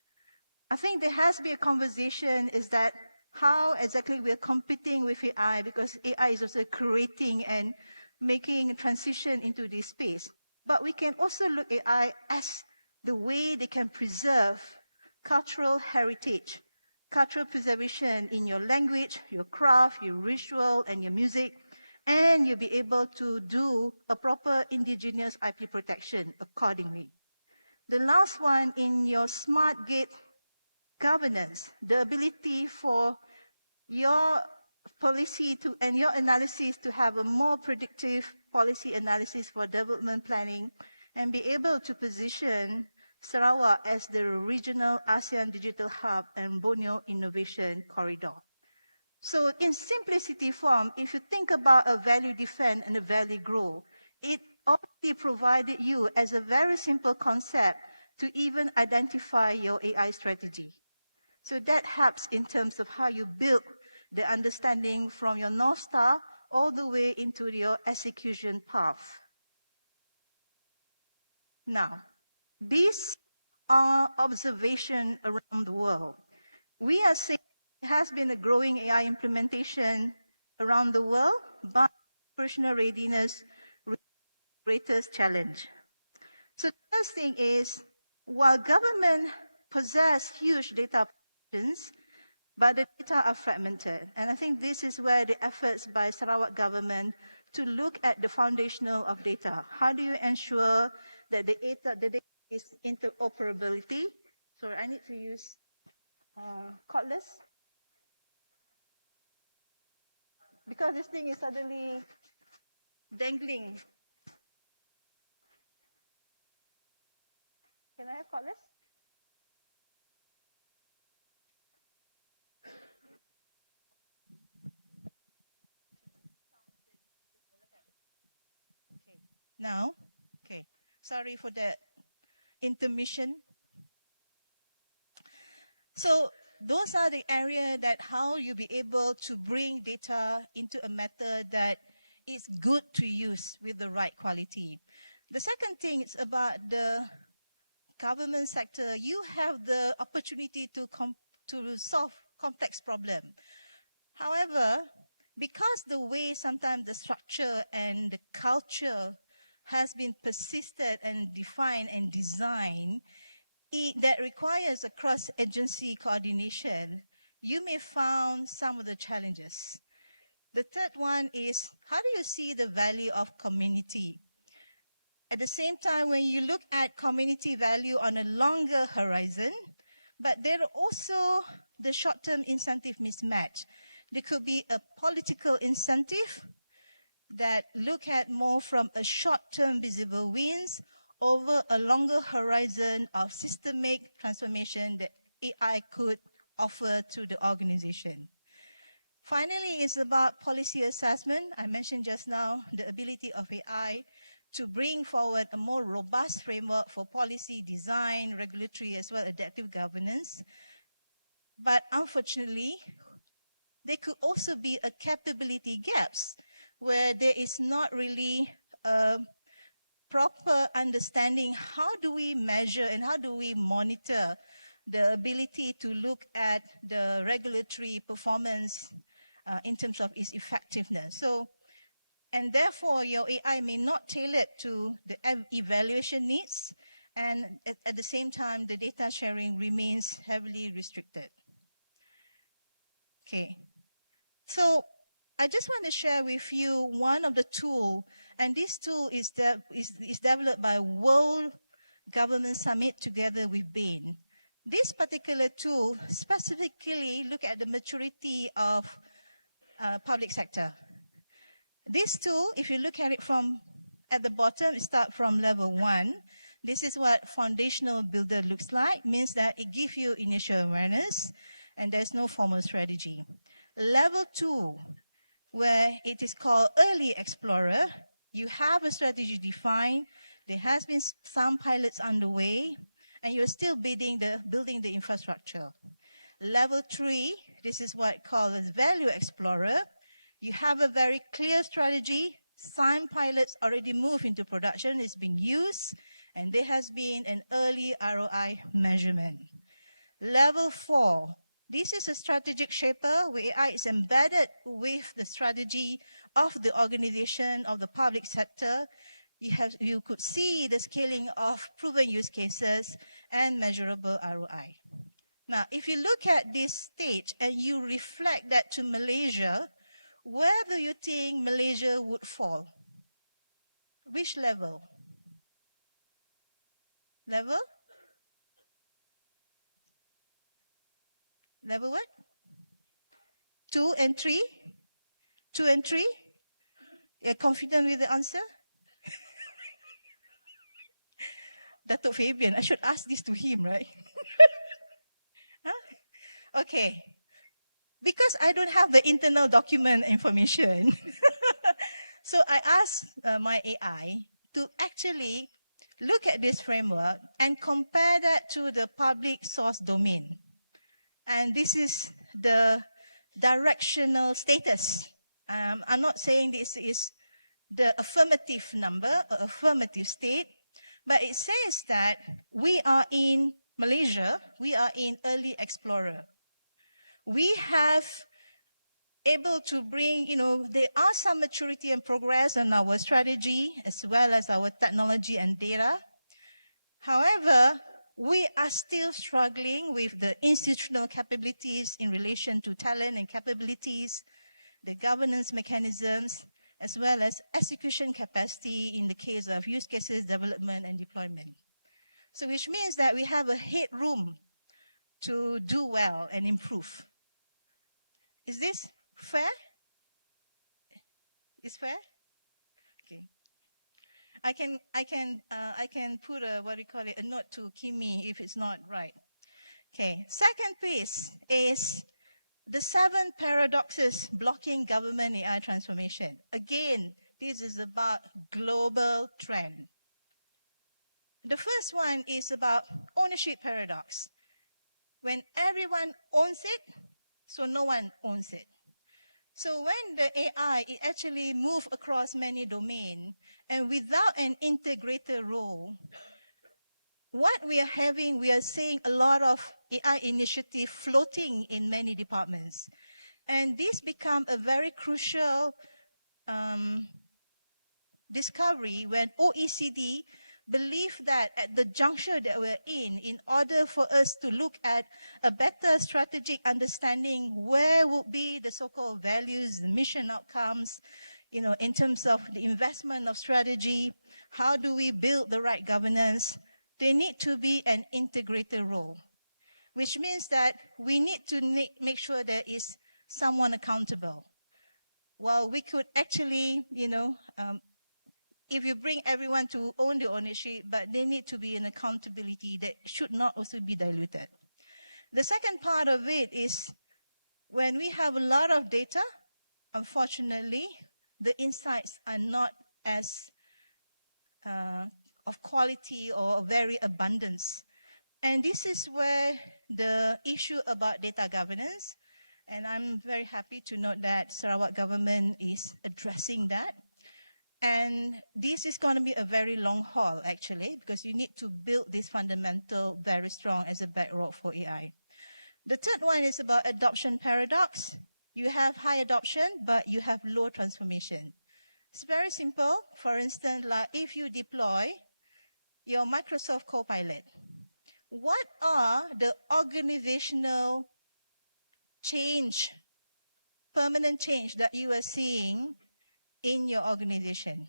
I think there has to be a conversation is that how exactly we're competing with AI, because AI is also creating and making a transition into this space. But we can also look at AI as the way they can preserve cultural heritage, cultural preservation in your language, your craft, your ritual, and your music, and you'll be able to do a proper indigenous IP protection accordingly. The last one in your smart gate governance, the ability for your policy to and your analysis to have a more predictive policy analysis for development planning and be able to position Sarawak as the regional ASEAN digital hub and Borneo innovation corridor. So in simplicity form, if you think about a value defend and a value grow, it already provided you as a very simple concept to even identify your AI strategy. So that helps in terms of how you build the understanding from your North Star all the way into your execution path. Now, these are observations around the world. We are seeing there has been a growing AI implementation around the world, but operational readiness remains the greatest challenge. So the first thing is, while government possess huge data populations, but the data are fragmented. And I think this is where the efforts by Sarawak government to look at the foundational of data. How do you ensure that the data is interoperability? Sorry, I need to use cordless. Because this thing is suddenly dangling. Can I have cordless? Okay. Now, okay. Sorry for that intermission. So those are the area that how you be able to bring data into a method that is good to use with the right quality. The second thing is about the government sector. You have the opportunity to solve complex problem. However, because the way sometimes the structure and the culture has been persisted and defined and designed, that requires a cross-agency coordination, you may find some of the challenges. The third one is, how do you see the value of community? At the same time, when you look at community value on a longer horizon, but there are also the short-term incentive mismatch. There could be a political incentive that look at more from a short-term visible wins over a longer horizon of systemic transformation that AI could offer to the organization. Finally, it's about policy assessment. I mentioned just now the ability of AI to bring forward a more robust framework for policy design, regulatory, as well as adaptive governance. But unfortunately, there could also be a capability gaps where there is not really a proper understanding how do we measure and how do we monitor the ability to look at the regulatory performance in terms of its effectiveness. So, and therefore your AI may not tailor to the evaluation needs, and at the same time, the data sharing remains heavily restricted. Okay, so I just want to share with you one of the tools, and this tool is developed by World Government Summit together with Bain. This particular tool specifically look at the maturity of public sector. This tool, if you look at it from at the bottom, it starts from level 1. This is what foundational builder looks like, means that it gives you initial awareness and there's no formal strategy. Level 2, where it is called early explorer, you have a strategy defined, there has been some pilots underway, and you're still building the infrastructure. Level 3, this is what called as value explorer. You have a very clear strategy, some pilots already moved into production, it's being used, and there has been an early ROI measurement. Level 4, this is a strategic shaper where AI is embedded with the strategy of the organization of the public sector. You could see the scaling of proven use cases and measurable ROI. Now, if you look at this stage and you reflect that to Malaysia, where do you think Malaysia would fall? Which level? Level? Level what? 2 and 3? 2 and 3? You're confident with the answer? Datuk Fabian, I should ask this to him, right? Huh? Okay. because I don't have the internal document information, so I asked my AI to actually look at this framework and compare that to the public source domain. And this is the directional status. I'm not saying this is the affirmative number or affirmative state, but it says that we are in Malaysia, we are in early explorer. We have able to bring, there are some maturity and progress in our strategy as well as our technology and data. However, we are still struggling with the institutional capabilities in relation to talent and capabilities, the governance mechanisms, as well as execution capacity in the case of use cases, development, and deployment. So which means that we have a headroom to do well and improve. Is this fair? Is fair? Okay. I can put a, a note to Kimi if it's not right. Okay. Second piece is the 7 paradoxes blocking government AI transformation. Again, this is about global trend. The first one is about ownership paradox. When everyone owns it, so no one owns it. So when the AI, it actually moves across many domains, and without an integrator role, what we are having, we are seeing a lot of AI initiative floating in many departments. And this become a very crucial discovery when OECD believe that at the juncture that we're in order for us to look at a better strategic understanding where would be the so-called values, the mission outcomes, in terms of the investment of strategy, how do we build the right governance, there need to be an integrator role, which means that we need to make sure there is someone accountable. Well, we could actually, if you bring everyone to own the ownership, but there need to be an accountability that should not also be diluted. The second part of it is when we have a lot of data, unfortunately, the insights are not as of quality or very abundance. And this is where the issue about data governance, and I'm very happy to note that Sarawak government is addressing that. And this is going to be a very long haul, actually, because you need to build this fundamental very strong as a bedrock for AI. The third one is about adoption paradox. You have high adoption, but you have low transformation. It's very simple. For instance, like if you deploy your Microsoft Copilot, what are the organizational change, permanent change that you are seeing in your organization?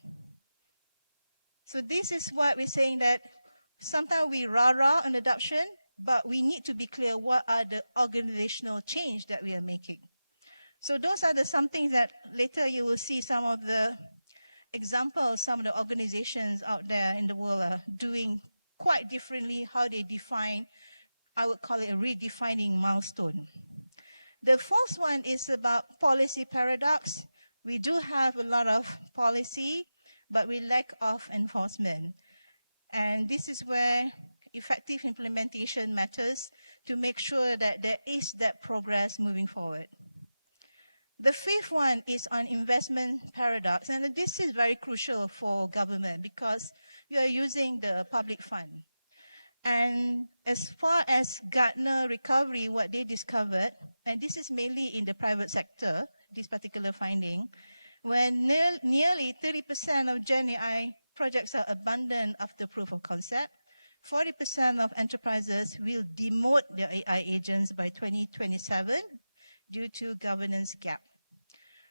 So this is what we're saying, that sometimes we rah-rah on adoption, but we need to be clear what are the organizational change that we are making. So those are some things that later you will see some of the examples, some of the organizations out there in the world are doing quite differently how they define, I would call it a redefining milestone. The fourth one is about policy paradox. We do have a lot of policy, but we lack of enforcement. And this is where effective implementation matters to make sure that there is that progress moving forward. The fifth one is on investment paradox. And this is very crucial for government because you are using the public fund. And as far as Gartner recovery, what they discovered, and this is mainly in the private sector, this particular finding, when nearly 30% of Gen AI projects are abandoned after proof of concept, 40% of enterprises will demote their AI agents by 2027 due to governance gap.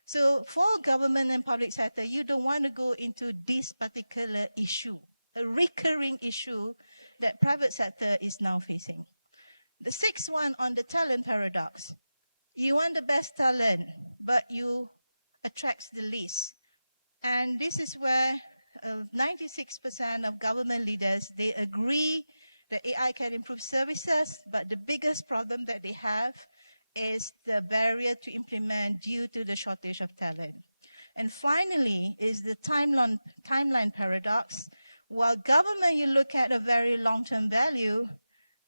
So for government and public sector, you don't want to go into this particular issue, a recurring issue that private sector is now facing. The sixth one on the talent paradox. You want the best talent, but you attract the least. And this is where 96% of government leaders, they agree that AI can improve services, but the biggest problem that they have is the barrier to implement due to the shortage of talent. And finally is the timeline paradox. While government, you look at a very long-term value,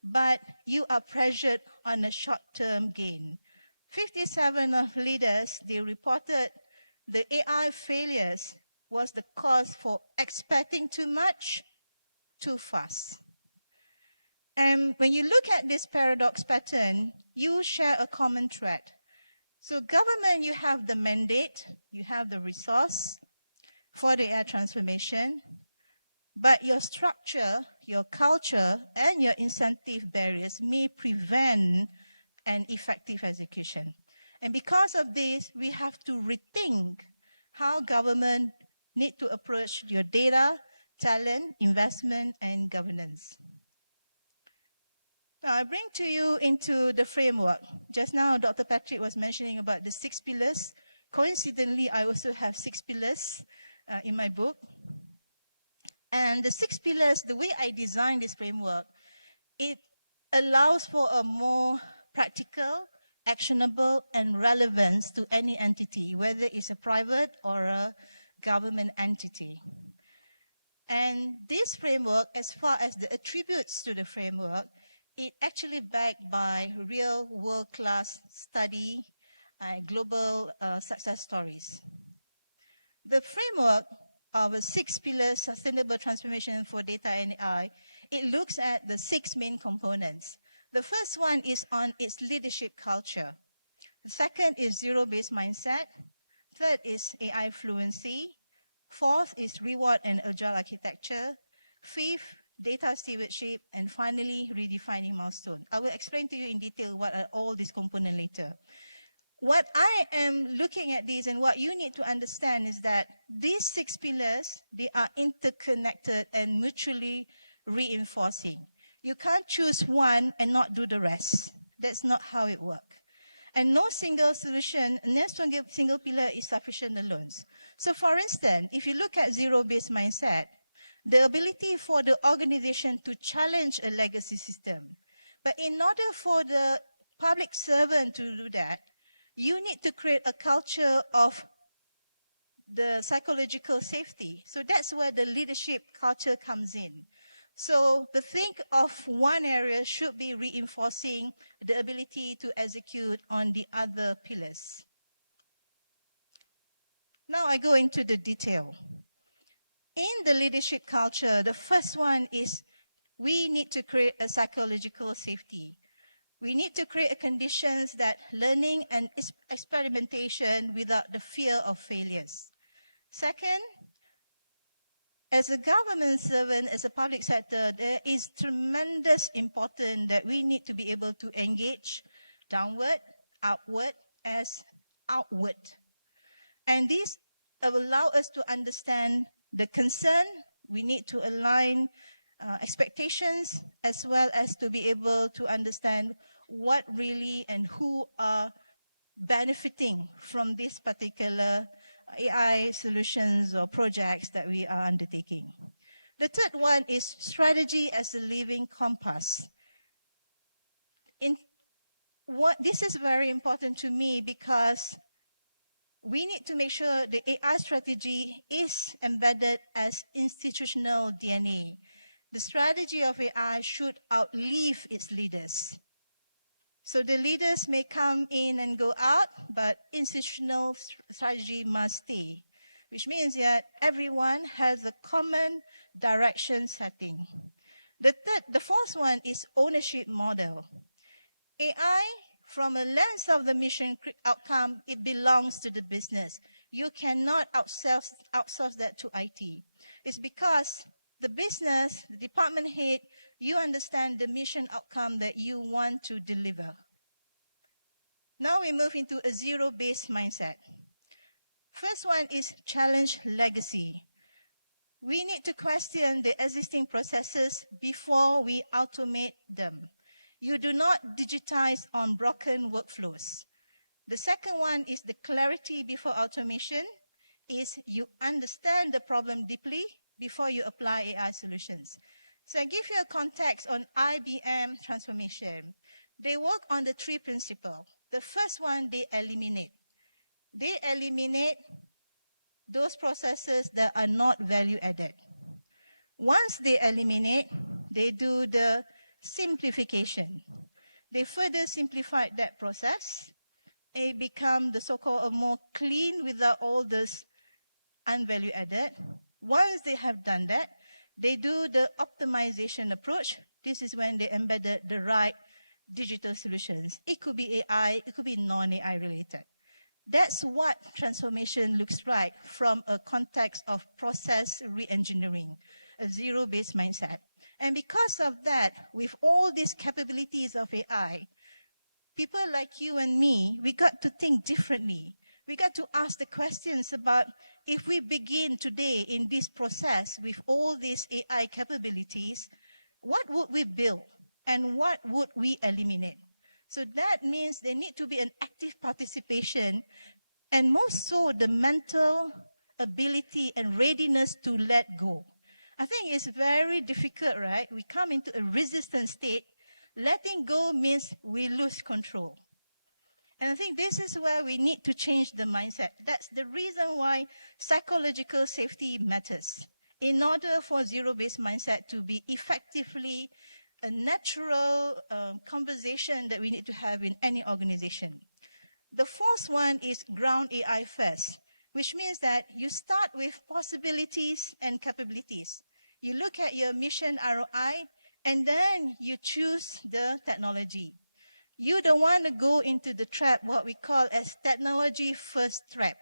but you are pressured on a short-term gain. 57 of leaders, they reported the AI failures was the cause for expecting too much, too fast. And when you look at this paradox pattern, you share a common thread. So government, you have the mandate, you have the resource for the AI transformation, but your structure, your culture, and your incentive barriers may prevent an effective execution. And because of this, we have to rethink how government need to approach your data, talent, investment, and governance. Now, I bring to you into the framework. Just now, Dr. Patrick was mentioning about the 6 pillars. Coincidentally, I also have 6 pillars in my book. And the 6 pillars, the way I designed this framework, it allows for a more practical, actionable, and relevance to any entity, whether it's a private or a government entity. And this framework, as far as the attributes to the framework, it actually backed by real world-class study, global success stories. The framework of a 6-pillar sustainable transformation for data and AI, it looks at the 6 main components. The first one is on its leadership culture. The second is zero-based mindset. Third is AI fluency. Fourth is reward and agile architecture. Fifth, data stewardship. And finally, redefining milestone. I will explain to you in detail what are all these components later. What I am looking at this and what you need to understand is that these 6 pillars, they are interconnected and mutually reinforcing. You can't choose one and not do the rest. That's not how it works. And no single solution, no single pillar is sufficient alone. So for instance, if you look at zero-based mindset, the ability for the organization to challenge a legacy system. But in order for the public servant to do that, you need to create a culture of the psychological safety. So that's where the leadership culture comes in. So the think of one area should be reinforcing the ability to execute on the other pillars. Now I go into the detail. In the leadership culture, the first one is we need to create a psychological safety. We need to create conditions that learning and experimentation without the fear of failures. Second, as a government servant, as a public sector, there is tremendous importance that we need to be able to engage downward, upward, as outward. And this will allow us to understand the concern. We need to align expectations as well as to be able to understand what really and who are benefiting from this particular AI solutions or projects that we are undertaking. The third one is strategy as a living compass. This is very important to me because we need to make sure the AI strategy is embedded as institutional DNA. The strategy of AI should outlive its leaders. So the leaders may come in and go out, but institutional strategy must stay, which means that everyone has a common direction setting. The fourth one is ownership model. AI, from a lens of the mission outcome, it belongs to the business. You cannot outsource that to IT. It's because the business, the department head, you understand the mission outcome that you want to deliver. Now we move into a zero-based mindset. First one is challenge legacy. We need to question the existing processes before we automate them. You do not digitize on broken workflows. The second one is the clarity before automation, is you understand the problem deeply before you apply AI solutions. So I give you a context on IBM transformation. They work on the three principles. The first one, they eliminate. They eliminate those processes that are not value added. Once they eliminate, they do the simplification. They further simplify that process. It becomes the so-called a more clean without all this unvalue added. Once they have done that, they do the optimization approach. This is when they embedded the right digital solutions. It could be AI, it could be non-AI related. That's what transformation looks like from a context of process re-engineering, a zero-based mindset. And because of that, with all these capabilities of AI, people like you and me, we got to think differently. We got to ask the questions about if we begin today in this process with all these AI capabilities, what would we build and what would we eliminate? So that means there need to be an active participation and most so the mental ability and readiness to let go. I think it's very difficult, right? We come into a resistant state. Letting go means we lose control. And I think this is where we need to change the mindset. That's the reason why psychological safety matters. In order for zero-based mindset to be effectively a natural conversation that we need to have in any organization. The fourth one is ground AI first, which means that you start with possibilities and capabilities. You look at your mission ROI, and then you choose the technology. You don't want to go into the trap, what we call as technology first trap,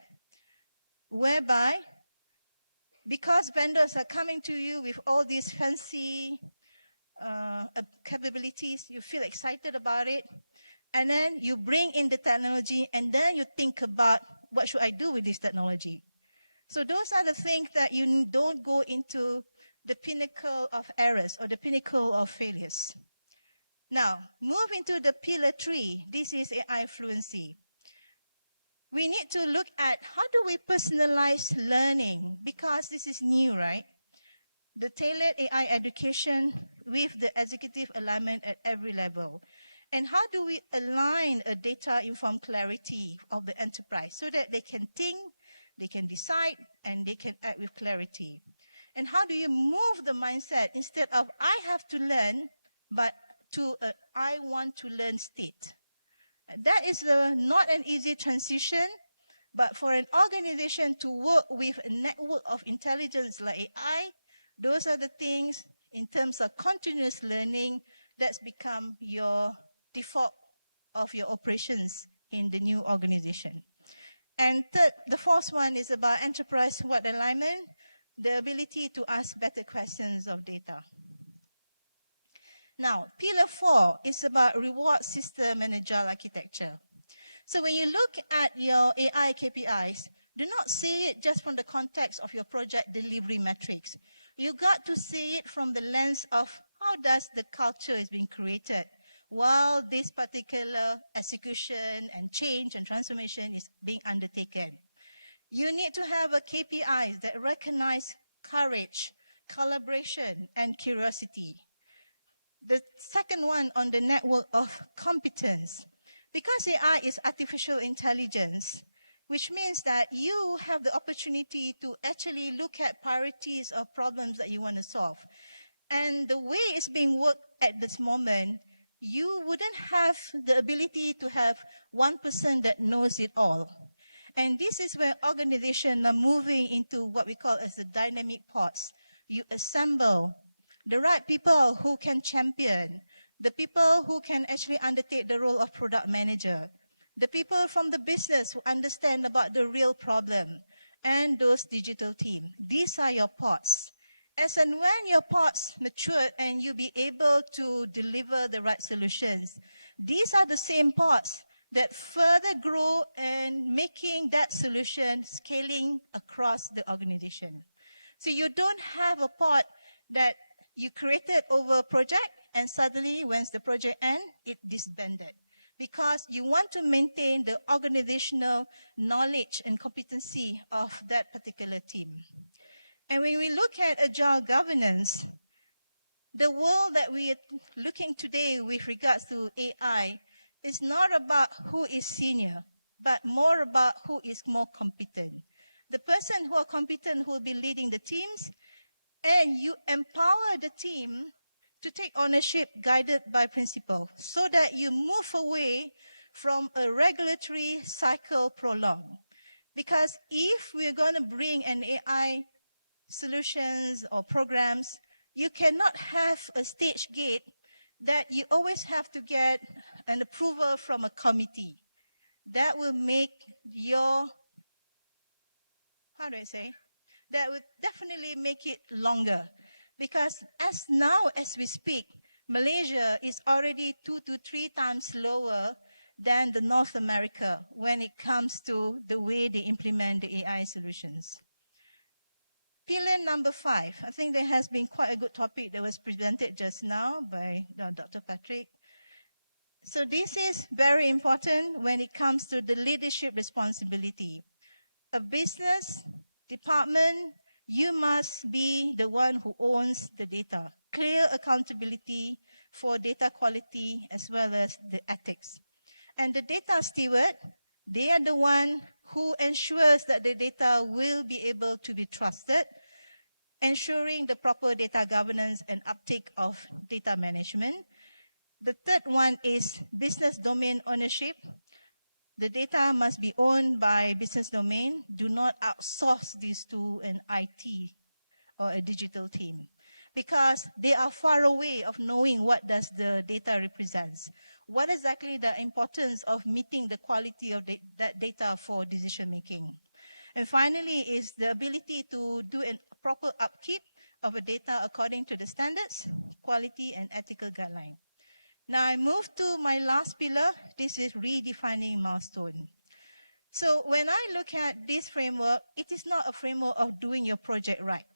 whereby because vendors are coming to you with all these fancy capabilities, you feel excited about it, and then you bring in the technology, and then you think about what should I do with this technology. So those are the things that you don't go into the pinnacle of errors or the pinnacle of failures. Now, move into the pillar 3. This is AI fluency. We need to look at how do we personalize learning, because this is new, right? The tailored AI education with the executive alignment at every level. And how do we align a data-informed clarity of the enterprise so that they can think, they can decide, and they can act with clarity? And how do you move the mindset instead of I have to learn, but to a I want to learn state? That is not an easy transition, but for an organization to work with a network of intelligence like AI, those are the things in terms of continuous learning that's become your default of your operations in the new organization. And third, the fourth one is about enterprise-wide alignment, the ability to ask better questions of data. Now, pillar 4 is about reward system and agile architecture. So when you look at your AI KPIs, do not see it just from the context of your project delivery metrics. You got to see it from the lens of how does the culture is being created while this particular execution and change and transformation is being undertaken. You need to have a KPIs that recognize courage, collaboration, and curiosity. The second one on the network of competence. Because AI is artificial intelligence, which means that you have the opportunity to actually look at priorities of problems that you want to solve. And the way it's being worked at this moment, you wouldn't have the ability to have one person that knows it all. And this is where organizations are moving into what we call as the dynamic pods. You assemble the right people who can champion, the people who can actually undertake the role of product manager, the people from the business who understand about the real problem, and those digital teams. These are your pods. As and when your pods mature and you be able to deliver the right solutions, these are the same pods that further grow and making that solution scaling across the organization. So you don't have a pod that you created over a project and suddenly once the project ends, it disbanded. Because you want to maintain the organizational knowledge and competency of that particular team. And when we look at agile governance, The world that we are looking today with regards to AI is not about who is senior, but more about who is more competent. The person who are competent who will be leading the teams, and you empower the team to take ownership guided by principle so that you move away from a regulatory cycle prolonged. Because if we're going to bring an AI solutions or programs, you cannot have a stage gate that you always have to get an approval from a committee. That will make your, how do I say? That would definitely make it longer. Because as we speak, Malaysia is already 2 to 3 times lower than the North America when it comes to the way they implement the AI solutions. Pillar number 5, I think there has been quite a good topic that was presented just now by Dr. Patrick. So this is very important when it comes to the leadership responsibility. A business department, you must be the one who owns the data. Clear accountability for data quality as well as the ethics. And the data steward, they are the one who ensures that the data will be able to be trusted, ensuring the proper data governance and uptake of data management. The third one is business domain ownership. The data must be owned by business domain. Do not outsource this to an IT or a digital team because they are far away of knowing what does the data represents. What exactly the importance of meeting the quality of that data for decision making. And finally is the ability to do a proper upkeep of a data according to the standards, quality and ethical guideline. Now I move to my last pillar. This is redefining milestone. So when I look at this framework, it is not a framework of doing your project right.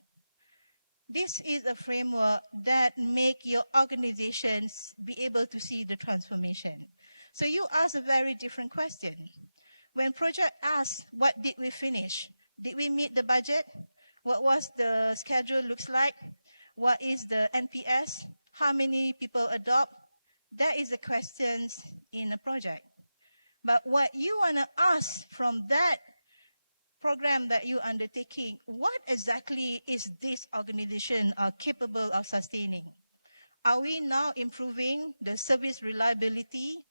This is a framework that make your organizations be able to see the transformation. So you ask a very different question. When project asks, what did we finish? Did we meet the budget? What was the schedule looks like? What is the NPS? How many people adopt? That is the questions in a project. But what you want to ask from that program that you're undertaking, what exactly is this organization capable of sustaining? Are we now improving the service reliability?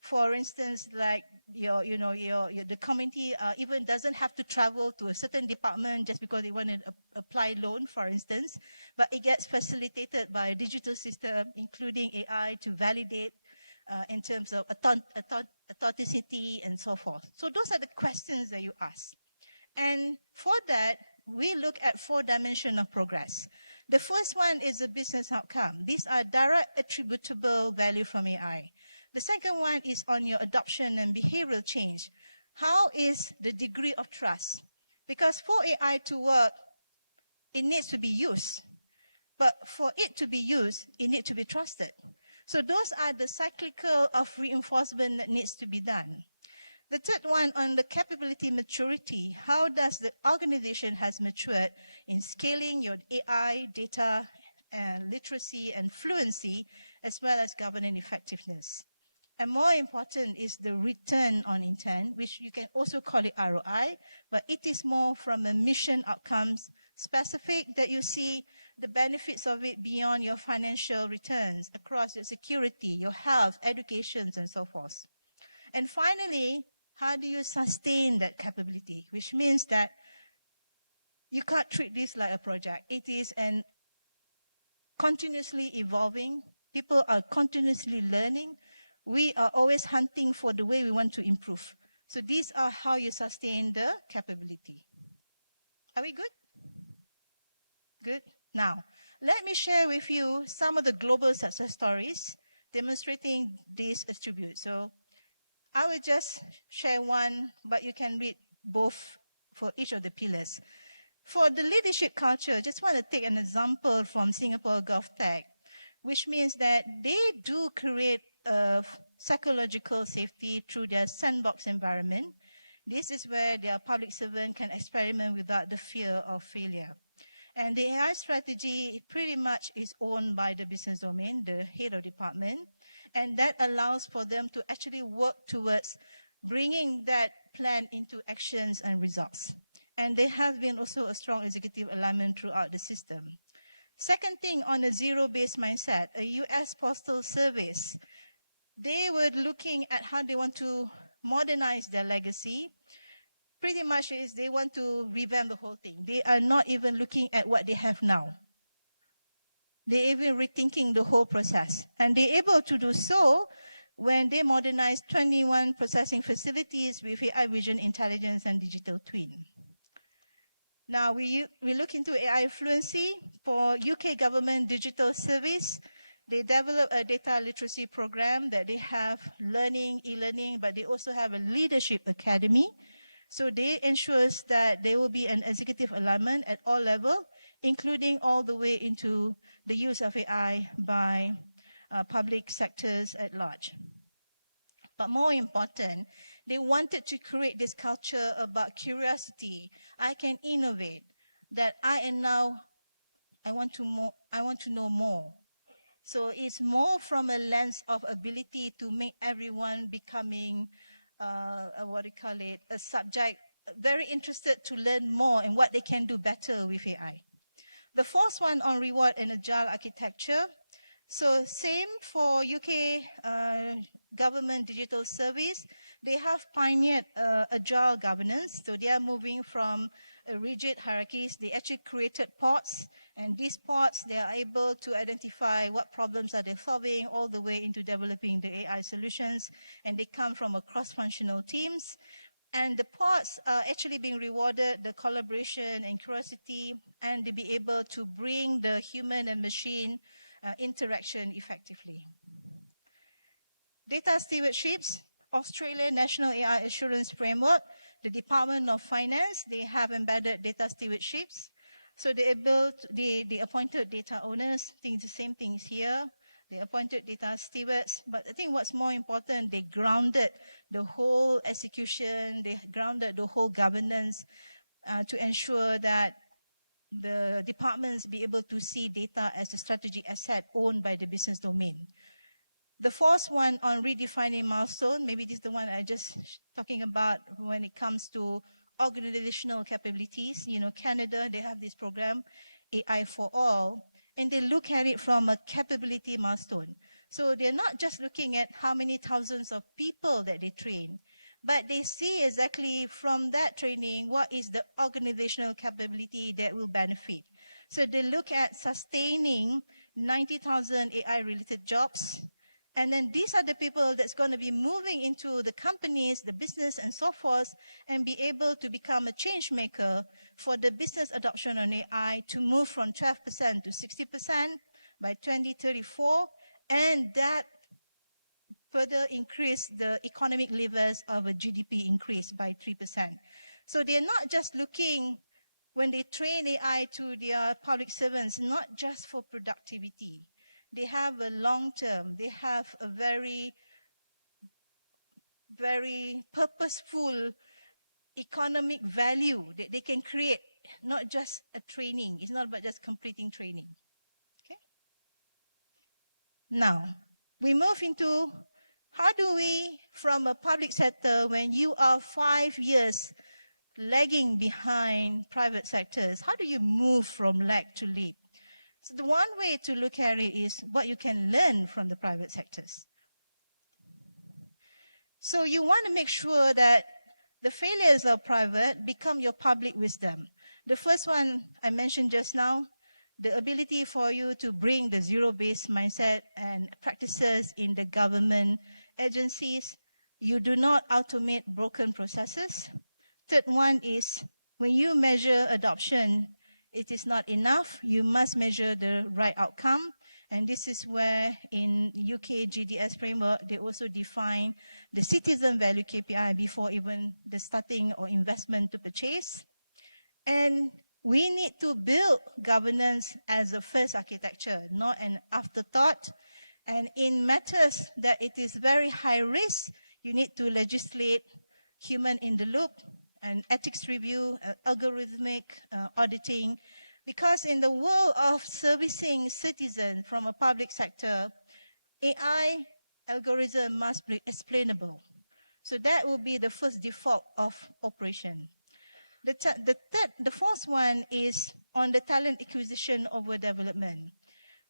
For instance, like the community even doesn't have to travel to a certain department just because they want to apply loan, for instance, but it gets facilitated by a digital system, including AI, to validate in terms of authenticity and so forth. So those are the questions that you ask. And for that, we look at 4 dimensions of progress. The first one is the business outcome. These are direct attributable value from AI. The second one is on your adoption and behavioral change. How is the degree of trust? Because for AI to work, it needs to be used. But for it to be used, it needs to be trusted. So those are the cyclical of reinforcement that needs to be done. The third one on the capability maturity. How does the organization has matured in scaling your AI, data, and literacy and fluency, as well as governance effectiveness? And more important is the return on intent, which you can also call it ROI, but it is more from a mission outcomes specific that you see the benefits of it beyond your financial returns across your security, your health, education, and so forth. And finally, how do you sustain that capability? Which means that you can't treat this like a project. It is an continuously evolving. People are continuously learning. We are always hunting for the way we want to improve. So these are how you sustain the capability. Are we good? Good. Now, let me share with you some of the global success stories demonstrating these attributes. So I will just share one, but you can read both for each of the pillars. For the leadership culture, just want to take an example from Singapore GovTech, which means that they do create a psychological safety through their sandbox environment. This is where their public servant can experiment without the fear of failure. And the AI strategy pretty much is owned by the business domain, the head of department, and that allows for them to actually work towards bringing that plan into actions and results. And there has been also a strong executive alignment throughout the system. Second thing, on a zero-based mindset, a US Postal Service, they were looking at how they want to modernize their legacy. Pretty much is they want to revamp the whole thing. They are not even looking at what they have now. They're even rethinking the whole process. And they're able to do so when they modernize 21 processing facilities with AI vision intelligence and digital twin. Now, we look into AI fluency for UK government digital service. They develop a data literacy program that they have learning, e-learning, but they also have a leadership academy. So they ensures that there will be an executive alignment at all levels, including all the way into the use of AI by public sectors at large. But more important, they wanted to create this culture about curiosity. I can innovate, that I want to know more. So it's more from a lens of ability to make everyone becoming, a subject, very interested to learn more and what they can do better with AI. The fourth one on reward and agile architecture. So same for UK government digital service. They have pioneered agile governance. So they are moving from rigid hierarchies. They actually created pods. And these pods, they are able to identify what problems are they solving all the way into developing the AI solutions. And they come from a cross-functional teams. And the pods are actually being rewarded, the collaboration and curiosity, and to be able to bring the human and machine interaction effectively. Data stewardships, Australia National AI Assurance Framework, the Department of Finance, they have embedded data stewardships. So they appointed data owners, I think the same things here. They appointed data stewards, but I think what's more important, they grounded the whole execution, they grounded the whole governance to ensure that the departments be able to see data as a strategic asset owned by the business domain. The fourth one on redefining milestone, maybe this is the one I just talking about when it comes to organizational capabilities. You know, Canada, they have this program, AI for All, and they look at it from a capability milestone. So they're not just looking at how many thousands of people that they train, but they see exactly from that training what is the organizational capability that will benefit. So they look at sustaining 90,000 AI-related jobs, and then these are the people that's going to be moving into the companies, the business, and so forth, and be able to become a change maker for the business adoption on AI to move from 12% to 60% by 2034, and that further increase the economic levers of a GDP increase by 3%. So they're not just looking, when they train AI to their public servants, not just for productivity. They have a long term, they have a very, very purposeful economic value that they can create, not just a training. It's not about just completing training. Okay? Now, we move into how do we, from a public sector, when you are 5 years lagging behind private sectors, how do you move from lag to leap? So the one way to look at it is what you can learn from the private sectors. So you want to make sure that the failures of private become your public wisdom. The first one I mentioned just now, the ability for you to bring the zero-based mindset and practices in the government agencies. You do not automate broken processes. Third one is when you measure adoption, it is not enough. You must measure the right outcome. And this is where in UK GDS framework, they also define the citizen value KPI before even the starting or investment to purchase. And we need to build governance as a first architecture, not an afterthought. And in matters that it is very high risk, you need to legislate human in the loop, and ethics review, algorithmic auditing, Because in the world of servicing citizens from a public sector, AI algorithm must be explainable. So that will be the first default of operation. The fourth one is on the talent acquisition over development.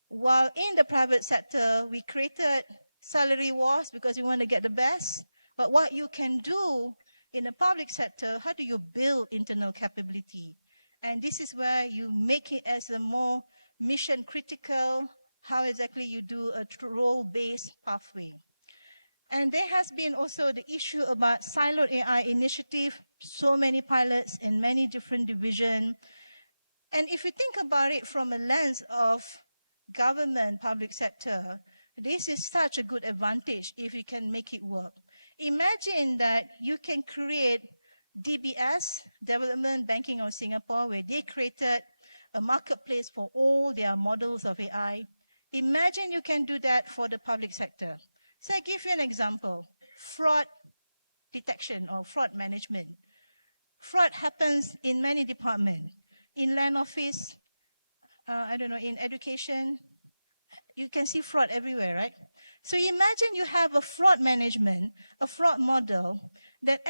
While in the private sector, we created salary wars because we want to get the best. But what you can do in the public sector, how do you build internal capability? And this is where you make it as a more mission critical, how exactly you do a role-based pathway. And there has been also the issue about siloed AI initiative, so many pilots in many different divisions. And if you think about it from a lens of government, public sector, this is such a good advantage if you can make it work. Imagine that you can create DBS, Development Banking of Singapore, where they created a marketplace for all their models of AI. Imagine you can do that for the public sector. So I give you an example, fraud detection or fraud management. Fraud happens in many departments. In land office, in education, you can see fraud everywhere, right? So imagine you have a fraud management, a fraud model that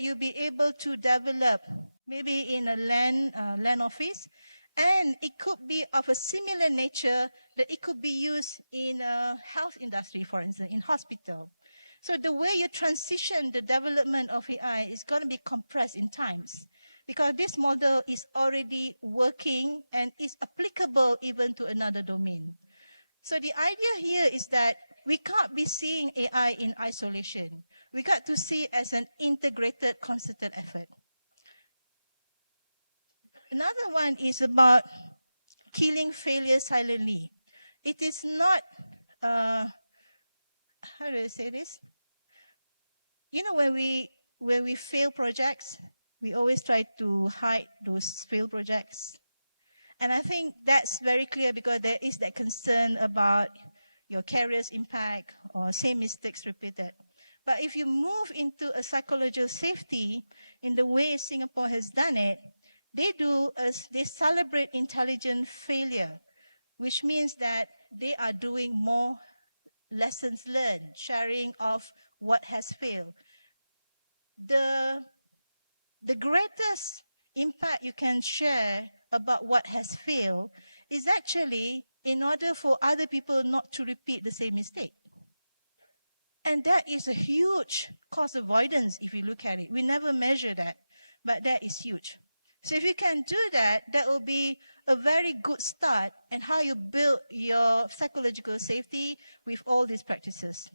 you'll be able to develop maybe in a land office, and it could be of a similar nature that it could be used in a health industry, for instance, in hospital. So the way you transition the development of AI is going to be compressed in times, because this model is already working and is applicable even to another domain. So the idea here is that we can't be seeing AI in isolation. We got to see it as an integrated, concerted effort. Another one is about killing failure silently. It is not, how do I say this? You know, when we fail projects, we always try to hide those failed projects. And I think that's very clear because there is that concern about your career's impact or same mistakes repeated. But if you move into a psychological safety in the way Singapore has done it, they celebrate intelligent failure, which means that they are doing more lessons learned, sharing of what has failed. The greatest impact you can share about what has failed is actually in order for other people not to repeat the same mistake. And that is a huge cost avoidance if you look at it. We never measure that, but that is huge. So if you can do that, that will be a very good start in how you build your psychological safety with all these practices.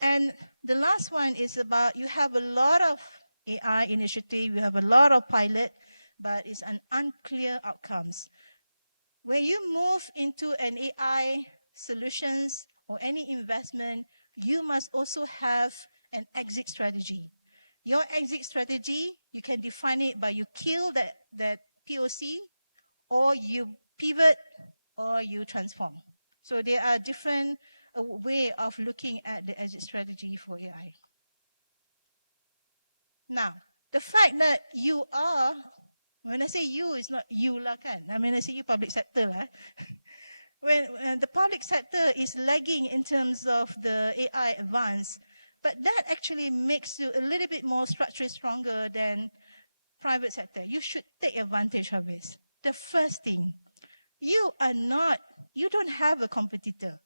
And the last one is about you have a lot of AI initiative, you have a lot of pilot, but it's an unclear outcomes. When you move into an AI solutions or any investment, you must also have an exit strategy. Your exit strategy, you can define it by you kill that POC, or you pivot, or you transform. So there are different way of looking at the exit strategy for AI. Now, the fact that you are, when I say you, it's not you lah kan. I mean, I say you public sector lah. When the public sector is lagging in terms of the AI advance, but that actually makes you a little bit more structurally stronger than private sector. You should take advantage of this. The first thing, you don't have a competitor.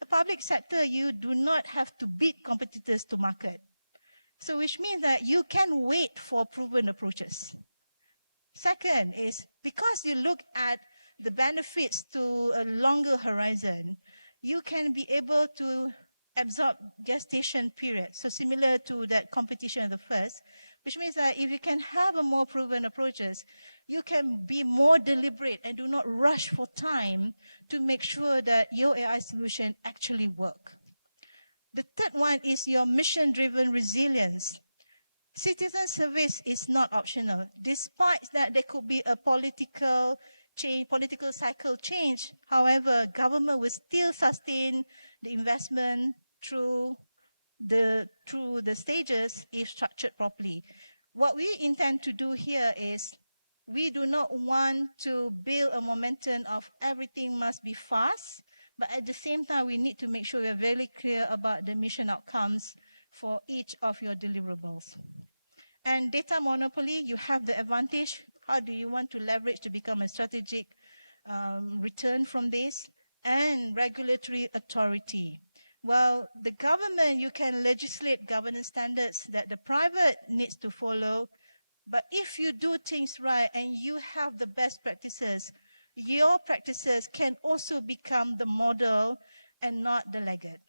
The public sector, you do not have to beat competitors to market. So which means that you can wait for proven approaches. Second is because you look at the benefits to a longer horizon, you can be able to absorb gestation period. So similar to that competition of the first, which means that if you can have a more proven approaches, you can be more deliberate and do not rush for time to make sure that your AI solution actually work. The third one is your mission-driven resilience. Citizen service is not optional. Despite that there could be a political change, political cycle change, however, government will still sustain the investment through the stages if structured properly. What we intend to do here is We do not want to build a momentum of everything must be fast, but at the same time, we need to make sure we're very clear about the mission outcomes for each of your deliverables. And data monopoly, you have the advantage. How do you want to leverage to become a strategic return from this? And regulatory authority. Well, the government, you can legislate governance standards that the private needs to follow. But if you do things right and you have the best practices, your practices can also become the model and not the laggard.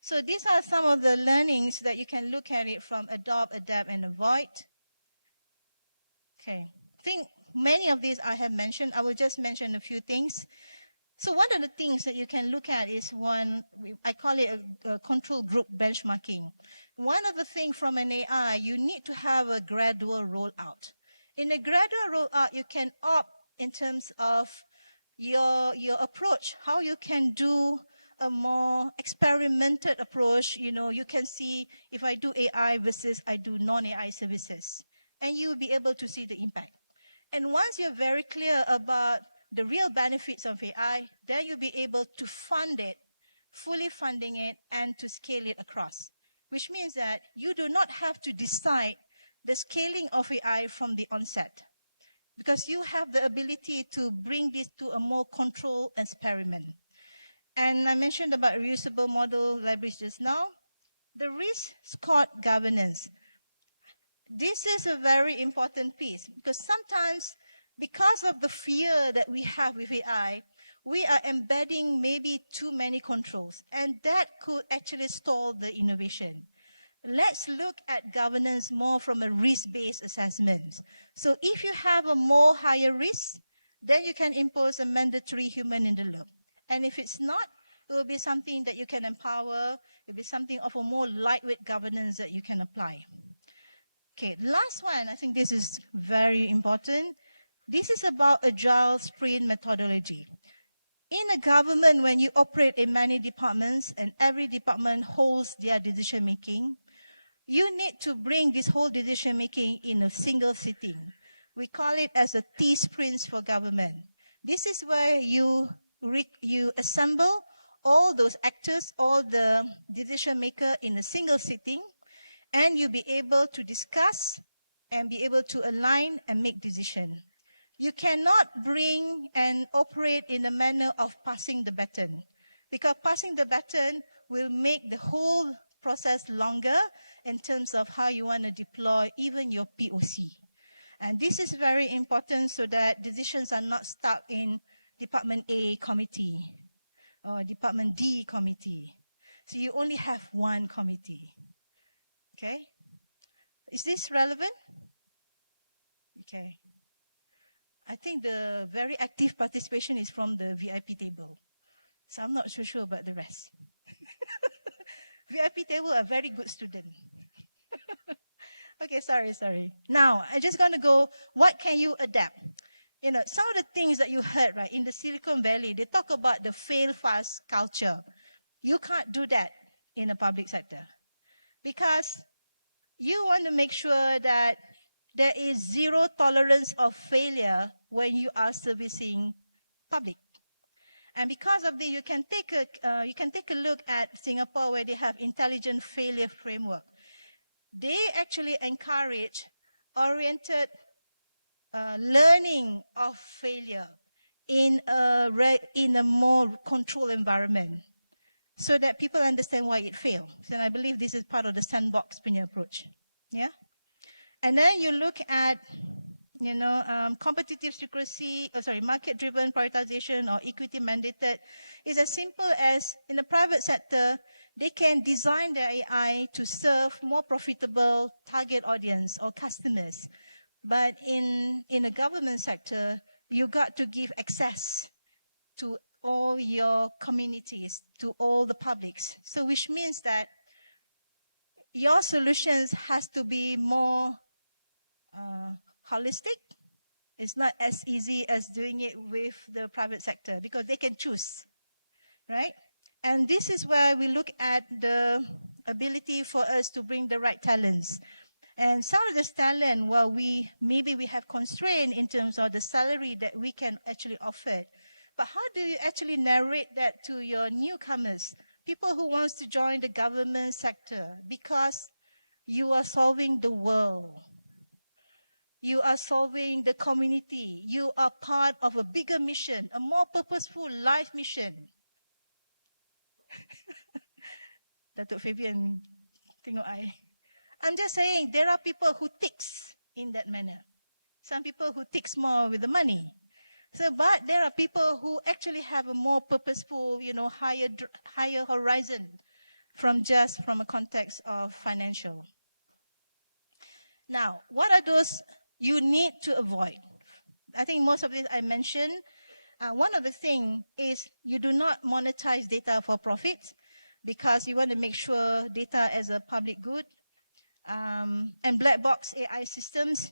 So these are some of the learnings that you can look at it from adopt, adapt, and avoid. Okay, I think many of these I have mentioned. I will just mention a few things. So one of the things that you can look at is one, I call it a control group benchmarking. One of the things from an AI, you need to have a gradual rollout. In a gradual rollout, you can opt in terms of your approach, how you can do a more experimented approach. You know, you can see if I do AI versus I do non-AI services, and you'll be able to see the impact. And once you're very clear about the real benefits of AI, then you'll be able to fund it, fully funding it, and to scale it across, which means that you do not have to decide the scaling of AI from the onset, because you have the ability to bring this to a more controlled experiment. And I mentioned about reusable model libraries just now. The risk scored governance. This is a very important piece, because sometimes, because of the fear that we have with AI, we are embedding maybe too many controls, and that could actually stall the innovation. Let's look at governance more from a risk-based assessment. So if you have a more higher risk, then you can impose a mandatory human in the loop. And if it's not, it will be something that you can empower. It will be something of a more lightweight governance that you can apply. Okay, last one, I think this is very important. This is about agile sprint methodology. In a government, when you operate in many departments and every department holds their decision making, you need to bring this whole decision making in a single sitting. We call it as a T-sprints for government. This is where you assemble all those actors, all the decision maker in a single sitting, and you'll be able to discuss and be able to align and make decision. You cannot bring and operate in a manner of passing the baton, because passing the baton will make the whole process longer in terms of how you want to deploy even your POC. And this is very important so that decisions are not stuck in Department A committee or Department D committee. So you only have one committee. Okay? Is this relevant? Okay. I think the very active participation is from the VIP table. So I'm not so sure about the rest. VIP table are very good students. Okay, sorry. Now, I'm just going to go, what can you adapt? You know, some of the things that you heard, right, in the Silicon Valley, they talk about the fail fast culture. You can't do that in the public sector, because you want to make sure that there is zero tolerance of failure when you are servicing public. And because of this, you can take a look at Singapore, where they have intelligent failure framework. They actually encourage oriented learning of failure in a more controlled environment, so that people understand why it failed. And I believe this is part of the sandbox punya approach. Yeah. And then you look at, competitive secrecy, market-driven prioritization or equity mandated. Is as simple as in the private sector, they can design their AI to serve more profitable target audience or customers. But in the government sector, you got to give access to all your communities, to all the publics. So which means that your solutions has to be more holistic. It's not as easy as doing it with the private sector, because they can choose, right? And this is where we look at the ability for us to bring the right talents. And some of this talent, well, maybe we have constraint in terms of the salary that we can actually offer. But how do you actually narrate that to your newcomers, people who wants to join the government sector? Because you are solving the world. You are solving the community. You are part of a bigger mission, a more purposeful life mission. Datuk Fabian tengok I. I'm just saying there are people who ticks in that manner. Some people who ticks more with the money. So, but there are people who actually have a more purposeful, higher horizon from a context of financial. Now, what are those you need to avoid? I think most of this I mentioned. One of the things is you do not monetize data for profit because you want to make sure data as a public good. And black box AI systems,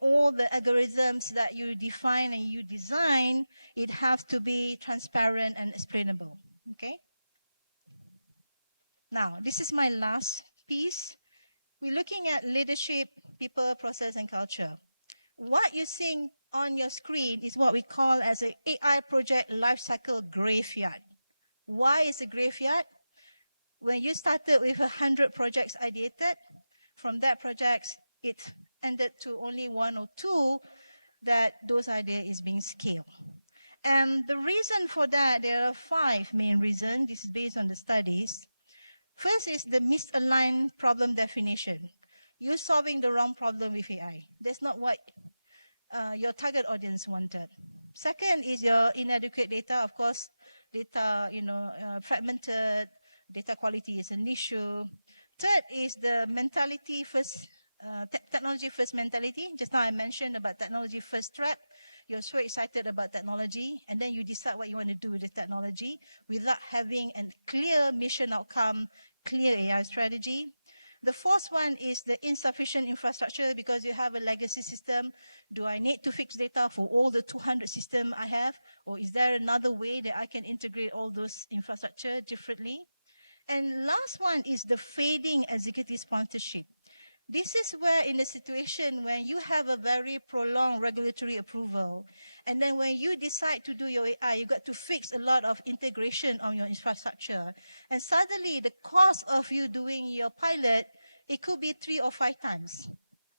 all the algorithms that you define and you design, it has to be transparent and explainable. Okay? Now, this is my last piece. We're looking at leadership, people, process, and culture. What you're seeing on your screen is what we call as an AI project lifecycle graveyard. Why is a graveyard? When you started with 100 projects ideated, from that projects, it ended to only 1 or 2 that those ideas is being scaled. And the reason for that, there are 5 main reasons. This is based on the studies. First is the misaligned problem definition. You're solving the wrong problem with AI. That's not what your target audience wanted. Second is your inadequate data. Of course, data, fragmented, data quality is an issue. Third is the mentality first, technology first mentality. Just now I mentioned about technology first trap. You're so excited about technology, and then you decide what you want to do with the technology without having a clear mission outcome, clear AI strategy. The fourth one is the insufficient infrastructure because you have a legacy system. Do I need to fix data for all the 200 systems I have? Or is there another way that I can integrate all those infrastructure differently? And last one is the fading executive sponsorship. This is where in a situation when you have a very prolonged regulatory approval, and then when you decide to do your AI, you got to fix a lot of integration on your infrastructure. And suddenly the cost of you doing your pilot, it could be 3 or 5 times.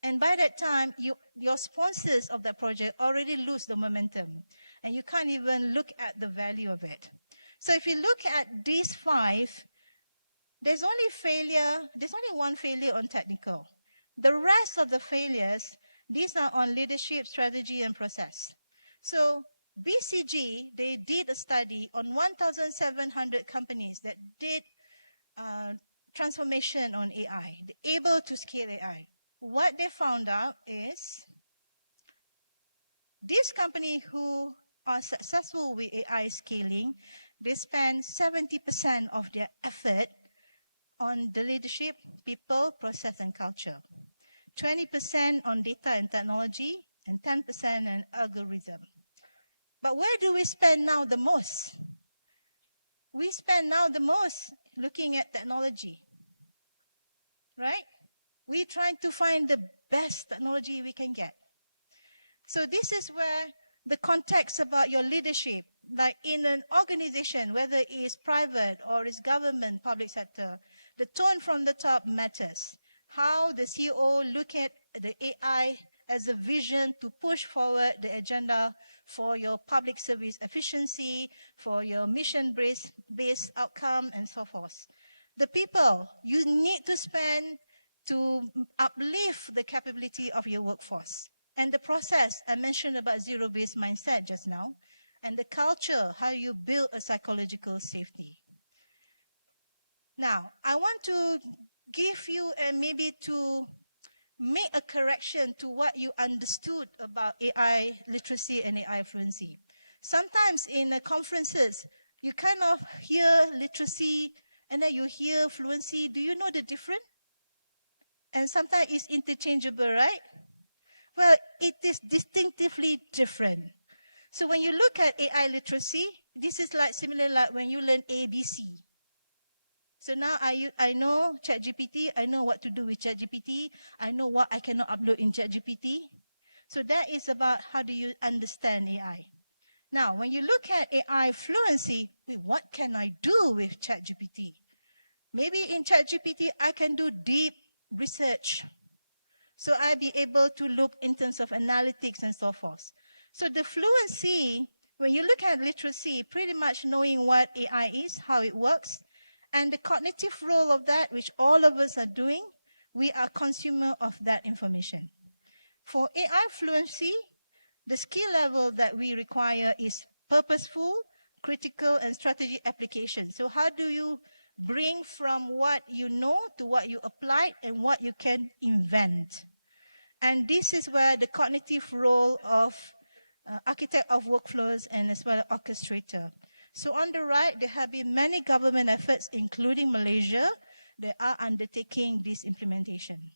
And by that time, your sponsors of that project already lose the momentum. And you can't even look at the value of it. So if you look at these 5, there's only one failure on technical. The rest of the failures, these are on leadership, strategy, and process. So BCG, they did a study on 1,700 companies that did transformation on AI, able to scale AI. What they found out is these companies who are successful with AI scaling, they spend 70% of their effort on the leadership, people, process, and culture. 20% on data and technology, and 10% on algorithm. But where do we spend now the most? We spend now the most looking at technology, right? We're trying to find the best technology we can get. So this is where the context about your leadership, like in an organization, whether it's private or it's government, public sector, the tone from the top matters. How the CEO look at the AI as a vision to push forward the agenda for your public service efficiency, for your mission-based outcome, and so forth. The people, you need to spend to uplift the capability of your workforce. And the process, I mentioned about zero-based mindset just now, and the culture, how you build a psychological safety. Now, I want to give you maybe to make a correction to what you understood about AI literacy and AI fluency. Sometimes in conferences, you kind of hear literacy and then you hear fluency. Do you know the difference? And sometimes it's interchangeable, right? Well, it is distinctively different. So when you look at AI literacy, this is like similar like when you learn ABC. So now I know ChatGPT, I know what to do with ChatGPT, I know what I cannot upload in ChatGPT. So that is about how do you understand AI. Now, when you look at AI fluency, what can I do with ChatGPT? Maybe in ChatGPT, I can do deep research. So I'll be able to look in terms of analytics and so forth. So the fluency, when you look at literacy, pretty much knowing what AI is, how it works, and the cognitive role of that, which all of us are doing, we are consumer of that information. For AI fluency, the skill level that we require is purposeful, critical, and strategy application. So how do you bring from what you know to what you apply and what you can invent? And this is where the cognitive role of architect of workflows and as well as orchestrator. So on the right, there have been many government efforts, including Malaysia, that are undertaking this implementation.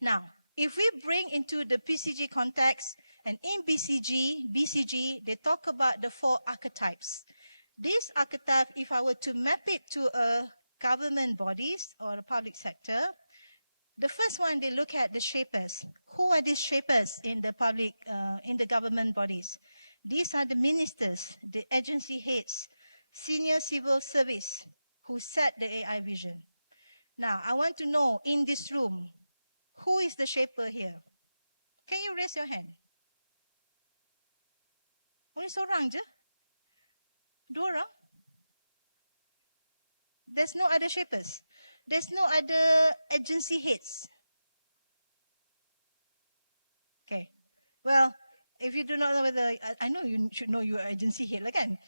Now, if we bring into the PCG context, and in BCG, they talk about the 4 archetypes. These archetypes, if I were to map it to a government bodies or a public sector, the first one, they look at the shapers. Who are these shapers in the public, in the government bodies? These are the ministers, the agency heads, senior civil service who set the AI vision. Now, I want to know in this room, who is the shaper here? Can you raise your hand? Only seorang je? 2 orang? There's no other shapers. There's no other agency heads. Okay. Well, if you do not know whether, I know you should know your agency head, like kan?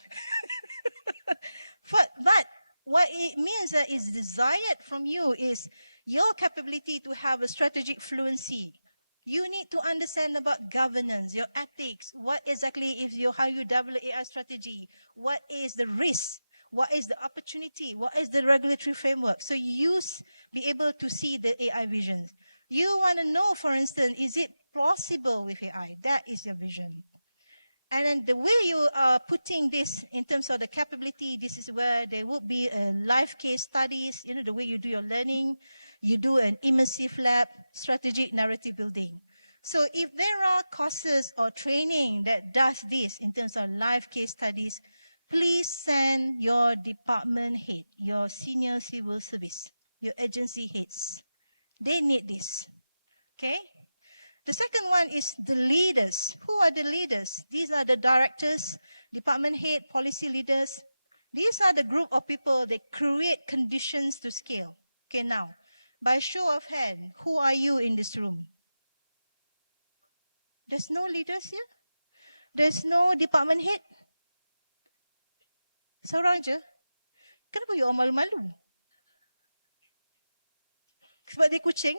But what it means that is desired from you is your capability to have a strategic fluency. You need to understand about governance, your ethics, what exactly is how you develop AI strategy, what is the risk, what is the opportunity, what is the regulatory framework. So you be able to see the AI visions. You want to know, for instance, is it possible with AI? That is your vision. And then the way you are putting this in terms of the capability, this is where there would be live case studies, the way you do your learning, you do an immersive lab, strategic narrative building. So if there are courses or training that does this in terms of live case studies, please send your department head, your senior civil service, your agency heads. They need this. Okay? The second one is the leaders. Who are the leaders? These are the directors, department head, policy leaders. These are the group of people that create conditions to scale. Okay, now, by show of hand, who are you in this room? There's no leaders here? There's no department head? Seorang je? Kenapa you all malu-malu? Sebab dia kucing?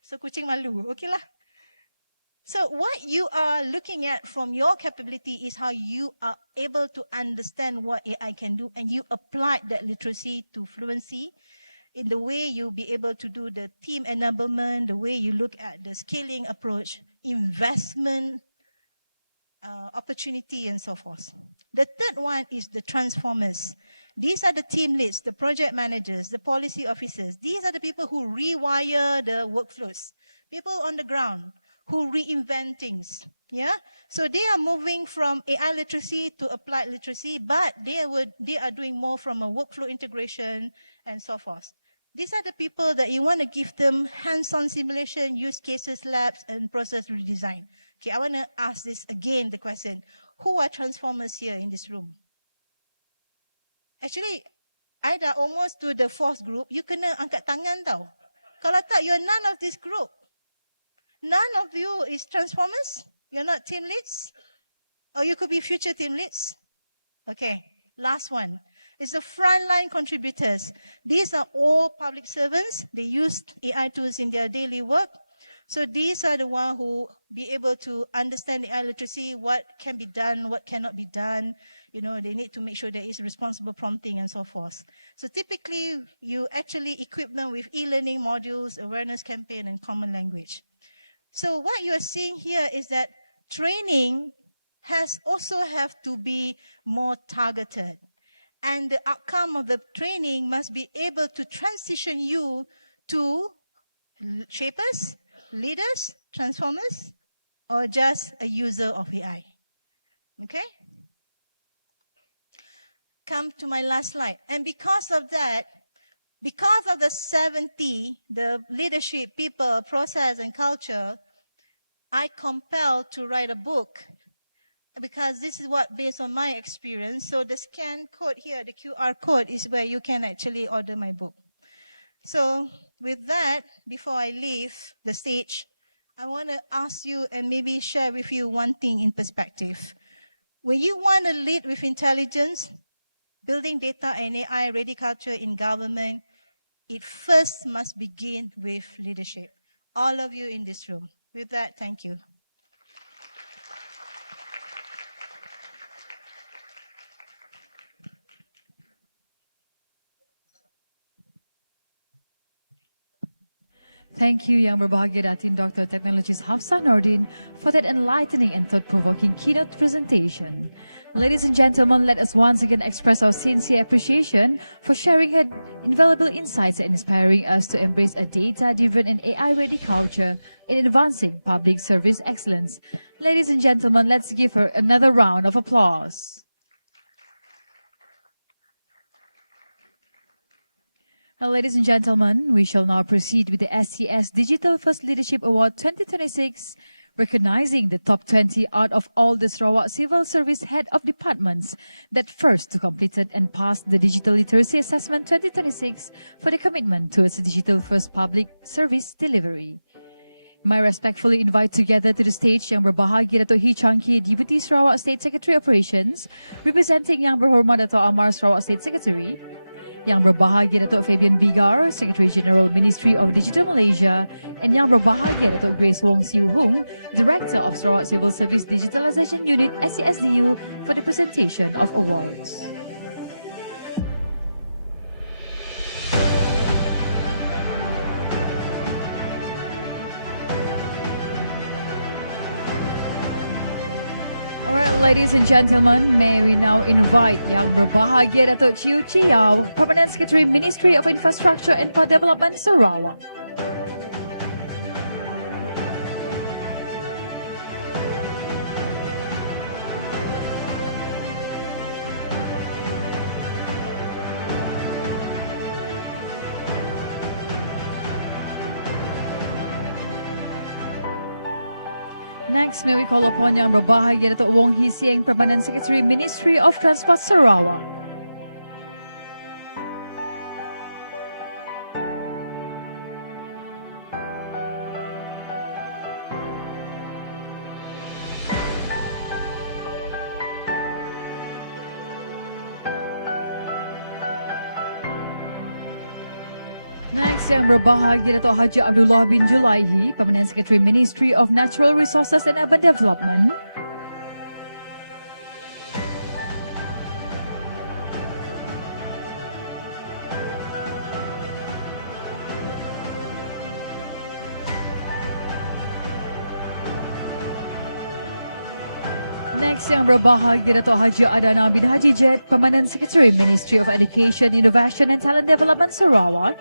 So kucing malu, okay lah. So what you are looking at from your capability is how you are able to understand what AI can do, and you apply that literacy to fluency in the way you'll be able to do the team enablement, the way you look at the scaling approach, investment, opportunity, and so forth. The third one is the transformers. These are the team leads, the project managers, the policy officers. These are the people who rewire the workflows. People on the ground who reinvent things. Yeah? So they are moving from AI literacy to applied literacy, but they are doing more from a workflow integration and so forth. These are the people that you want to give them hands-on simulation, use cases, labs, and process redesign. Okay, I want to ask this again, the question. Who are transformers here in this room? Actually, I dah almost to the 4th group. You kena angkat tangan tau. Kalau tak, you're none of this group. None of you is transformers. You're not team leads. Or you could be future team leads. Okay, last one. It's the frontline contributors. These are all public servants. They use AI tools in their daily work. So these are the ones who be able to understand AI literacy, what can be done, what cannot be done. They need to make sure there is responsible prompting and so forth. So typically, you actually equip them with e-learning modules, awareness campaign, and common language. So what you are seeing here is that training has also have to be more targeted. And the outcome of the training must be able to transition you to shapers, leaders, transformers, or just a user of AI. Okay? Come to my last slide. And because of that, because of the 70, the leadership, people, process, and culture, I compelled to write a book because this is what based on my experience. So the scan code here, the QR code is where you can actually order my book. So with that, before I leave the stage, I want to ask you and maybe share with you one thing in perspective. When you want to lead with intelligence, building data and AI ready culture in government, it first must begin with leadership. All of you in this room. With that, thank you. Thank you, Yang Berbahagia Datin Dr. Technologies Hafsah Nordin, for that enlightening and thought-provoking keynote presentation. Ladies and gentlemen, let us once again express our sincere appreciation for sharing her invaluable insights and inspiring us to embrace a data-driven and AI-ready culture in advancing public service excellence. Ladies and gentlemen, let's give her another round of applause. Ladies and gentlemen, we shall now proceed with the SCS Digital First Leadership Award 2026, recognizing the top 20 out of all the Sarawak Civil Service Head of Departments that first completed and passed the Digital Literacy Assessment 2026 for their commitment towards digital first public service delivery. May I respectfully invite together to the stage Yang Berbahagia Dato' Hee Changki, Deputy Sarawak State Secretary Operations, representing Yang Berhormat Dato' Amar, Sarawak State Secretary, Yang Berbahagia Dato' Fabian Bigar, Secretary General Ministry of Digital Malaysia, and Yang Berbahagia Dato' Grace Wong Siu Hung, Director of Sarawak Civil Service Digitalization Unit SCSDU, for the presentation of awards. Alright, ladies and gentlemen, may we now invite Yang Berbahagia Dato' Chiu Chiao, Permanent Secretary, Ministry of Infrastructure and Development, Sarawak. Next, may we call upon Yang Berbahagia Dato' Wong Hee Sieng, Permanent Secretary, Ministry of Transport, Sarawak. Next, Yang Berbahagia Dato' Haji Abdullah bin Julaihi, Permanent Secretary, Ministry of Natural Resources and Urban Development. Next, Yang Berbahagia Dato' Haji Adana bin Haji Jet, Permanent Secretary, Ministry of Education, Innovation and Talent Development, Sarawak.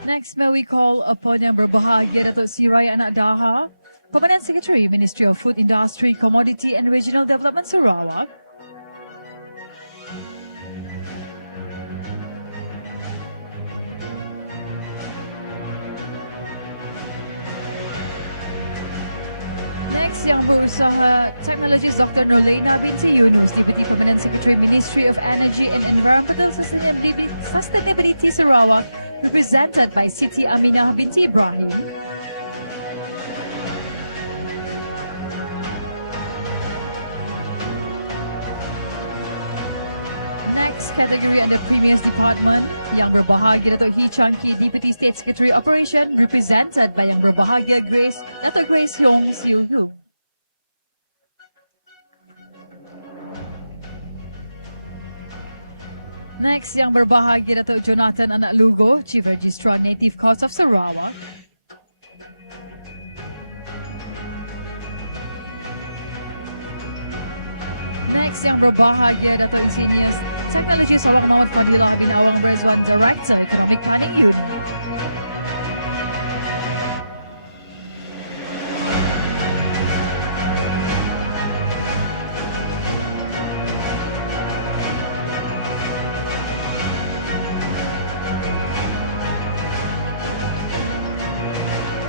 Next, may we call upon Yang Berbahagia Dato' Sirai Anak Daha, Permanent Secretary, Ministry of Food Industry, Commodity and Regional Development, Sarawak. Next, Yang Berusaha Technologies Dr. Nurlaina binti Yunus, Deputy Permanent Secretary, Ministry of Energy and Environmental Sustainability, Sarawak, represented by Siti Aminah binti Ibrahim. Next category under Premier's Department, Yang Berbahagia Dato' Hee Changki, Deputy State Secretary Operation, represented by Yang Berbahagia Dato' Grace Wong Siu Hung. Next, yang berbahagia Datuk Jonathan Anak Lugo, Chief Registrar Native Cause of Sarawak. Next, yang berbahagia Datuk Insinyur Teknologi Sarawak Muhammad Fadilah bin Awang Rezwan, Director Economic Planning Unit.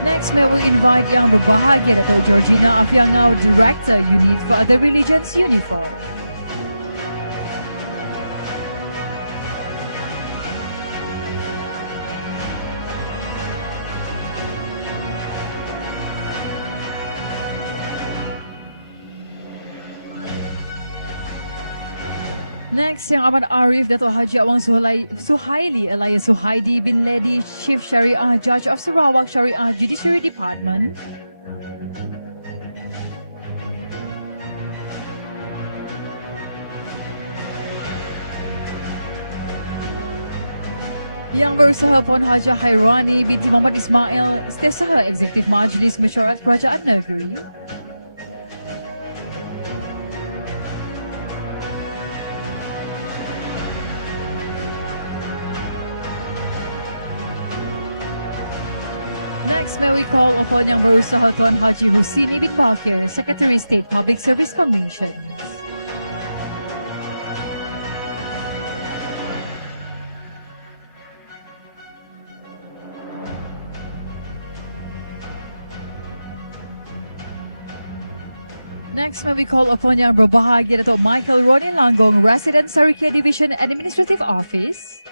Next, may we invite yang berbahagia Datuk Georgina Afiangau, Director Unit for Other Religions Uniform. Next, yang Amat Arif Datuk Haji Awang Suhaili alias Suhaidi bin Lady, Chief Syariah Judge of Sarawak Syariah Judiciary Department. Yang berusaha Puan Haja Hairani binti Muhammad Ismail, Setiausaha Eksekutif Majlis Mesyuarat Kerajaan Negeri. Next, may we call upon yang berusaha Tuan Haji Husini bin Bakir, Secretary State Public Service Commission. Next, may we call upon yang berbahagia Datuk Michael Ronnie Langgong, Resident Sarikia Division Administrative Office.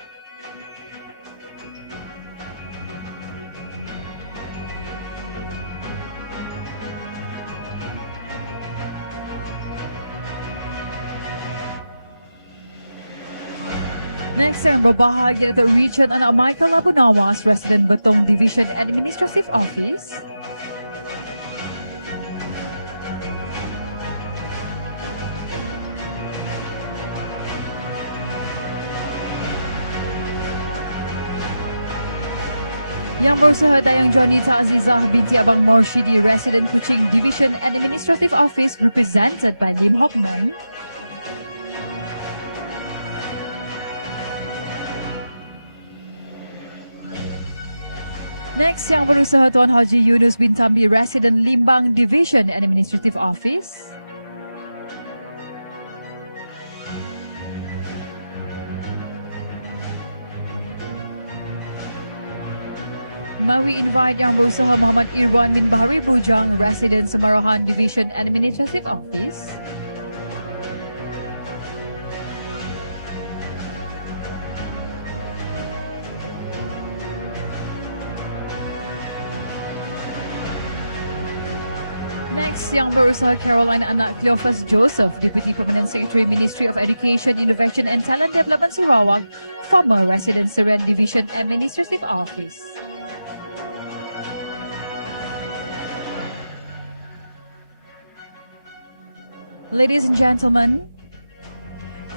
Next, yang berbahagia Datuk Richard Anak Michael Abu Nawas, Resident Betong Division Administrative Office. Yang berusaha Dayang Jonita Azizah binti Abang Morshidi, Resident Kuching Division Administrative Office, represented by Lim Hockman. Next, yang berusaha Tuan Haji Yunus bin Tambi, Resident Limbang Division Administrative Office. May we invite yang berusaha Muhammad Irwan bin Bahari Bujang, Resident Semarahan Division Administrative Office. Next, yang berusaha Caroline Anak Cleophas Joseph, Deputy Permanent Secretary, Ministry of Education, Innovation and Talent Development Sarawak, former Resident Seren Division Administrative Office. Ladies and gentlemen,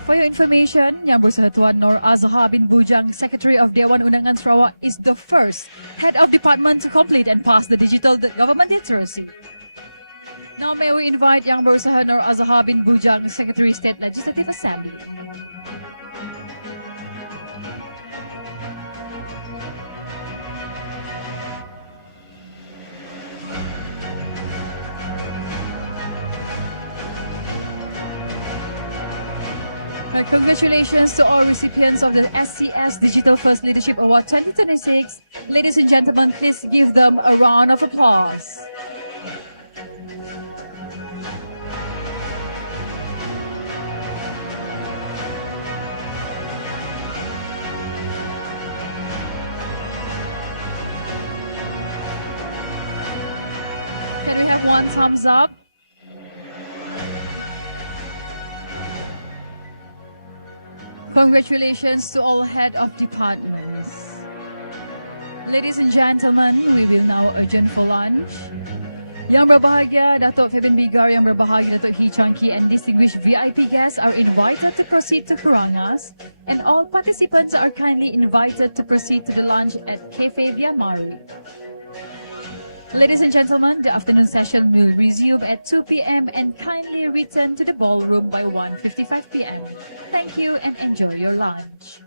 for your information, yang berusaha Tuan Nur Azhar bin Bujang, Secretary of Dewan Undangan Sarawak, is the first Head of Department to complete and pass the Digital Government Literacy. Now may we invite yang berusaha Nur Azhar bin Bujang, Secretary State Legislative Assembly. Congratulations to all recipients of the SCS Digital First Leadership Award 2026. Ladies and gentlemen, please give them a round of applause. Can we have one thumbs up? Congratulations to all head of departments. Ladies and gentlemen, we will now adjourn for lunch. Yang berbahagia, Datuk Fabian Bigar, Yang berbahagia, Datuk Hee Chang-ki, and distinguished VIP guests are invited to proceed to Hurangas, and all participants are kindly invited to proceed to the lunch at Cafe Via Mari. Ladies and gentlemen, the afternoon session will resume at 2 p.m. and kindly return to the ballroom by 1:55 p.m. Thank you and enjoy your lunch.